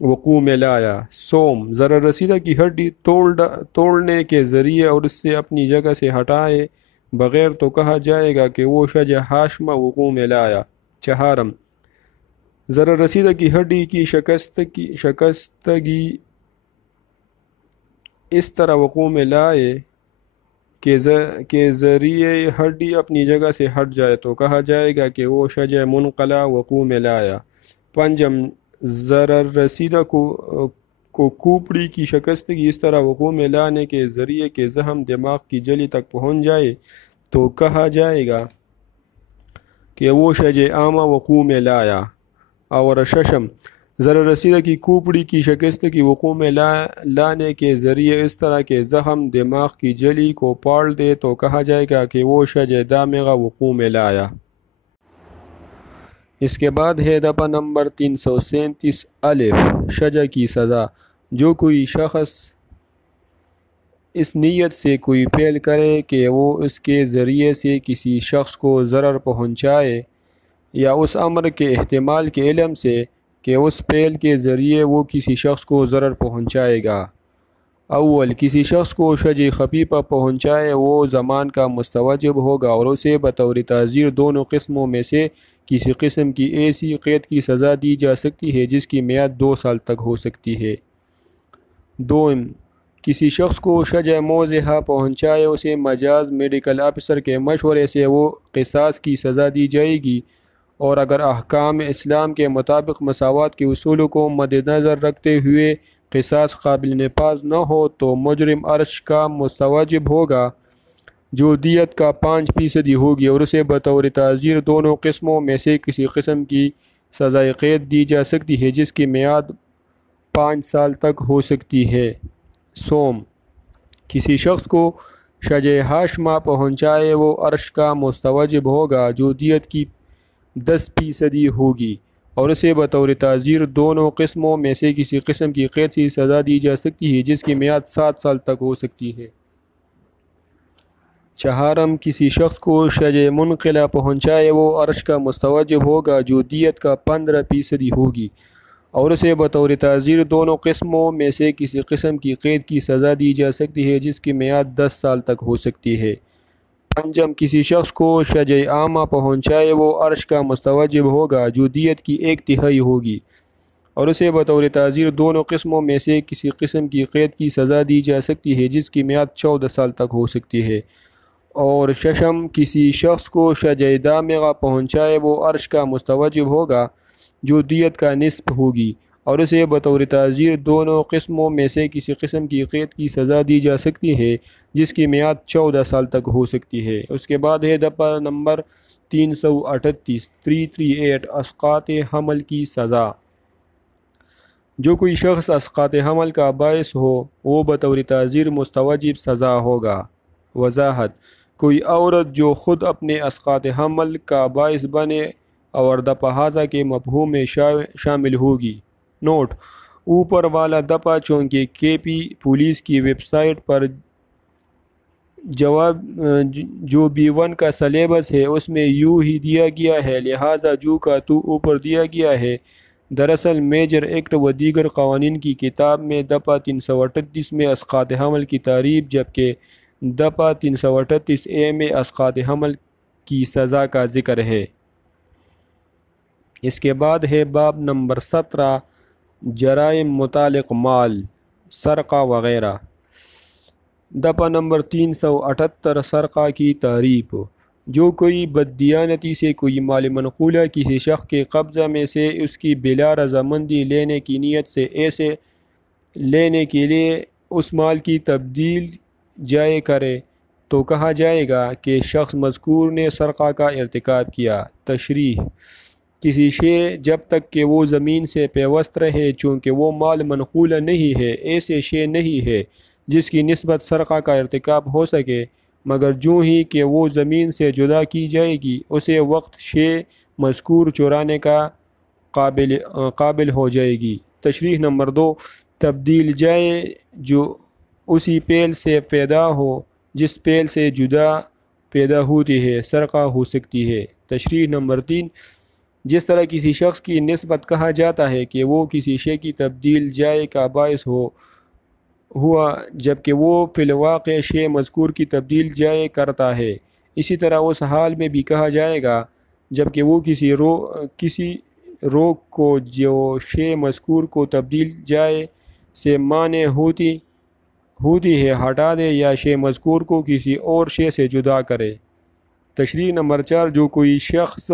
وقوع میں لایا۔ سوم، ضرر رسیدہ کی ہڈی توڑنے کے ذریعے اور اس سے اپنی جگہ سے ہٹائے بغیر تو کہا جائے گا کہ وہ شجع ہاشمہ وقوع میں لایا۔ چہارم، ضرر رسیدہ کی ہڈی کی شکستگی اس طرح وقوع میں لائے کہ ذریعے ہڈی اپنی جگہ سے ہٹ جائے تو کہا جائے گا کہ وہ شجع منقلع وقوع میں لایا۔ پنجم، ضرر رسیدہ کو کھوپڑی کی شکستگی اس طرح وقوع میں لانے کے ذریعے کہ زخم دماغ کی جلی تک پہنچ جائے تو کہا جائے گا کہ وہ شجع عامہ وقوع میں لایا۔ اور ششم، ضرر رسیدہ کی کھوپڑی کی شکستگی وقوع میں لانے کے ذریعے اس طرح کے زخم دماغ کی جلی کو پاڑ دے تو کہا جائے گا کہ وہ شجع دامغہ وقوع میں لایا۔ اس کے بعد ہے دفعہ نمبر 337 الف، شجع کی سزا۔ جو کوئی شخص اس نیت سے کوئی فعل کرے کہ وہ اس کے ذریعے سے کسی شخص کو ضرر پہنچائے یا اس امر کے احتمال کے علم سے کہ اس فعل کے ذریعے وہ کسی شخص کو ضرر پہنچائے گا۔ اول، کسی شخص کو شجع خفیفہ پہنچائے وہ زمان کا مستوجب ہوگا اور اسے بطور تعزیر دونوں قسموں میں سے کسی قسم کی ایسی قید کی سزا دی جا سکتی ہے جس کی میعاد 2 سال تک ہو سکتی ہے۔ دوم، کسی شخص کو شجع موضحہ پہنچائے اسے مجاز میڈیکل آفیسر کے مشورے سے وہ قصاص کی سزا دی جائے گی، اور اگر احکام اسلام کے مطابق مساوات کے اصولوں کو مد نظر رکھتے ہوئے قصاص قابل نفاذ نہ ہو تو مجرم عرش کا مستوجب ہوگا جو دیت کا 5% ہوگی، اور اسے بطور تعزیر دونوں قسموں میں سے کسی قسم کی سزائے قید دی جا سکتی ہے جس کی میعاد 5 سال تک ہو سکتی ہے۔ سوم، کسی شخص کو شجع ہاشمہ پہنچائے وہ عرش کا مستوجب ہوگا جو دیت کی 10% ہوگی، اور اسے بطور تعزیر دونوں قسموں میں سے کسی قسم کی قید سے سزا دی جا سکتی ہے جس کی میعاد 7 سال تک ہو سکتی ہے۔ چہارم، کسی شخص کو شجع منقلع پہنچائے وہ عرش کا مستوجب ہوگا جو دیت کا 15% ہوگی، اور اسے بطور تعزیر دونوں قسموں میں سے کسی قسم کی قید کی سزا دی جا سکتی ہے جس کی میعاد 10 سال تک ہو سکتی ہے۔ پنجم، کسی شخص کو شجع عامہ پہنچائے وہ عرش کا مستوجب ہوگا جو دیت کی 1/3 ہوگی، اور اسے بطور تعزیر دونوں قسموں میں سے کسی قسم کی قید کی سزا دی جا سکتی ہے جس کی میعاد 14 سال تک ہو سکتی ہے۔ اور ششم، کسی شخص کو شجع دامغہ پہنچائے وہ عرش کا مستوجب ہوگا جو دیت کا نصف ہوگی، اور اسے بطور تعزیر دونوں قسموں میں سے کسی قسم کی قید کی سزا دی جا سکتی ہے جس کی میعاد 14 سال تک ہو سکتی ہے۔ اس کے بعد ہے دفعہ نمبر 338 اسقاط حمل کی سزا۔ جو کوئی شخص اسقاط حمل کا باعث ہو وہ بطور تعزیر مستوجب سزا ہوگا۔ وضاحت، کوئی عورت جو خود اپنے اسقاط حمل کا باعث بنے اور دفعہ ہاذا کے مفہوم میں شامل ہوگی۔ نوٹ: اوپر والا دفعہ چونکہ KP پولیس کی ویب سائٹ پر جو B1 کا سلیبس ہے اس میں یوں ہی دیا گیا ہے، لہٰذا جو کا تو اوپر دیا گیا ہے۔ دراصل میجر ایکٹ و دیگر قوانین کی کتاب میں دفعہ 338 میں اسقاط حمل کی تعریف جبکہ دفعہ 338A میں اسقاط حمل کی سزا کا ذکر ہے۔ اس کے بعد ہے باب نمبر 17 جرائم متعلق مال، سرقہ وغیرہ۔ دفعہ نمبر 378 سرقہ کی تعریف۔ جو کوئی بددیانتی سے کوئی مال منقولہ کسی شخص کے قبضہ میں سے اس کی بلا رضامندی لینے کی نیت سے ایسے لینے کے لیے اس مال کی تبدیل جائے کرے تو کہا جائے گا کہ شخص مذکور نے سرقہ کا ارتکاب کیا۔ تشریح: کسی شے جب تک کہ وہ زمین سے پیوست رہے چونکہ وہ مال منقولہ نہیں ہے ایسے شے نہیں ہے جس کی نسبت سرقہ کا ارتکاب ہو سکے، مگر جو ہی کہ وہ زمین سے جدا کی جائے گی اسے وقت شے مذکور چرانے کا قابل ہو جائے گی۔ تشریح نمبر 2، تبدیل جائے جو اسی پیل سے پیدا ہو جس پیل سے جدا پیدا ہوتی ہے سرقہ ہو سکتی ہے۔ تشریح نمبر 3، جس طرح کسی شخص کی نسبت کہا جاتا ہے کہ وہ کسی شے کی تبدیل جائے کا باعث ہوا جبکہ وہ فی الواقع شے مذکور کی تبدیل جائے کرتا ہے، اسی طرح اس حال میں بھی کہا جائے گا جبکہ وہ کسی روک کو جو شے مذکور کو تبدیل جائے سے مانع ہوتی ہے ہٹا دے یا شے مذکور کو کسی اور شے سے جدا کرے۔ تشریح نمبر 4، جو کوئی شخص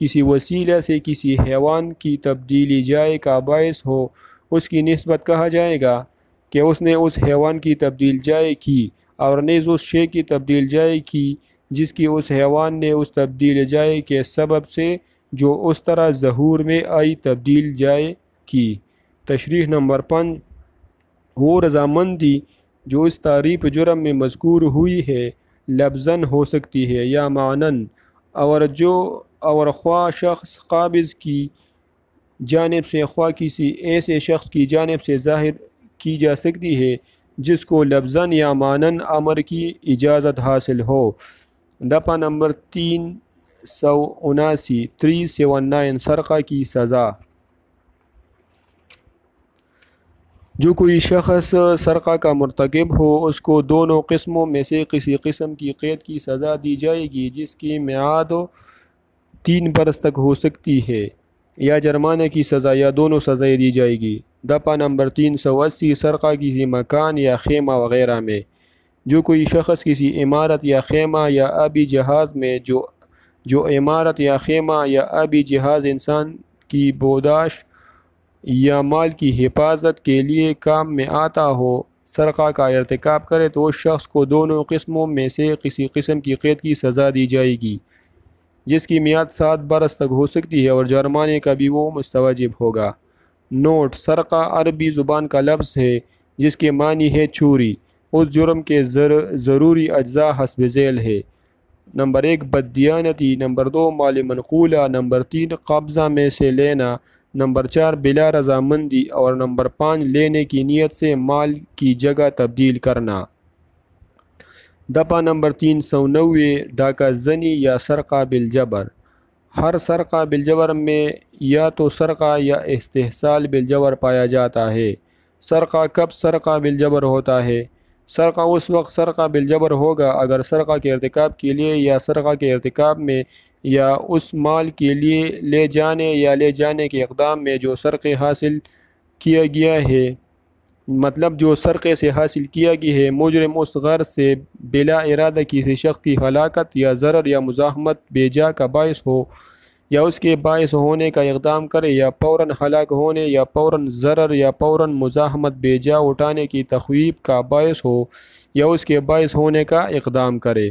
کسی وسیلہ سے کسی حیوان کی تبدیلی جائے کا باعث ہو اس کی نسبت کہا جائے گا کہ اس نے اس حیوان کی تبدیل جائے کی، اور نیز اس شے کی تبدیل جائے کی جس کی اس حیوان نے اس تبدیل جائے کے سبب سے جو اس طرح ظہور میں آئی تبدیل جائے کی۔ تشریح نمبر 5، وہ رضامندی جو اس تعریف جرم میں مذکور ہوئی ہے لفظاً ہو سکتی ہے یا معناً، اور خواہ شخص قابض کی جانب سے خواہ کسی ایسے شخص کی جانب سے ظاہر کی جا سکتی ہے جس کو لفظاً یا معناً امر کی اجازت حاصل ہو۔ دفعہ نمبر 379 سرقہ کی سزا۔ جو کوئی شخص سرقہ کا مرتکب ہو اس کو دونوں قسموں میں سے کسی قسم کی قید کی سزا دی جائے گی جس کی میعاد 3 برس تک ہو سکتی ہے، یا جرمانے کی سزا، یا دونوں سزائیں دی جائے گی۔ دفعہ نمبر 380 سرقہ کسی مکان یا خیمہ وغیرہ میں۔ جو کوئی شخص کسی عمارت یا خیمہ یا آبی جہاز میں جو عمارت یا خیمہ یا آبی جہاز انسان کی بوداشت یا مال کی حفاظت کے لیے کام میں آتا ہو سرقہ کا ارتکاب کرے تو اس شخص کو دونوں قسموں میں سے کسی قسم کی قید کی سزا دی جائے گی جس کی میعاد 7 برس تک ہو سکتی ہے، اور جرمانے کا بھی وہ مستوجب ہوگا۔ نوٹ: سرقہ عربی زبان کا لفظ ہے جس کے معنی ہے چوری۔ اس جرم کے ضروری اجزاء حسب ذیل ہے: نمبر 1 بددیانتی، نمبر 2 مال منقولہ، نمبر 3 قبضہ میں سے لینا، نمبر 4 بلا رضامندی، اور نمبر 5 لینے کی نیت سے مال کی جگہ تبدیل کرنا۔ دفعہ نمبر 390 ڈاکہ زنی یا سرقہ بالجبر۔ ہر سرقہ بالجبر میں یا تو سرقہ یا استحصال بالجبر پایا جاتا ہے۔ سرقہ کب سرقہ بالجبر ہوتا ہے؟ سرقہ اس وقت سرقہ بالجبر ہوگا اگر سرقہ کے ارتکاب کے لیے یا سرقہ کے ارتکاب میں یا اس مال کے لیے لے جانے یا لے جانے کے اقدام میں جو سرقے حاصل کیا گیا ہے، مطلب جو سرقے سے حاصل کیا گیا ہے، مجرم اس غرض سے بلا ارادہ کسی شخص کی ہلاکت یا ضرر یا مزاحمت بے جا کا باعث ہو یا اس کے باعث ہونے کا اقدام کرے، یا فوراً ہلاک ہونے یا فوراً ضرر یا فوراً مزاحمت بے جا اٹھانے کی تخویف کا باعث ہو یا اس کے باعث ہونے کا اقدام کرے۔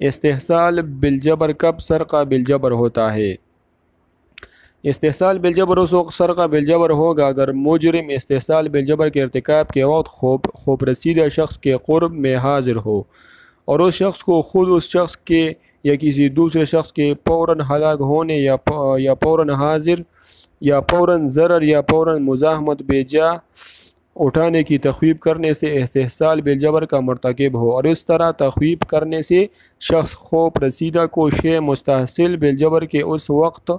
استحصال بالجبر کب سرقہ بالجبر ہوتا ہے؟ استحصال بالجبر اس وقت سرقہ بالجبر ہوگا اگر مجرم استحصال بالجبر کے ارتکاب کے وقت خوف رسیدہ شخص کے قرب میں حاضر ہو اور اس شخص کو خود اس شخص کے یا کسی دوسرے شخص کے فوراً ہلاک ہونے یا فوراً حاضر یا فوراً ضرر یا فوراً مزاحمت بے جا اٹھانے کی تخویف کرنے سے استحصال بالجبر کا مرتکب ہو، اور اس طرح تخویف کرنے سے شخص خوف رسیدہ کو شے مستحصل بالجبر کے اس وقت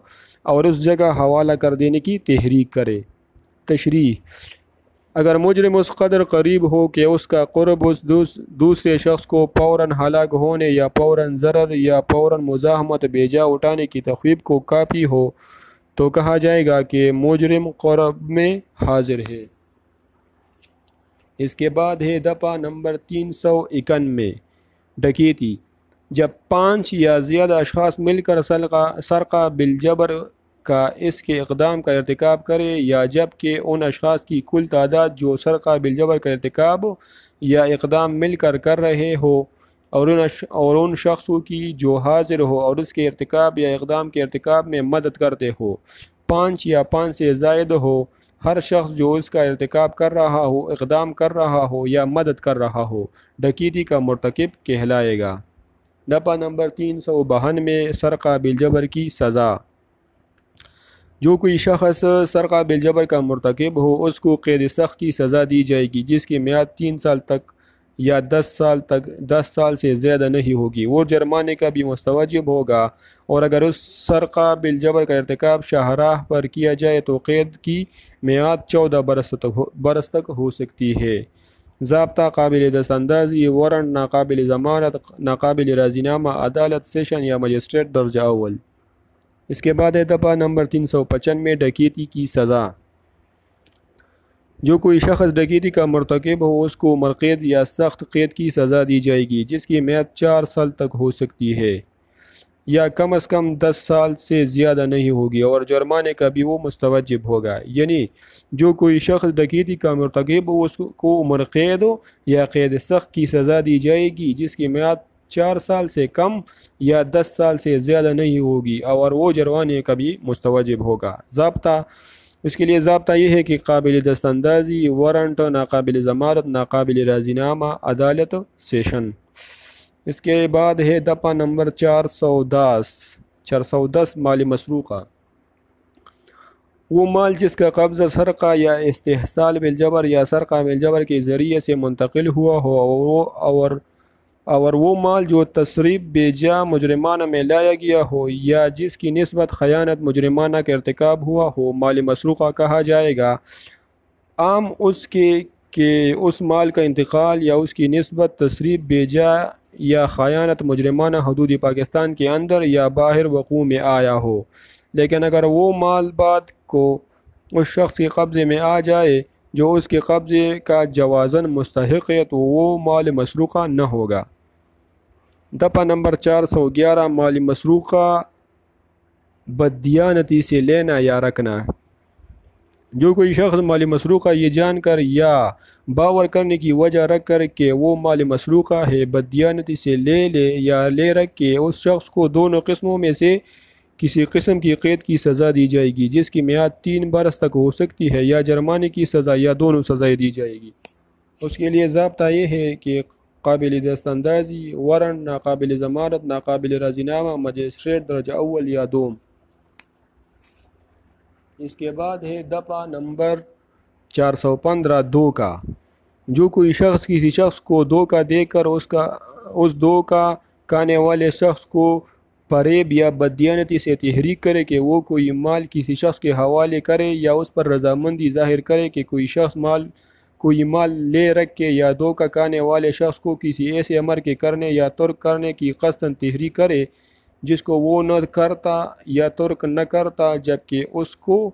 اور اس جگہ حوالہ کر دینے کی تحریک کرے۔ تشریح: اگر مجرم اس قدر قریب ہو کہ اس کا قرب اس دوسرے شخص کو فوراً ہلاک ہونے یا فوراً ضرر یا فوراً مزاحمت بے جا اٹھانے کی تخویف کو کافی ہو تو کہا جائے گا کہ مجرم قرب میں حاضر ہے۔ اس کے بعد ہے دفعہ نمبر 391 ڈکیتی۔ جب 5 یا زیادہ اشخاص مل کر سرقہ بالجبر کا اس کے اقدام کا ارتکاب کرے یا جب کہ ان اشخاص کی کل تعداد جو سرقہ بالجبر کا ارتکاب یا اقدام مل کر رہے ہو اور ان شخصوں کی جو حاضر ہو اور اس کے ارتکاب یا اقدام کے ارتکاب میں مدد کرتے ہو 5 یا 5 سے زائد ہو، ہر شخص جو اس کا ارتکاب کر رہا ہو، اقدام کر رہا ہو یا مدد کر رہا ہو ڈکیتی کا مرتکب کہلائے گا۔ دفعہ نمبر 392 سرقہ بالجبر کی سزا۔ جو کوئی شخص سرقہ بالجبر کا مرتکب ہو اس کو قید سخت کی سزا دی جائے گی، جس کی میعاد 3 سال تک یا 10 سال سے زیادہ نہیں ہوگی۔ وہ جرمانے کا بھی مستوجب ہوگا، اور اگر اس سرقہ بالجبر کا ارتکاب شاہراہ پر کیا جائے تو قید کی میعاد 14 برس تک ہو سکتی ہے۔ ضابطہ قابل دست اندازی، وارنٹ ناقابل ضمانت، ناقابل راضی نامہ، عدالت، سیشن یا مجسٹریٹ درجہ اول۔ اس کے بعد ہے دفعہ نمبر 395 ڈکیتی کی سزا۔ جو کوئی شخص ڈکیتی کا مرتکب ہو اس کو مرقید یا سخت قید کی سزا دی جائے گی، جس کی میعاد 4 سال تک ہو سکتی ہے یا کم از کم 10 سال سے زیادہ نہیں ہوگی، اور جرمانے کا بھی وہ مستوجب ہوگا۔ یعنی جو کوئی شخص ڈکیتی کا مرتکب ہو اس کو مرقید یا قید سخت کی سزا دی جائے گی، جس کی میعاد 4 سال سے کم یا 10 سال سے زیادہ نہیں ہوگی، اور وہ جرمانے کا بھی مستوجب ہوگا۔ اس کے لیے ضابطہ یہ ہے کہ قابل دست اندازی، وارنٹ، ناقابل ضمانت، ناقابل راضی نامہ، عدالت، سیشن۔ اس کے بعد ہے دفعہ نمبر 410 مال مسروقہ۔ وہ مال جس کا قبضہ سرقہ یا استحصال بالجبر یا سرقہ بالجبر کے ذریعے سے منتقل ہوا ہو، اور وہ مال جو تصریف بیجا مجرمانہ میں لایا گیا ہو یا جس کی نسبت خیانت مجرمانہ کا ارتکاب ہوا ہو، مال مسروقہ کہا جائے گا۔ عام اس کے کہ اس مال کا انتقال یا اس کی نسبت تصریف بیجا یا خیانت مجرمانہ حدود پاکستان کے اندر یا باہر وقوع میں آیا ہو، لیکن اگر وہ مال بعد کو اس شخص کے قبضے میں آ جائے جو اس کے قبضے کا جوازاً مستحق ہے تو وہ مال مسروقہ نہ ہوگا۔ دفعہ نمبر 411 مال مسروقہ بددیانتی سے لینا یا رکھنا۔ جو کوئی شخص مال مسروقہ یہ جان کر یا باور کرنے کی وجہ رکھ کر کہ وہ مال مسروقہ ہے بددیانتی سے لے یا لے رکھ کے، اس شخص کو دونوں قسموں میں سے کسی قسم کی قید کی سزا دی جائے گی، جس کی میعاد 3 برس تک ہو سکتی ہے، یا جرمانے کی سزا یا دونوں سزائیں دی جائے گی۔ اس کے لیے ضابطہ یہ ہے کہ قابل دست اندازی، وارنٹ، ناقابل ضمانت، ناقابل راضی نامہ، مجسٹریٹ درجہ اول یا دوم۔ اس کے بعد ہے دفعہ نمبر 415 دھوکہ۔ جو کوئی شخص کسی شخص کو دھوکہ دے کر اس دھوکہ کھانے والے شخص کو فریب یا بددیانتی سے تحریک کرے کہ وہ کوئی مال کسی شخص کے حوالے کرے یا اس پر رضامندی ظاہر کرے کہ کوئی مال لے رکھ کے، یا دھوکہ کھانے والے شخص کو کسی ایسے امر کے کرنے یا ترک کرنے کی قصداً تحریک کرے جس کو وہ نہ کرتا یا ترک نہ کرتا، جبکہ اس کو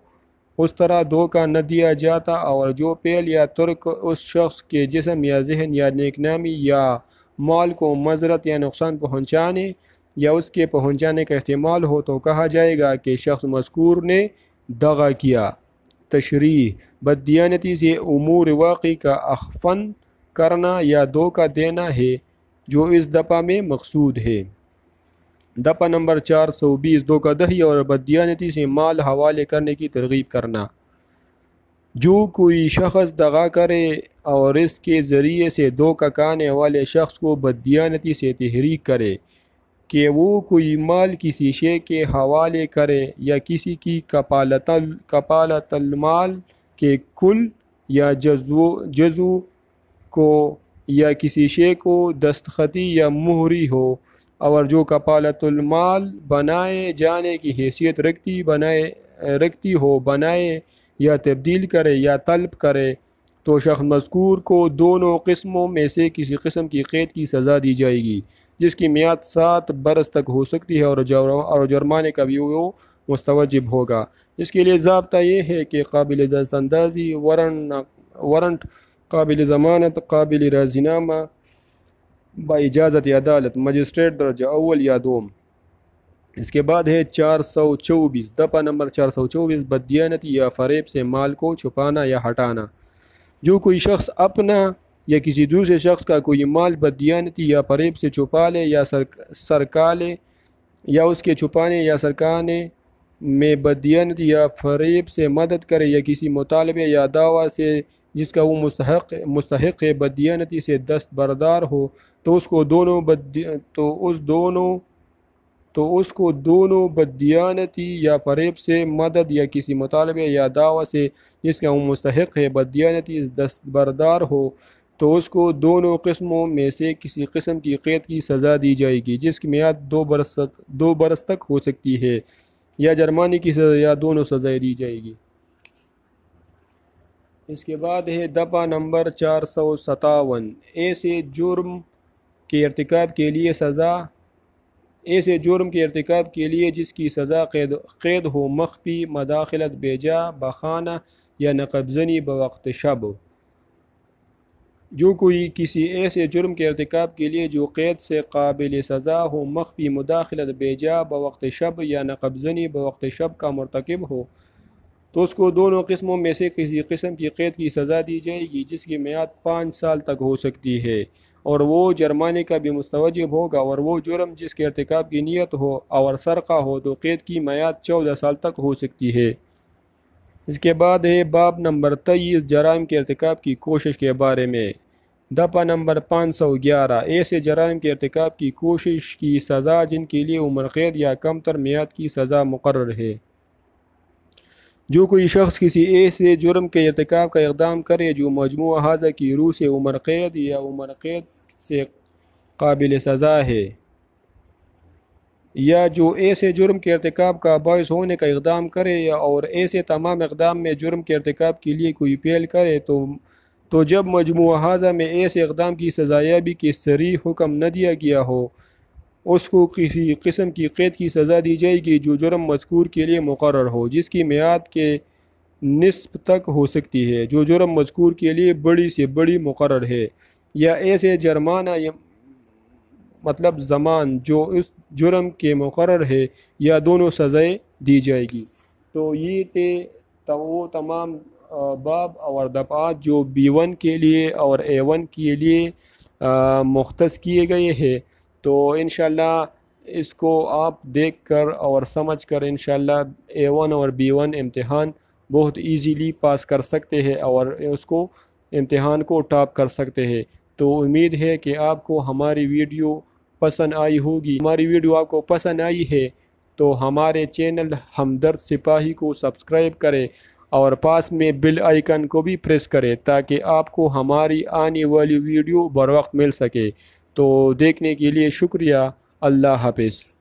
اس طرح دھوکہ نہ دیا جاتا، اور جو فعل یا ترک اس شخص کے جسم یا ذہن یا نیک نامی یا مال کو مضرت یا نقصان پہنچانے یا اس کے پہنچانے کا احتمال ہو، تو کہا جائے گا کہ شخص مذکور نے دغا کیا۔ تشریح: بددیانتی سے امور واقعی کا اخفن کرنا یا دھوکہ دینا ہے جو اس دفعہ میں مقصود ہے۔ دفعہ نمبر 420 دھوکہ دہی اور بددیانتی سے مال حوالے کرنے کی ترغیب کرنا۔ جو کوئی شخص دغا کرے اور اس کے ذریعے سے دھوکہ کھانے والے شخص کو بددیانتی سے تحریک کرے کہ وہ کوئی مال کسی شے کے حوالے کرے یا کسی کی کفالت المال کے کل یا جزو کو یا کسی شے کو دستخطی یا مہری ہو، اور جو کفالت المال بنائے جانے کی حیثیت رکھتی ہو بنائے یا تبدیل کرے یا طلب کرے، تو شخص مذکور کو دونوں قسموں میں سے کسی قسم کی قید کی سزا دی جائے گی، جس کی میعاد 7 برس تک ہو سکتی ہے، اور جرمانے کا بھی وہ مستوجب ہوگا۔ اس کے لیے ضابطہ یہ ہے کہ قابل دست اندازی، وارنٹ، قابل ضمانت، قابل راضی نامہ، باجازت عدالت، مجسٹریٹ درجہ اول یا دوم۔ اس کے بعد ہے 424 دفعہ نمبر 424 بددیانتی یا فریب سے مال کو چھپانا یا ہٹانا۔ جو کوئی شخص اپنا یا کسی دوسرے شخص کا کوئی مال بددیانتی یا فریب سے چھپا لے یا سرکا لے، یا اس کے چھپانے یا سرکانے میں بددیانتی یا فریب سے مدد کرے یا کسی مطالبے یا دعویٰ سے جس کا وہ مستحق ہے بددیانتی سے دستبردار ہو تو اس کو دونوں بددیانتی یا فریب سے مدد یا کسی مطالبے یا دعویٰ سے جس کا وہ مستحق ہے بددیانتی سے دستبردار ہو تو اس کو دونوں قسموں میں سے کسی قسم کی قید کی سزا دی جائے گی جس کی میعاد 2 برس تک ہو سکتی ہے، یا جرمانے کی سزا یا دونوں سزائیں دی جائے گی۔ اس کے بعد ہے دفعہ نمبر 457، ایسے جرم کے ارتکاب کے لیے جس کی سزا قید ہو، مخفی مداخلت بیجا، بخانہ یا نقب زنی بوقت شب۔ جو کوئی کسی ایسے جرم کے ارتکاب کے لیے جو قید سے قابل سزا ہو، مخفی مداخلت بیجا بوقت شب یا نقب زنی بوقت شب کا مرتکب ہو تو اس کو دونوں قسموں میں سے کسی قسم کی قید کی سزا دی جائے گی جس کی میعاد 5 سال تک ہو سکتی ہے، اور وہ جرمانے کا بھی مستوجب ہوگا، اور وہ جرم جس کے ارتکاب کی نیت ہو اور سرقہ ہو تو قید کی میعاد 14 سال تک ہو سکتی ہے۔ اس کے بعد ہے باب نمبر 23، جرائم کے ارتکاب کی کوشش کے بارے میں۔ دفعہ نمبر 511، ایسے جرائم کے ارتکاب کی کوشش کی سزا جن کے لیے عمر قید یا کم تر میعاد کی سزا مقرر ہے۔ جو کوئی شخص کسی ایسے جرم کے ارتکاب کا اقدام کرے جو مجموعہ ہاذا کی روح سے عمر قید یا عمر قید سے قابل سزا ہے، یا جو ایسے جرم کے ارتکاب کا باعث ہونے کا اقدام کرے یا اور ایسے تمام اقدام میں جرم کے ارتکاب کے لیے کوئی فعل کرے تو جب مجموعہ ہاذا میں ایسے اقدام کی سزایابی کے صریح حکم نہ دیا گیا ہو اس کو کسی قسم کی قید کی سزا دی جائے گی جو جرم مذکور کے لیے مقرر ہو، جس کی میعاد کے نصف تک ہو سکتی ہے، جو جرم مذکور کے لیے بڑی سے بڑی مقرر ہے، یا ایسے جرمانہ مطلب زمان جو اس جرم کے مقرر ہے، یا دونوں سزائیں دی جائے گی۔ تو یہ تھے وہ تمام باب اور دفعات جو B1 کے لیے اور A1 کے لیے مختص کیے گئے ہیں۔ تو انشاءاللہ اس کو آپ دیکھ کر اور سمجھ کر انشاءاللہ A1 اور B1 امتحان بہت ایزیلی پاس کر سکتے ہیں اور اس کو امتحان کو ٹاپ کر سکتے ہیں۔ تو امید ہے کہ آپ کو ہماری ویڈیو پسند آئی ہوگی۔ ہماری ویڈیو آپ کو پسند آئی ہے تو ہمارے چینل ہمدرد سپاہی کو سبسکرائب کریں اور پاس میں بیل آئیکن کو بھی پریس کریں تاکہ آپ کو ہماری آنے والی ویڈیو بر وقت مل سکے۔ تو دیکھنے کے لیے شکریہ۔ اللہ حافظ۔